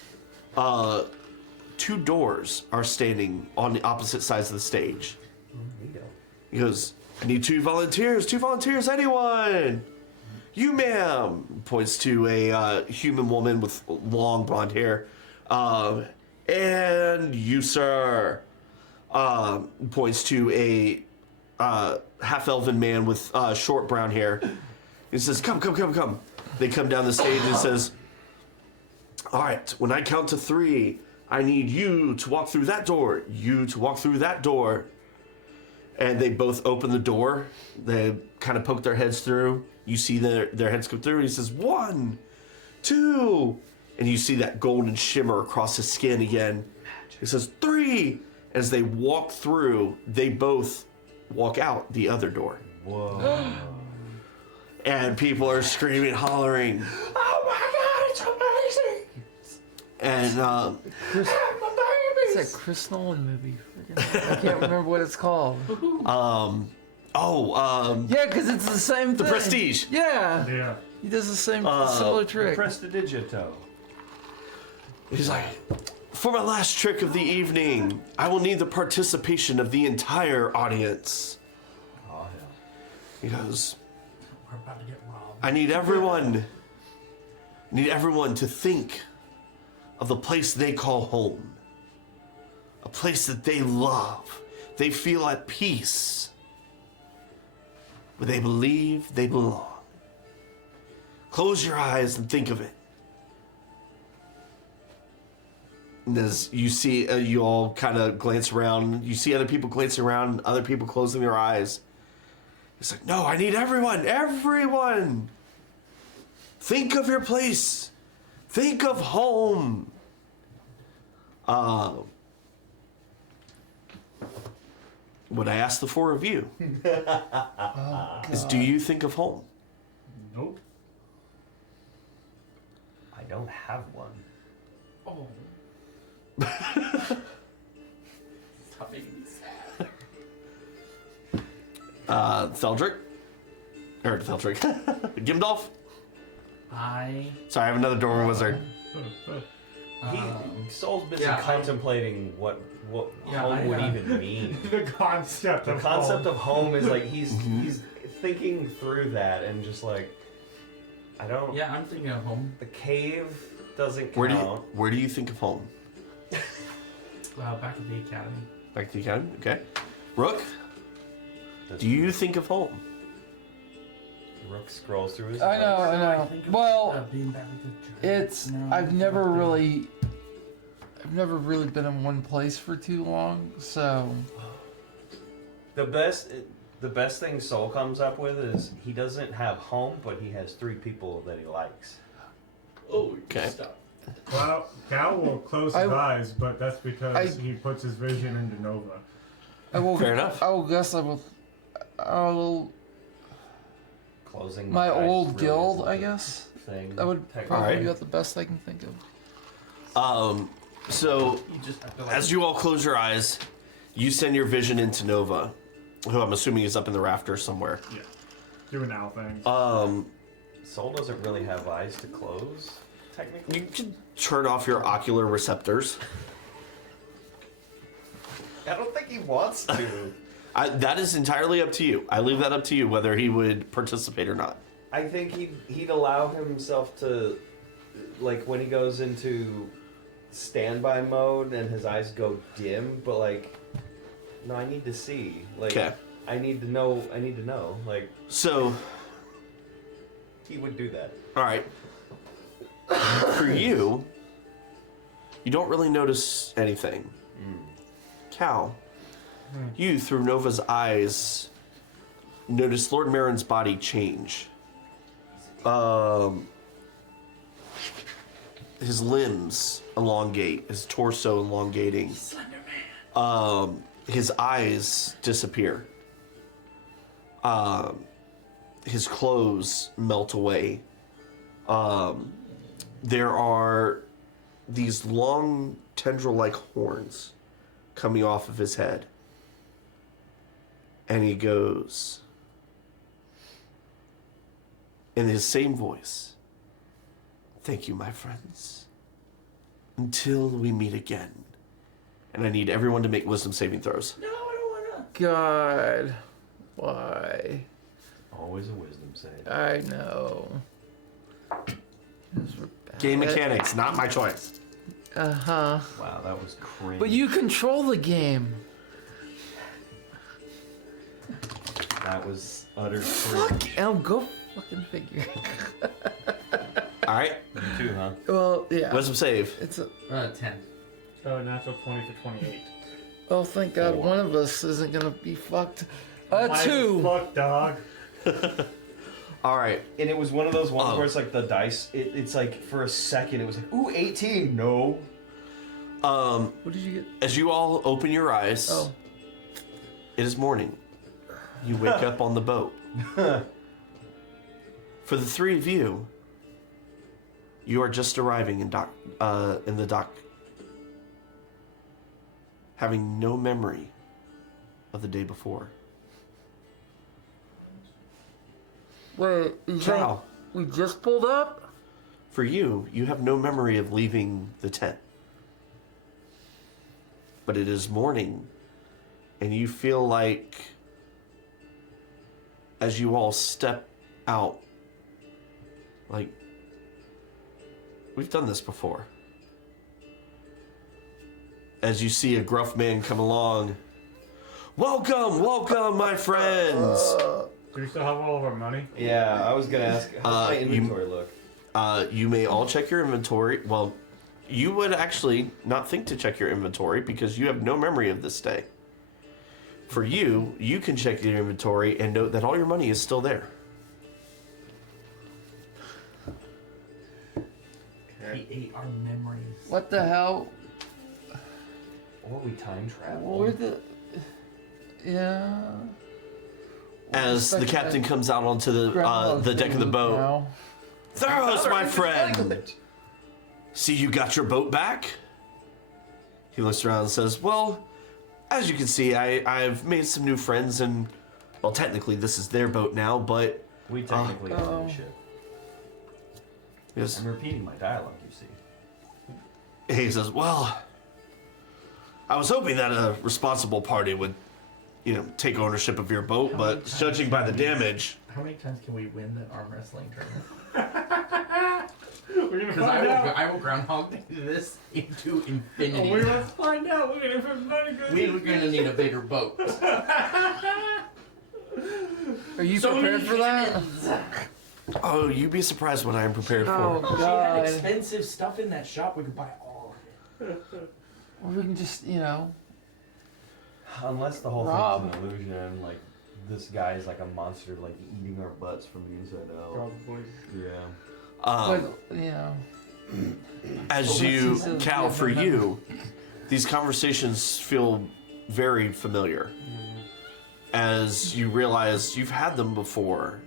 2 doors are standing on the opposite sides of the stage. He goes, I need 2 volunteers. 2 volunteers, anyone? You, ma'am. Points to a human woman with long blonde hair. And you, sir. Points to a half-elven man with short brown hair. He says, come. They come down the stage and says, all right, when I count to 3, I need you to walk through that door. You to walk through that door. And they both open the door. They kind of poke their heads through. You see their heads come through. And he says, 1, 2. And you see that golden shimmer across his skin again. He says, 3. As they walk through, they both walk out the other door. Whoa. And people are screaming, hollering. Oh my God, it's amazing. And It's that Chris Nolan movie. I can't remember what it's called. Yeah, because it's the same thing. The Prestige. Yeah. Yeah. He does the same similar trick. Prestidigito. He's like, for my last trick of the evening, I will need the participation of the entire audience. Oh, yeah. He goes, We're about to get robbed. I need everyone to think of the place they call home. A place that they love. They feel at peace. Where they believe they belong. Close your eyes and think of it. And as you see, you all kind of glance around. You see other people glancing around, other people closing their eyes. It's like, no, I need everyone. Everyone. Think of your place. Think of home. What I ask the 4 of you is, do you think of home? Nope. I don't have one. Oh. Stop making me sad. Theldrick? Or Theldrick. Gimdolf? Sorry, I have another Dwarven wizard. Soul's busy Yeah, contemplating what Yeah, home would even mean. The concept The of concept home. of home is like he's thinking through that and just like I don't. Yeah, I'm thinking of home. The cave doesn't count. Where do you think of home? Back at the academy. Back to the academy? Okay. Rook? Do you think of home? Rook scrolls through his. I know. Well, Being back at the church. it's I've never really been in one place for too long, so The best thing Soul comes up with is he doesn't have home, but he has 3 people that he likes. Oh, Okay. stop. Well, Cal will close his eyes, but that's because he puts his vision into Nova. Fair enough. I will guess I'll Closing my eyes old really guild, isn't I the guess. Thing. That would technically. probably Alright. be about the best I can think of. So, You just have to like. as you all close your eyes, you send your vision into Nova, who I'm assuming is up in the rafters somewhere. Yeah. Doing owl things. Soul doesn't really have eyes to close, technically. You can turn off your ocular receptors. I don't think he wants to. That is entirely up to you. I leave that up to you whether he would participate or not. I think he'd allow himself to, like, when he goes into standby mode and his eyes go dim, but like, no, I need to see. Like, Okay. I need to know. Like, So, he would do that. all right. For you, you don't really notice anything. Cal, you, through Nova's eyes, notice Lord Marin's body change. His limbs elongate, his torso elongating. His eyes disappear. His clothes melt away. There are these long tendril-like horns coming off of his head. And he goes, in his same voice, "Thank you, my friends. Until we meet again." And I need everyone to make wisdom saving throws. No, I don't wanna. God, why? Always a wisdom save. I know. Those were bad. Game mechanics, not my choice. Uh-huh. Wow, that was cringe. But you control the game. That was utter cringe. El, go fucking figure. All right, You too, huh? Well, yeah. wisdom save. It's a. 10. Natural 20 for 28. Oh, thank God, 4. one of us isn't gonna be fucked. Mine 2. Fuck, dog. All right, And it was one of those ones Oh. where it's like the dice. It's like for a second it was like, ooh, 18. No. What did you get? as you all open your eyes, Oh. it is morning. You wake up on the boat. For the three of you, you are just arriving in the dock, having no memory of the day before. Wait, Cal, we just pulled up? for you, you have no memory of leaving the tent. But it is morning, and you feel like, as you all step out, like, we've done this before. As you see a gruff man come along, welcome, welcome, my friends. Do we still have all of our money? Yeah, I was gonna ask, how's my inventory look? You may all check your inventory. Well, you would actually not think to check your inventory because you have no memory of this day. For you, you can check your inventory and note that all your money is still there. He ate our memories. What the hell? Or we time travel. Where the... Yeah... As the captain comes out onto the deck of the boat. Now. Theros, my friend! See, you got your boat back? He looks around and says, well, as you can see, I've made some new friends, and, well, technically this is their boat now, but... We technically own the ship. Yes. I'm repeating my dialogue, you see. He says, well, I was hoping that a responsible party would, take ownership of your boat, but judging by the damage... How many times can we win the arm wrestling tournament? We're gonna Because find out. I will groundhog this into infinity. We must find out. We're gonna find out. We're gonna need a bigger boat. Are you prepared for that? Oh, you'd be surprised what I am prepared Oh, for. She had God. expensive stuff in that shop. We could buy all of it. Or we can just, Unless the whole Rob. thing's an illusion, like this guy is like a monster, like eating our butts from the inside out. Probably. Yeah. but, As you, Cal, for you, these conversations feel very familiar. As you realize you've had them before.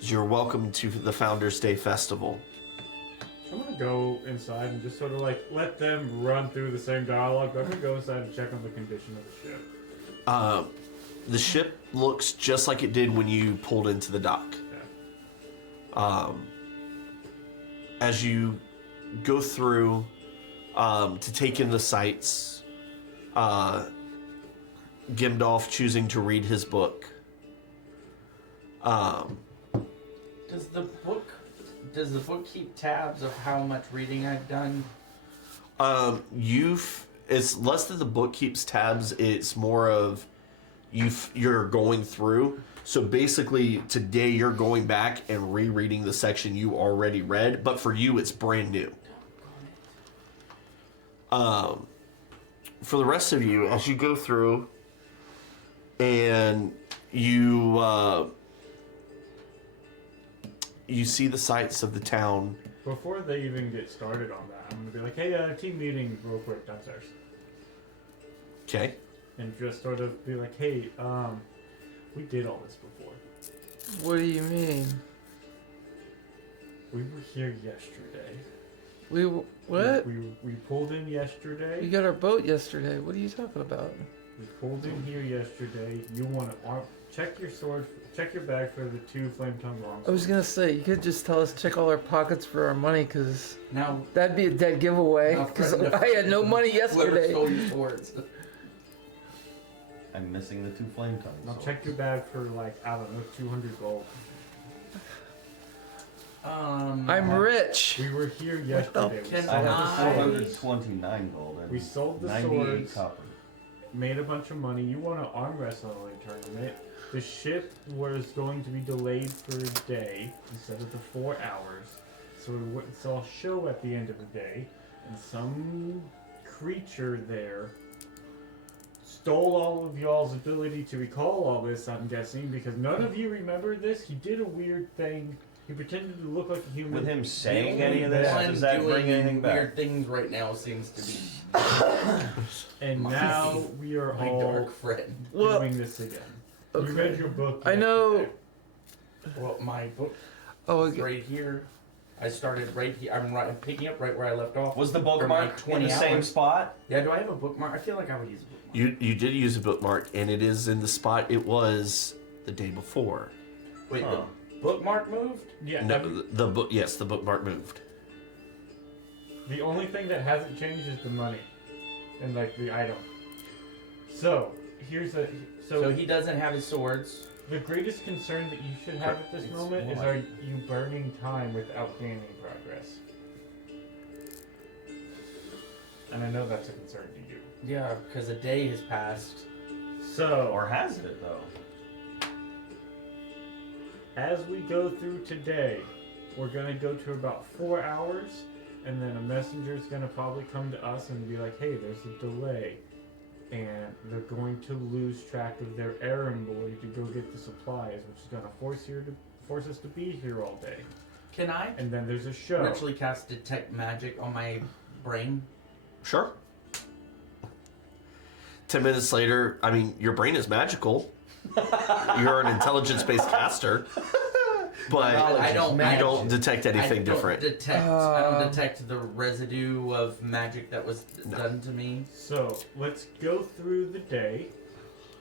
You're welcome to the Founders Day Festival. I'm gonna go inside and just sort of like let them run through the same dialogue, but I'm gonna go inside and check on the condition of the ship. The ship looks just like it did when you pulled into the dock. As you go through to take in the sights, Gimdolf choosing to read his book. Does the book keep tabs of how much reading I've done? It's less that the book keeps tabs. It's more of you're going through. So basically, today you're going back and rereading the section you already read, but for you, it's brand new. For the rest of you, as you go through, and you see the sights of the town. Before they even get started on that, I'm gonna be like, hey, team meeting real quick downstairs. Okay. And just sort of be like, hey, we did all this before. What do you mean? We were here yesterday. What? We pulled in yesterday. We got our boat yesterday. What are you talking about? We pulled in here yesterday. You want to check your sword, check your bag for the 2 flame tongue long I was swords. gonna say, you could just tell us to check all our pockets for our money, cause Now, that'd be a dead giveaway. Now, Cause Fred, I had no money whoever yesterday. stole your swords. I'm missing the 2 flame tongues. Now check your bag for like, I don't know, 200 gold. I'm rich. We were here yesterday. We Can sold I the have swords, 429 gold and We sold the 98 swords. copper. made a bunch of money. You want to arm wrestle in a tournament. The ship was going to be delayed for a day instead of the 4 hours. So we saw a show at the end of the day, and some creature there stole all of y'all's ability to recall all this, I'm guessing, because none of you remember this. He did a weird thing. He pretended to look like a human. With him saying The any of only this, one does that bring doing anything back? Weird things right now seems to be And My- now we are my all dark friend. Well, doing this again. okay. You read your book. I know. yesterday. Well, my book Oh, is okay. right here. I started right here. I'm picking up right where I left off. Was the For my bookmark in 20 the same hours. spot? Yeah, do I have a bookmark? I feel like I would use a bookmark. You did use a bookmark, and it is in the spot it was the day before. Wait, Huh. the bookmark moved? Yeah. No, the book. Yes, the bookmark moved. The only thing that hasn't changed is the money, and like the item. So here's a So he doesn't have his swords. the greatest concern that you should have at this It's moment is what? are you burning time without gaining progress? And I know that's a concern to you. Yeah, because a day has passed. So Or has it, though? as we go through today, we're gonna go to about 4 hours, and then a messenger's gonna probably come to us and be like, "Hey, there's a delay," and they're going to lose track of their errand boy to go get the supplies, which is gonna force us to be here all day. Can I And then there's a show. actually cast detect magic on my brain? Sure. 10 minutes later, I mean, your brain is magical. You're an intelligence-based caster, but I don't. you don't detect anything different. I don't detect the residue of magic that was done to me. So let's go through the day.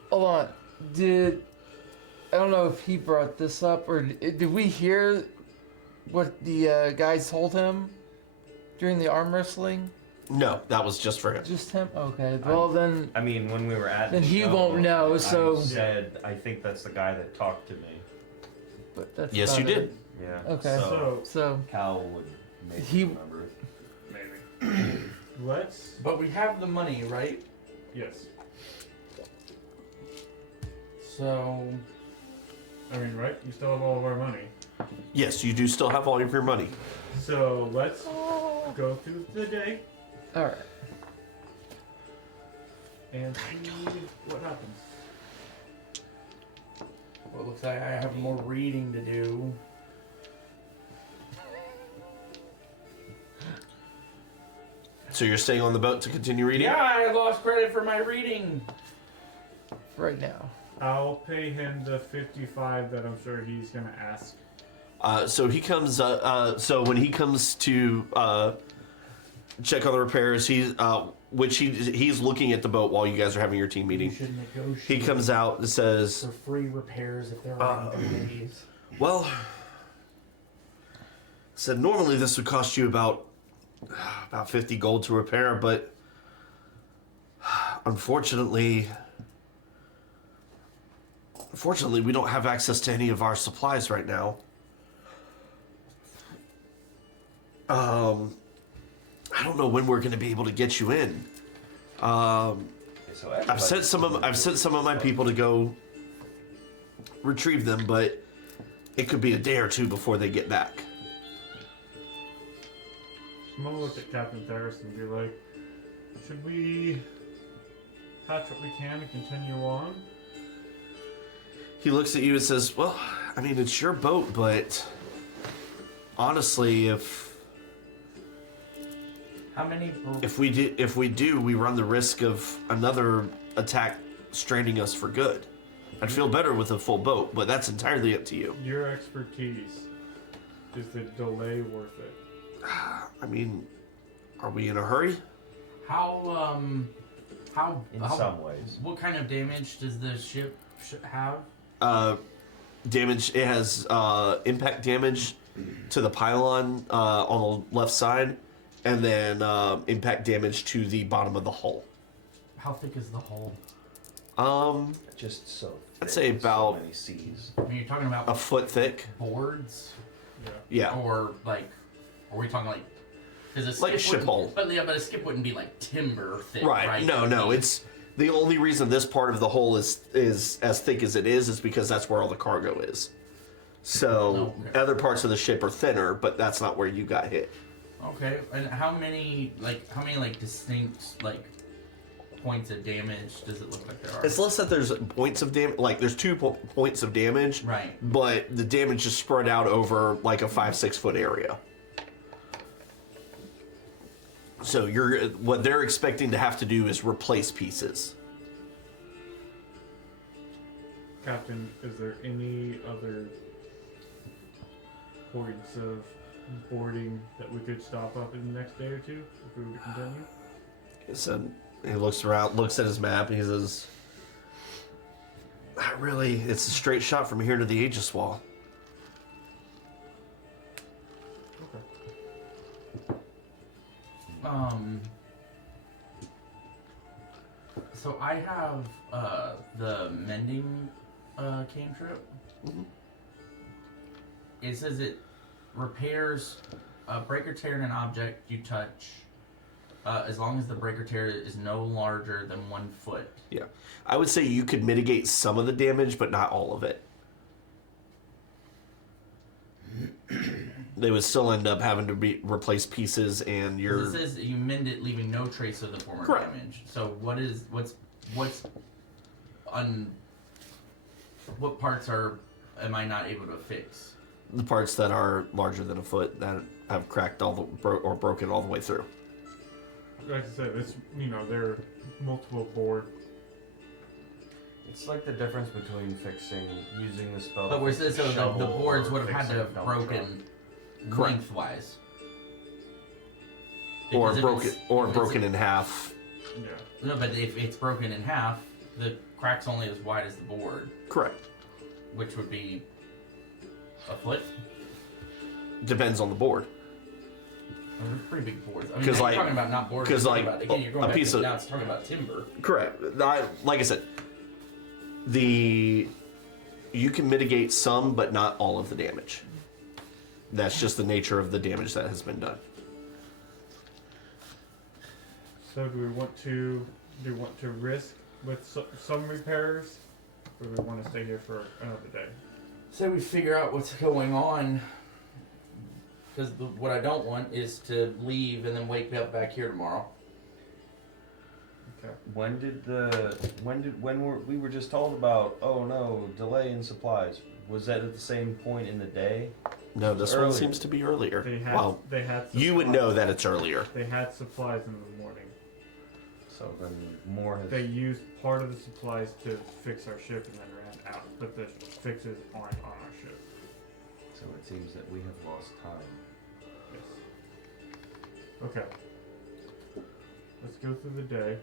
Hold on. I don't know if he brought this up or did we hear what the guys told him during the arm wrestling? No, that was just for him. Just him? Okay. Well then, I mean, when we were at Then the he show, won't know, so- I said, I think that's the guy that talked to me. but that's Yes, about you it. did. Yeah. Okay. So, So Cal would maybe He- remember it. Maybe. Let's. But we have the money, right? Yes. So I mean, right? You still have all of our money. Yes, you do still have all of your money. So let's go through the day all right. and see what happens. well, it looks like I have more reading to do. So you're staying on the boat to continue reading? Yeah, I lost credit for my reading. Right now. I'll pay him the 55 that I'm sure he's gonna ask. So he comes. So when he comes to check on the repairs, he's looking at the boat while you guys are having your team You meeting. should negotiate He comes out and says, for free repairs if there are delays. "Well, said normally this would cost you about 50 gold to repair, but unfortunately, Fortunately, we don't have access to any of our supplies right now. I don't know when we're going to be able to get you in. So I've sent some of my people to go retrieve them, but it could be a day or two before they get back. I'm gonna look at Captain Ferris and be like, should we patch what we can and continue on? He looks at you and says, "Well, I mean, it's your boat, but honestly, How many? if we do, we run the risk of another attack stranding us for good. I'd feel better with a full boat, but that's entirely up to you." Your expertise, is the delay worth it? I mean, are we in a hurry? How In some ways. What kind of damage does the ship have? Damage. It has impact damage to the pylon on the left side, and then impact damage to the bottom of the hull. How thick is the hull? Just so. I'd thick, say so about many C's. I mean, you're talking about a foot thick. boards, Yeah. or like, are we talking like? Because Like a ship hull. But yeah, but a skip wouldn't be like timber thick, right? Right. No, It would no. be- It's the only reason this part of the hull is as thick as it is because that's where all the cargo is. So Okay. other parts of the ship are thinner, but that's not where you got hit. Okay, and how many distinct points of damage does it look like there are? It's less that there's points of damage. Like there's 2 points of damage, Right. but the damage is spread out over like a 5-6 foot area. So what they're expecting to have to do is replace pieces. Captain, is there any other points of boarding that we could stop up in the next day or two if we were to continue? So he looks around, looks at his map, and he says, "Not really. It's a straight shot from here to the Aegis Wall." So I have the mending cantrip. Mhm. It says it repairs a break or tear in an object you touch, as long as the break or tear is no larger than 1 foot. Yeah, I would say you could mitigate some of the damage, but not all of it. They would still end up having to replace pieces, and 'Cause it says you mend it, leaving no trace of the former Correct. damage. So what parts am I not able to fix? the parts that are larger than a foot that have cracked or broken all the way through. Like I said, it's there are multiple board. It's like the difference between using the spell. But to we're fix a so the shovel boards or would have had fixing to a have dump broken Correct. lengthwise. Or Because if broken, it's- or if it's- broken in half. Yeah. No, but if it's broken in half, the crack's only as wide as the board, Correct. which would be a foot. Depends on the board. Those are pretty big boards. I mean, 'Cause, now like- you're talking about not boards. 'cause, you're talking like, about, again, you're going a back piece to, of- now it's talking about timber. Correct. Like I said, you can mitigate some, but not all of the damage. That's just the nature of the damage that has been done. So do we want to risk with some repairs, or do we want to stay here for another day? So we figure out what's going on. Because what I don't want is to leave and then wake up back here tomorrow. Okay. We were just told about, oh no, delay in supplies. Was that at the same point in the day? No, this one Earlier. seems to be earlier. They had Well, supplies. you would know that it's earlier. They had supplies in the morning. So then more has. They used part of the supplies to fix our ship and then ran out, but the fixes aren't on our ship. So it seems that we have lost time. Yes. Okay. Let's go through the day.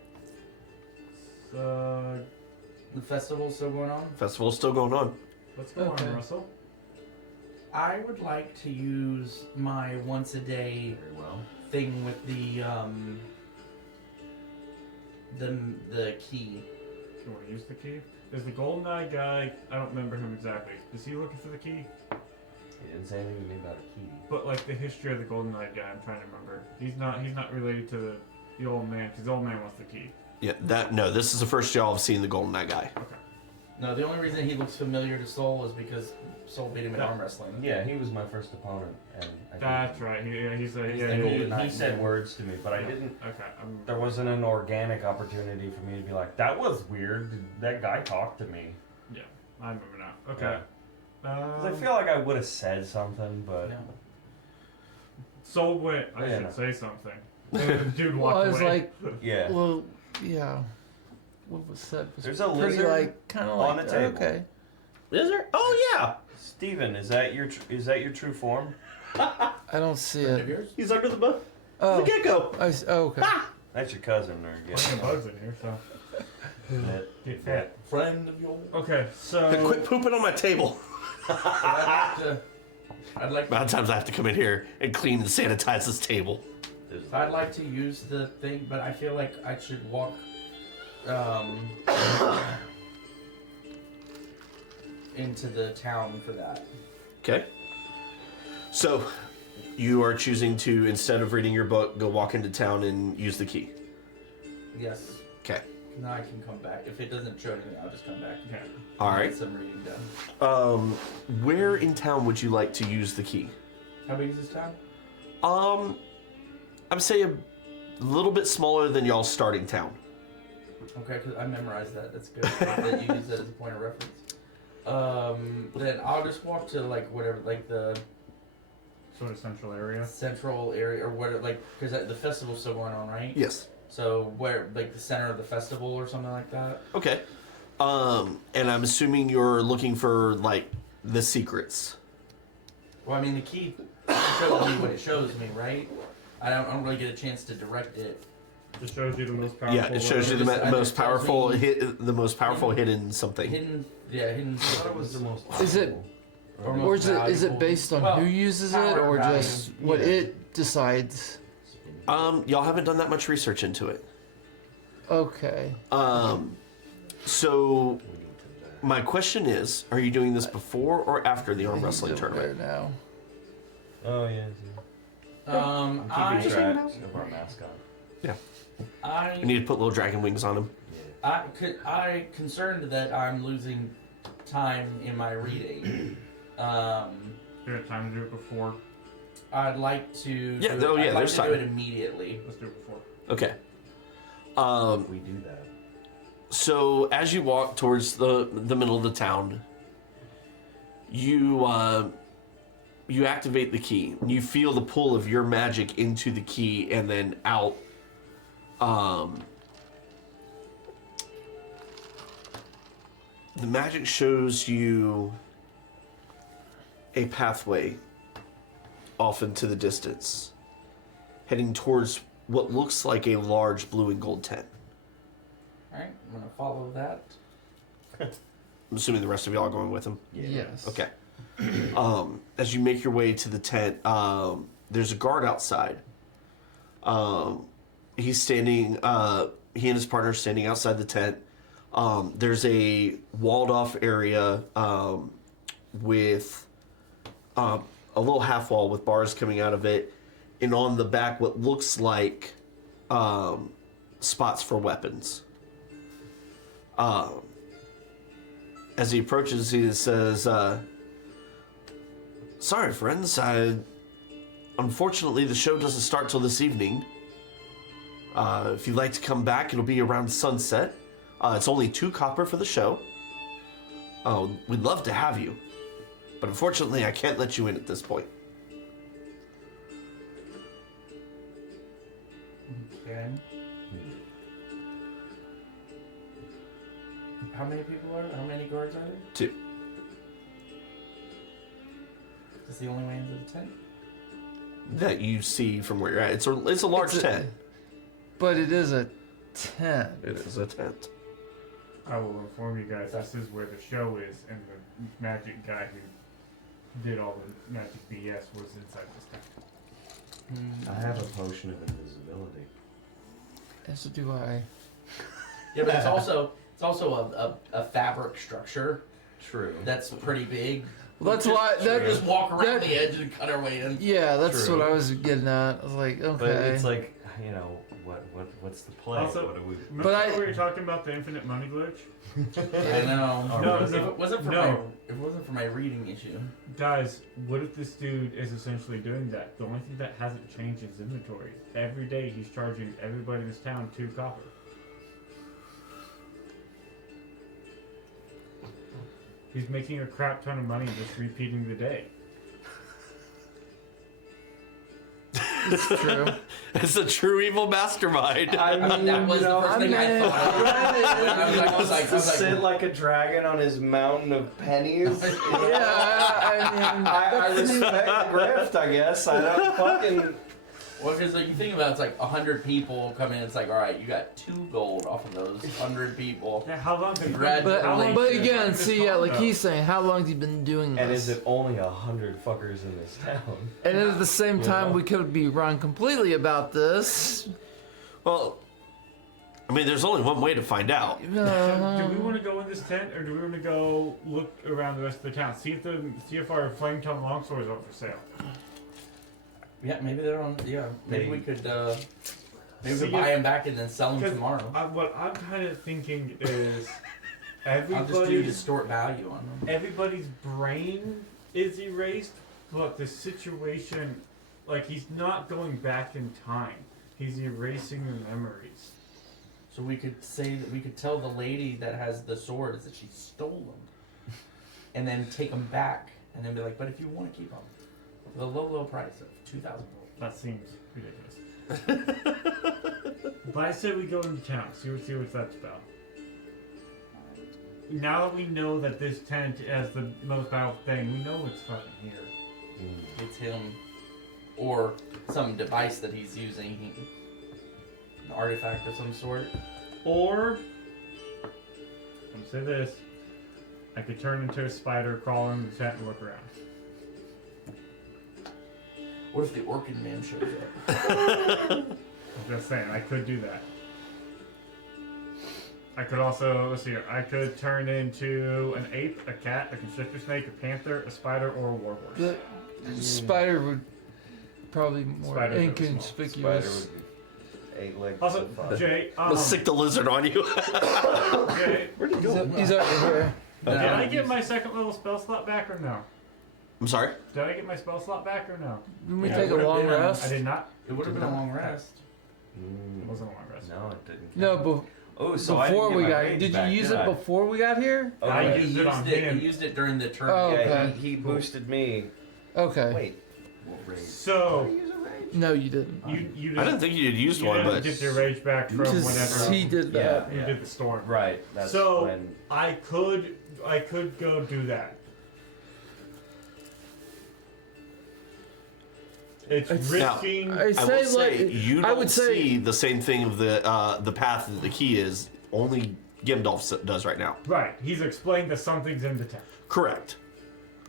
The festival's still going on? Festival's still going on. Let's go Okay. on, Russell. I would like to use my once a day Very well. thing with the key. You want to use the key? is the golden eye guy? I don't remember him exactly. Is he looking for the key? He didn't say anything to me about a key. But like the history of the golden eye guy, I'm trying to remember. He's not related to the old man because the old man wants the key. Yeah, this is the first y'all have seen the Golden Knight guy. Okay. No, the only reason he looks familiar to Soul is because Soul beat him in arm wrestling. Yeah, he was my first opponent, and That's right. He said He's yeah. the yeah, golden yeah. eye. he said words to me, but I didn't. Okay. There wasn't an organic opportunity for me to be like, that was weird. Did that guy talk to me? Yeah, I remember now. Okay. 'Cause I feel like I would have said something, but No. Soul went. I Yeah. should say something. The dude Well, walked I was away. like, yeah. well, yeah. What was said was There's a pretty lizard like kind of on like the table. okay. Is there? Oh yeah, Steven, is that your true form? I don't see Friend of it. yours? he's under the Oh, gecko. okay. That's your cousin, or Plenty of bugs in here, so get fat. Friend of yours? Okay, so Quit pooping on my table. I'd like Amount of times I have to come in here and clean and sanitize this table. I'd like to use the thing, but I feel like I should walk. Into the town for that. Okay. So, you are choosing to, instead of reading your book, go walk into town and use the key. Yes. Okay. Now I can come back. If it doesn't show anything, I'll just come back. yeah. All right. Get some reading done. Where in town would you like to use the key? How big is this town? I'm saying a little bit smaller than y'all's starting town. Okay, because I memorized that. That's good. That you use that as a point of reference. Then I'll just walk to like whatever, like the Sort of central area. central area or whatever, like because the festival's still going on, right? Yes. So where, like the center of the festival or something like that. Okay. And I'm assuming you're looking for like the secrets. Well, I mean the key shows me what it shows me, right? I don't really get a chance to direct it. Just shows you the most powerful. Yeah, it shows you the Just- I most just tells powerful me- hit, the most powerful hidden something. Hidden I thought it was the most. Is it- Or Or is it valuable. based on Well, who uses it power or value. just what Yeah. it decides? Y'all haven't done that much research into it. Okay. So my question is, are you doing this before or after the arm wrestling He's over tournament? there now. Oh yeah. I'm I'm keeping I, track of our mascot. I need to put little dragon wings on him. I concerned that I'm losing time in my reading. You have time to do it before. I'd like to. Yeah, do it, oh, yeah, I'd like there's to time. do it immediately. Let's do it before. Okay. We do that. So as you walk towards the middle of the town, you activate the key. You feel the pull of your magic into the key and then out. The magic shows you a pathway off into the distance, heading towards what looks like a large blue and gold tent. Alright, I'm gonna follow that. I'm assuming the rest of y'all are going with him. Yes. Okay. As you make your way to the tent, there's a guard outside. He's standing. He and his partner are standing outside the tent. There's a walled-off area with a little half wall with bars coming out of it, and on the back, what looks like spots for weapons. As he approaches, he says, "Sorry, friends. Unfortunately, the show doesn't start till this evening. If you'd like to come back, it'll be around sunset. It's only 2 copper for the show. We'd love to have you, but unfortunately, I can't let you in at this point." Okay. How many people are there? How many guards are there? 2. Is this the only way into the tent? That you see from where you're at. It's a large It's a- tent. But it is a tent. It is a tent. I will inform you guys. This is where the show is, and the magic guy who did all the magic BS was inside this tent. I have a potion of invisibility. As do I. Yeah, but it's also It's also a fabric structure True. that's pretty big. Well, that's why We that. just walk around that- the edge and cut our way in. Yeah, that's True. what I was getting at. I was like, okay. But it's like, you know, what's the play? Also, What do we? remember But I- when we were talking about the infinite money glitch? I know. No, if it wasn't for my reading issue. Guys, what if this dude is essentially doing that? The only thing that hasn't changed is inventory. Every day he's charging everybody in this town 2 copper. He's making a crap ton of money just repeating the day. It's true. It's a true evil mastermind. I mean, that was the first thing I thought of. I was like, to sit like a dragon on his mountain of pennies. Yeah, I mean, I respect the grift, I guess. I don't fucking. well, because like you think about it, it's like 100 people come in. It's like, all right, you got 2 gold off of those 100 people. Yeah, how long? Congratulations. but again, see, yeah, like he's saying, how long has he been doing this? And is it only 100 fuckers in this town? And at the same time, Yeah. we could be wrong completely about this. Well, I mean, there's only one way to find out. Do we want to go in this tent, or do we want to go look around the rest of the town? See if our flame tongue longswords are for sale. Yeah, maybe they're on. Yeah, maybe we could. Maybe we See could buy if- them back and then sell them 'Cause tomorrow. What I'm kind of thinking is I'll just do everybody's distort value on them. everybody's brain is erased, but the situation, like he's not going back in time. He's erasing the memories. So we could say that we could tell the lady that has the swords that she stole them, and then take them back, and then be like, "But if you want to keep them, for the low price of 2,000 gold." That seems ridiculous. But I said we go into town, see what that's about. Now that we know that this tent has the most powerful thing, we know it's fucking here. It's him, or some device that he's using, an artifact of some sort. Or, I'm gonna say this, I could turn into a spider, crawl into the tent, and look around. What if the Orchid Man shows up? I'm just saying, I could do that. I could also, let's see here, I could turn into an ape, a cat, a constrictor snake, a panther, a spider, or a warhorse. The spider would probably be more Spider's really small. inconspicuous. Spider would be 8 legs. Also, and 5. Jay, Let's sick the lizard on you. Jay, He's over here. did I get my second level spell slot back or no? I'm sorry? Did I get my spell slot back or no? Didn't we Yeah, take it a would've long been, I rest? did not. It would have been a long rest. It wasn't a long rest. No, it didn't. No, but Oh, so I before didn't we get my got rage did you back, use did it I? before we got here? Oh, I right. used it on him. He used it during the turn. Oh, Yeah, okay. he boosted me. Okay. Wait. So, No, you didn't. you I didn't think you had used you one, didn't but get your rage back from Because whenever he did that. you did the storm. Right. That's So when. I could go do that. It's Now, risking. I I say will say like you I don't would say see the same thing of the path that the key is. Only Gimdolf does right now. Right. He's explained that something's in the tent. Correct.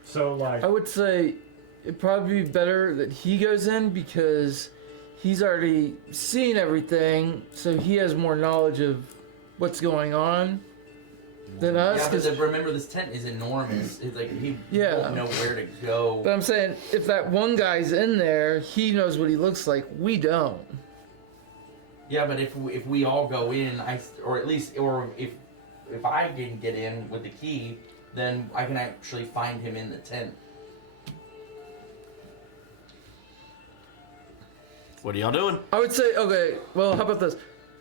So like I would say it'd probably be better that he goes in because he's already seen everything, so he has more knowledge of what's going on than us. Yeah, 'Cause- but remember, this tent is enormous. It's like he Yeah. won't know where to go. but I'm saying if that one guy's in there, he knows what he looks like. We don't. Yeah, but if we all go in, or if I can get in with the key, then I can actually find him in the tent. What are y'all doing? I would say okay. Well, how about this?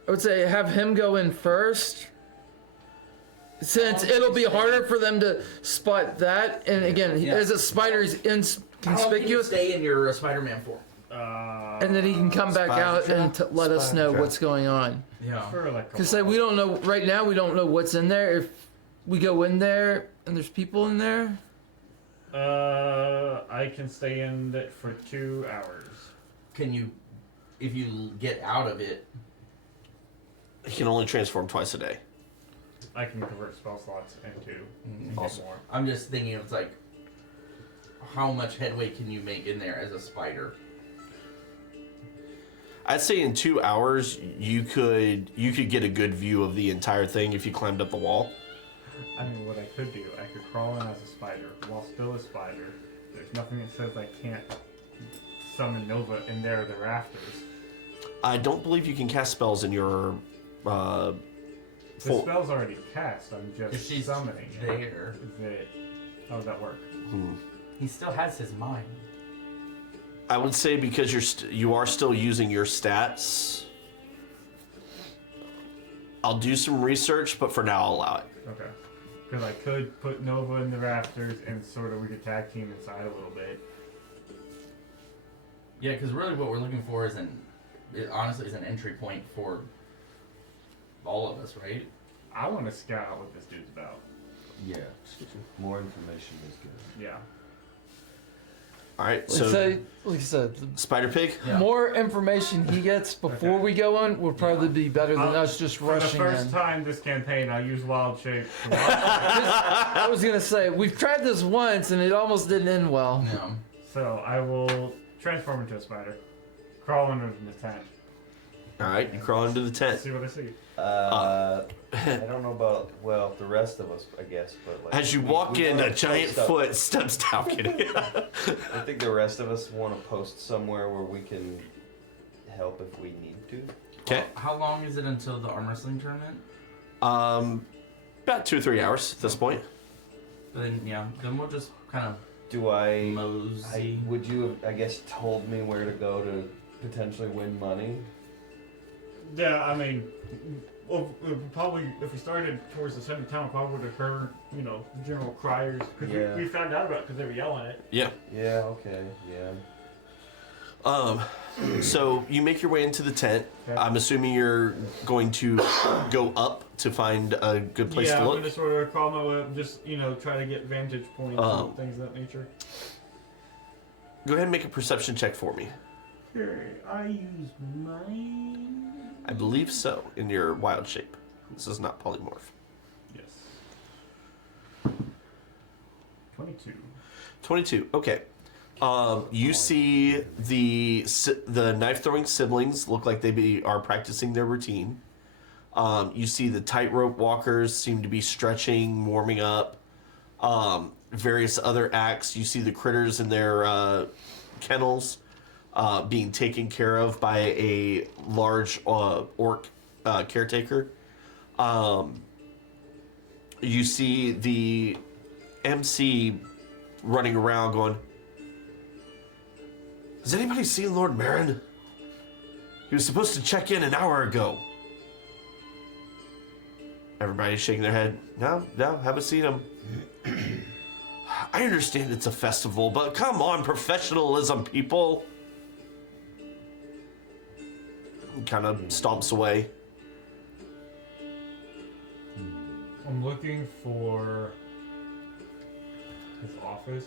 I would say have him go in first. Since it'll be harder for them to spot that, and again, Yeah. as a spider, he's How long can you inconspicuous, stay in your Spider-Man form? and then he can come back out and let us know trap. what's going on. Yeah. for like a Because like, we don't know right now. We don't know what's in there. If we go in there and there's people in there, I can stay in it for 2 hours. Can you, if you get out of it? He can only transform twice a day. I can convert spell slots into Awesome. more. I'm just thinking it's like, how much headway can you make in there as a spider? I'd say in 2 hours you could get a good view of the entire thing if you climbed up the wall. I mean, what I could do, I could crawl in as a spider while still a spider. There's nothing that says I can't summon Nova in there, the rafters. I don't believe you can cast spells in your. The spell's already cast. I'm If just she's summoning it. there, How does that work? he still has his mind. I would say because you are still using your stats. I'll do some research, but for now I'll allow it. Okay. Because I could put Nova in the rafters and sort of we could tag team inside a little bit. Yeah, because really what we're looking for is honestly is an entry point for all of us, right? I want to scout out what this dude's about. Yeah. More information is good. Yeah. All right, Like, so say, like I said, the Spider Pig. Yeah. more information he gets before Okay. we go in would probably be better than us just For the rushing first in. time this campaign, I'll use Wild Shape. I was gonna say we've tried this once and it almost didn't end well. No. So I will transform into a spider. Crawl under the tent. All right, you crawl into the tent. See what I see. I don't know about the rest of us, I guess, but like As you we- walk we in, wanna a giant post up- foot steps down. Kidding. I think the rest of us want to post somewhere where we can help if we need to. Okay. How long is it until the arm wrestling tournament? About 2 or 3 hours at this point. Then we'll just kind of Do I? mosey. Would you have, I guess, told me where to go to potentially win money? Yeah, I mean, well, probably if we started towards the center of town, probably would have heard, general criers. Because Yeah. we found out about it because they were yelling it. Yeah. Yeah. Okay. Yeah. So you make your way into the tent. Okay. I'm assuming you're going to go up to find a good place yeah, to I'm look. gonna sort of crawl my way up, just try to get vantage points and things of that nature. Go ahead and make a perception check for me. Okay, I use mine. I believe so, in your wild shape. This is not polymorph. Yes. 22. 22. Okay. You see the knife throwing siblings look like they are practicing their routine. You see the tightrope walkers seem to be stretching, warming up. Various other acts. You see the critters in their kennels being taken care of by a large orc caretaker. You see the MC running around going, "Has anybody seen Lord Marin? He was supposed to check in an hour ago." Everybody's shaking their head. No, haven't seen him. I understand it's a festival, but come on, professionalism, people. Kind of stomps away. I'm looking for his office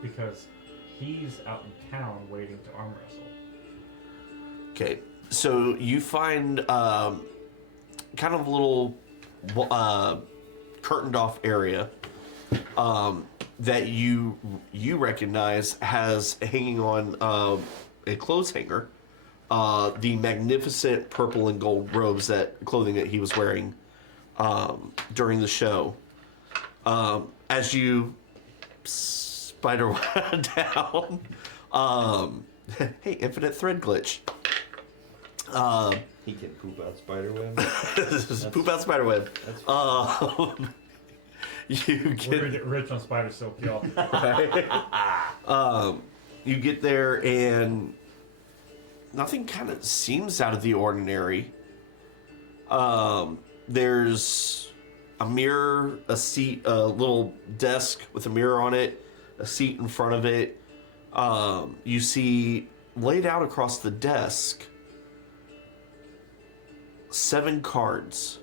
because he's out in town waiting to arm wrestle. Okay, so you find kind of a little curtained off area that you recognize has hanging on a clothes hanger the magnificent purple and gold robes, clothing that he was wearing during the show. As you spider down, hey, infinite thread glitch. He can poop out spiderweb. This is poop out spiderweb. You We're get rich on spider silk, y'all. you get there and nothing kind of seems out of the ordinary. There's a mirror, a seat, a little desk with a mirror on it, a seat in front of it. You see laid out across the desk 7 cards.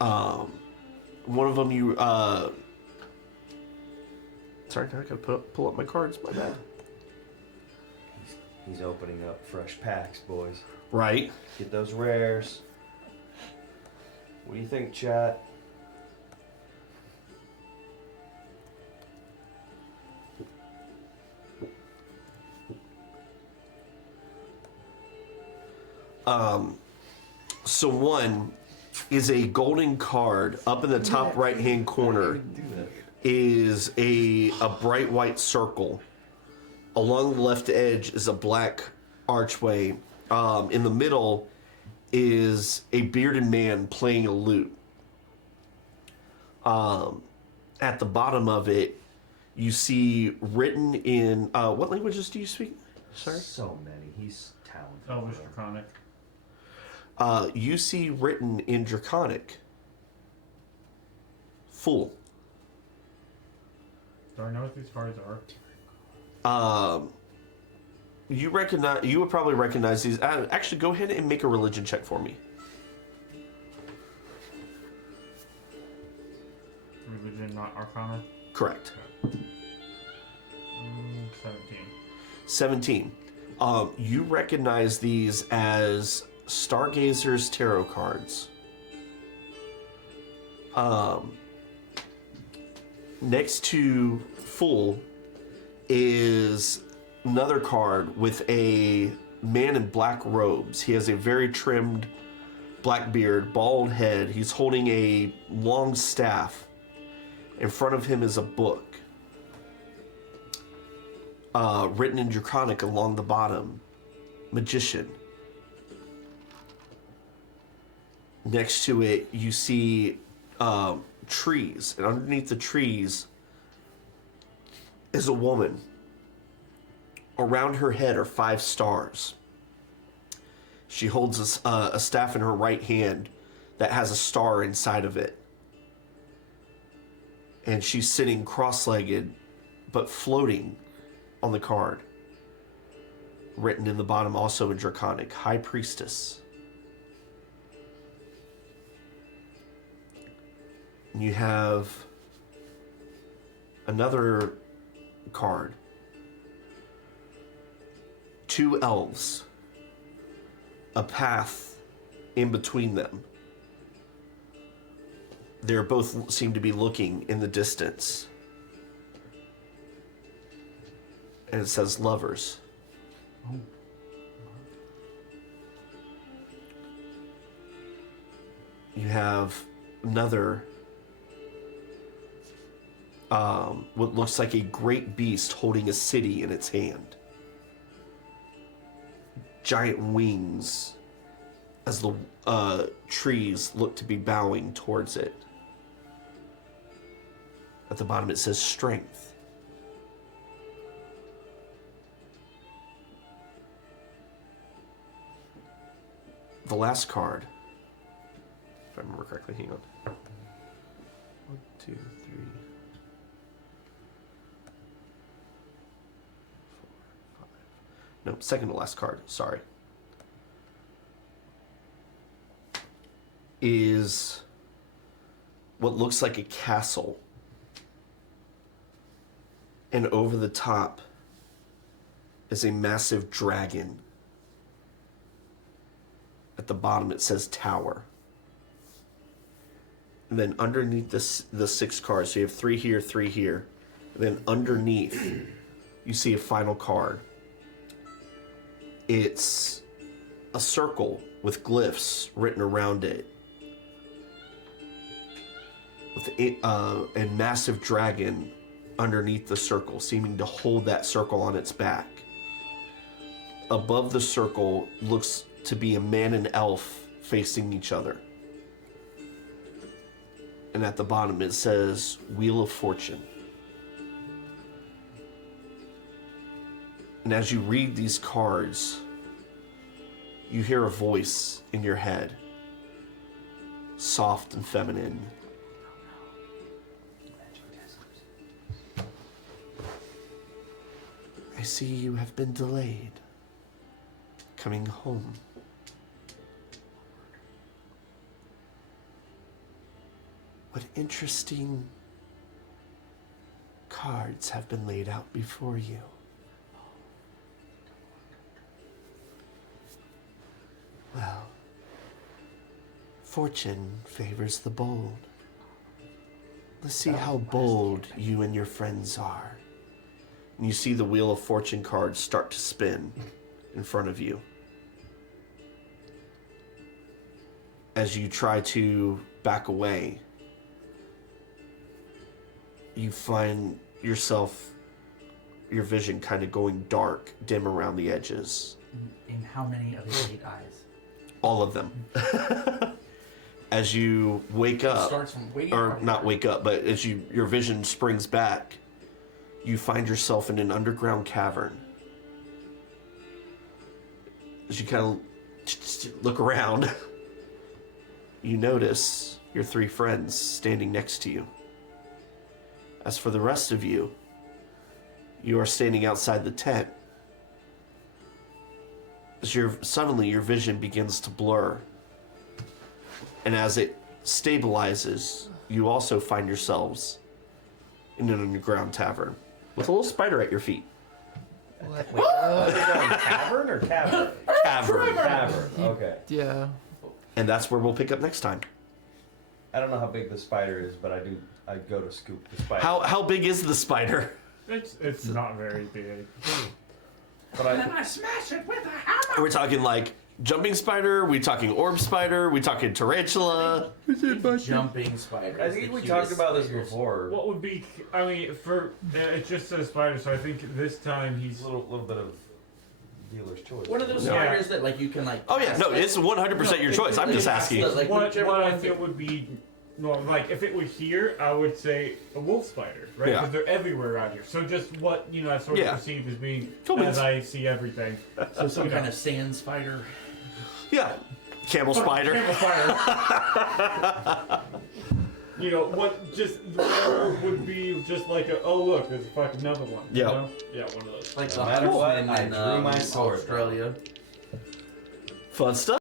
One of them you sorry, I gotta pull up my cards, my bad. He's opening up fresh packs, boys. Right. Get those rares. What do you think, chat? So one is a golden card up in the top right-hand corner. Is a bright white circle. Along the left edge is a black archway. In the middle is a bearded man playing a lute. At the bottom of it, you see written in what languages do you speak? Sorry. So many. He's talented. Elvish Draconic. You see written in Draconic. Fool. Do I know what these cards are? You recognize. You would probably recognize these. Actually, go ahead and make a religion check for me. Religion, not Arcana? Correct. 17. 17. You recognize these as Stargazer's tarot cards. Next to Fool is another card with a man in black robes. He has a very trimmed black beard, bald head. He's holding a long staff. In front of him is a book. Written in Draconic along the bottom. Magician. Next to it, you see trees. And underneath the trees is a woman. Around her head are 5 stars. She holds a staff in her right hand that has a star inside of it. And she's sitting cross-legged, but floating on the card. Written in the bottom also in Draconic, High Priestess. And you have another card. 2 elves. A path in between them. They're both seem to be looking in the distance. And it says lovers. You have another what looks like a great beast holding a city in its hand. Giant wings as the trees look to be bowing towards it. At the bottom it says strength. The last card, if I remember correctly, hang on. 1, 2, 3, 4, 5. No, second to last card, sorry. Is what looks like a castle. And over the top is a massive dragon. At the bottom it says tower. And then underneath the 6 cards, so you have 3 here, 3 here. And then underneath, you see a final card. It's a circle with glyphs written around it. With a massive dragon underneath the circle, seeming to hold that circle on its back. Above the circle looks to be a man and elf facing each other. And at the bottom it says Wheel of Fortune. And as you read these cards, you hear a voice in your head, soft and feminine. I see you have been delayed coming home. What interesting cards have been laid out before you. Well, fortune favors the bold. Let's see how bold you and your friends are. And you see the Wheel of Fortune cards start to spin in front of you. as you try to back away, you find yourself, your vision kind of going dark, dim around the edges. In how many of his 8 eyes? All of them. As you wake It up, starts from way or up. not wake up, but as your vision springs back, you find yourself in an underground cavern. As you kind of look around, you notice your 3 friends standing next to you. As for the rest of you, you are standing outside the tent. As suddenly your vision begins to blur. And as it stabilizes, you also find yourselves in an underground tavern with a little spider at your feet. Tavern or cavern? Cavern. Tavern. Okay. Yeah. And that's where we'll pick up next time. I don't know how big the spider is, but I go to scoop the spider. How big is the spider? It's not very big. But And then I smash it with a hammer. Are we talking like jumping spider? Are we talking orb spider? Are we talking tarantula? Jumping spider. I is think the we cutest talked about this spiders. before. What would be? I mean, it just says spider, so I think this time he's. A little bit of dealer's choice. One of those No. spiders that like you can like. Oh yeah, no, it's 100% your choice. I'm just asking. Like, What whichever I one think would be, well, like if it were here, I would say a wolf spider, right? Yeah. Because they're everywhere around here. So just what I sort of Yeah. perceive as being Cool beans. as I see everything. So some kind of sand spider. Yeah. Camel spider. Camel spider. What just whatever would be just like oh look, there's fucking another one. Yeah. You know? Yeah, one of those. Like No the matter what, huntsman I in drew my sword. Australia. Fun stuff.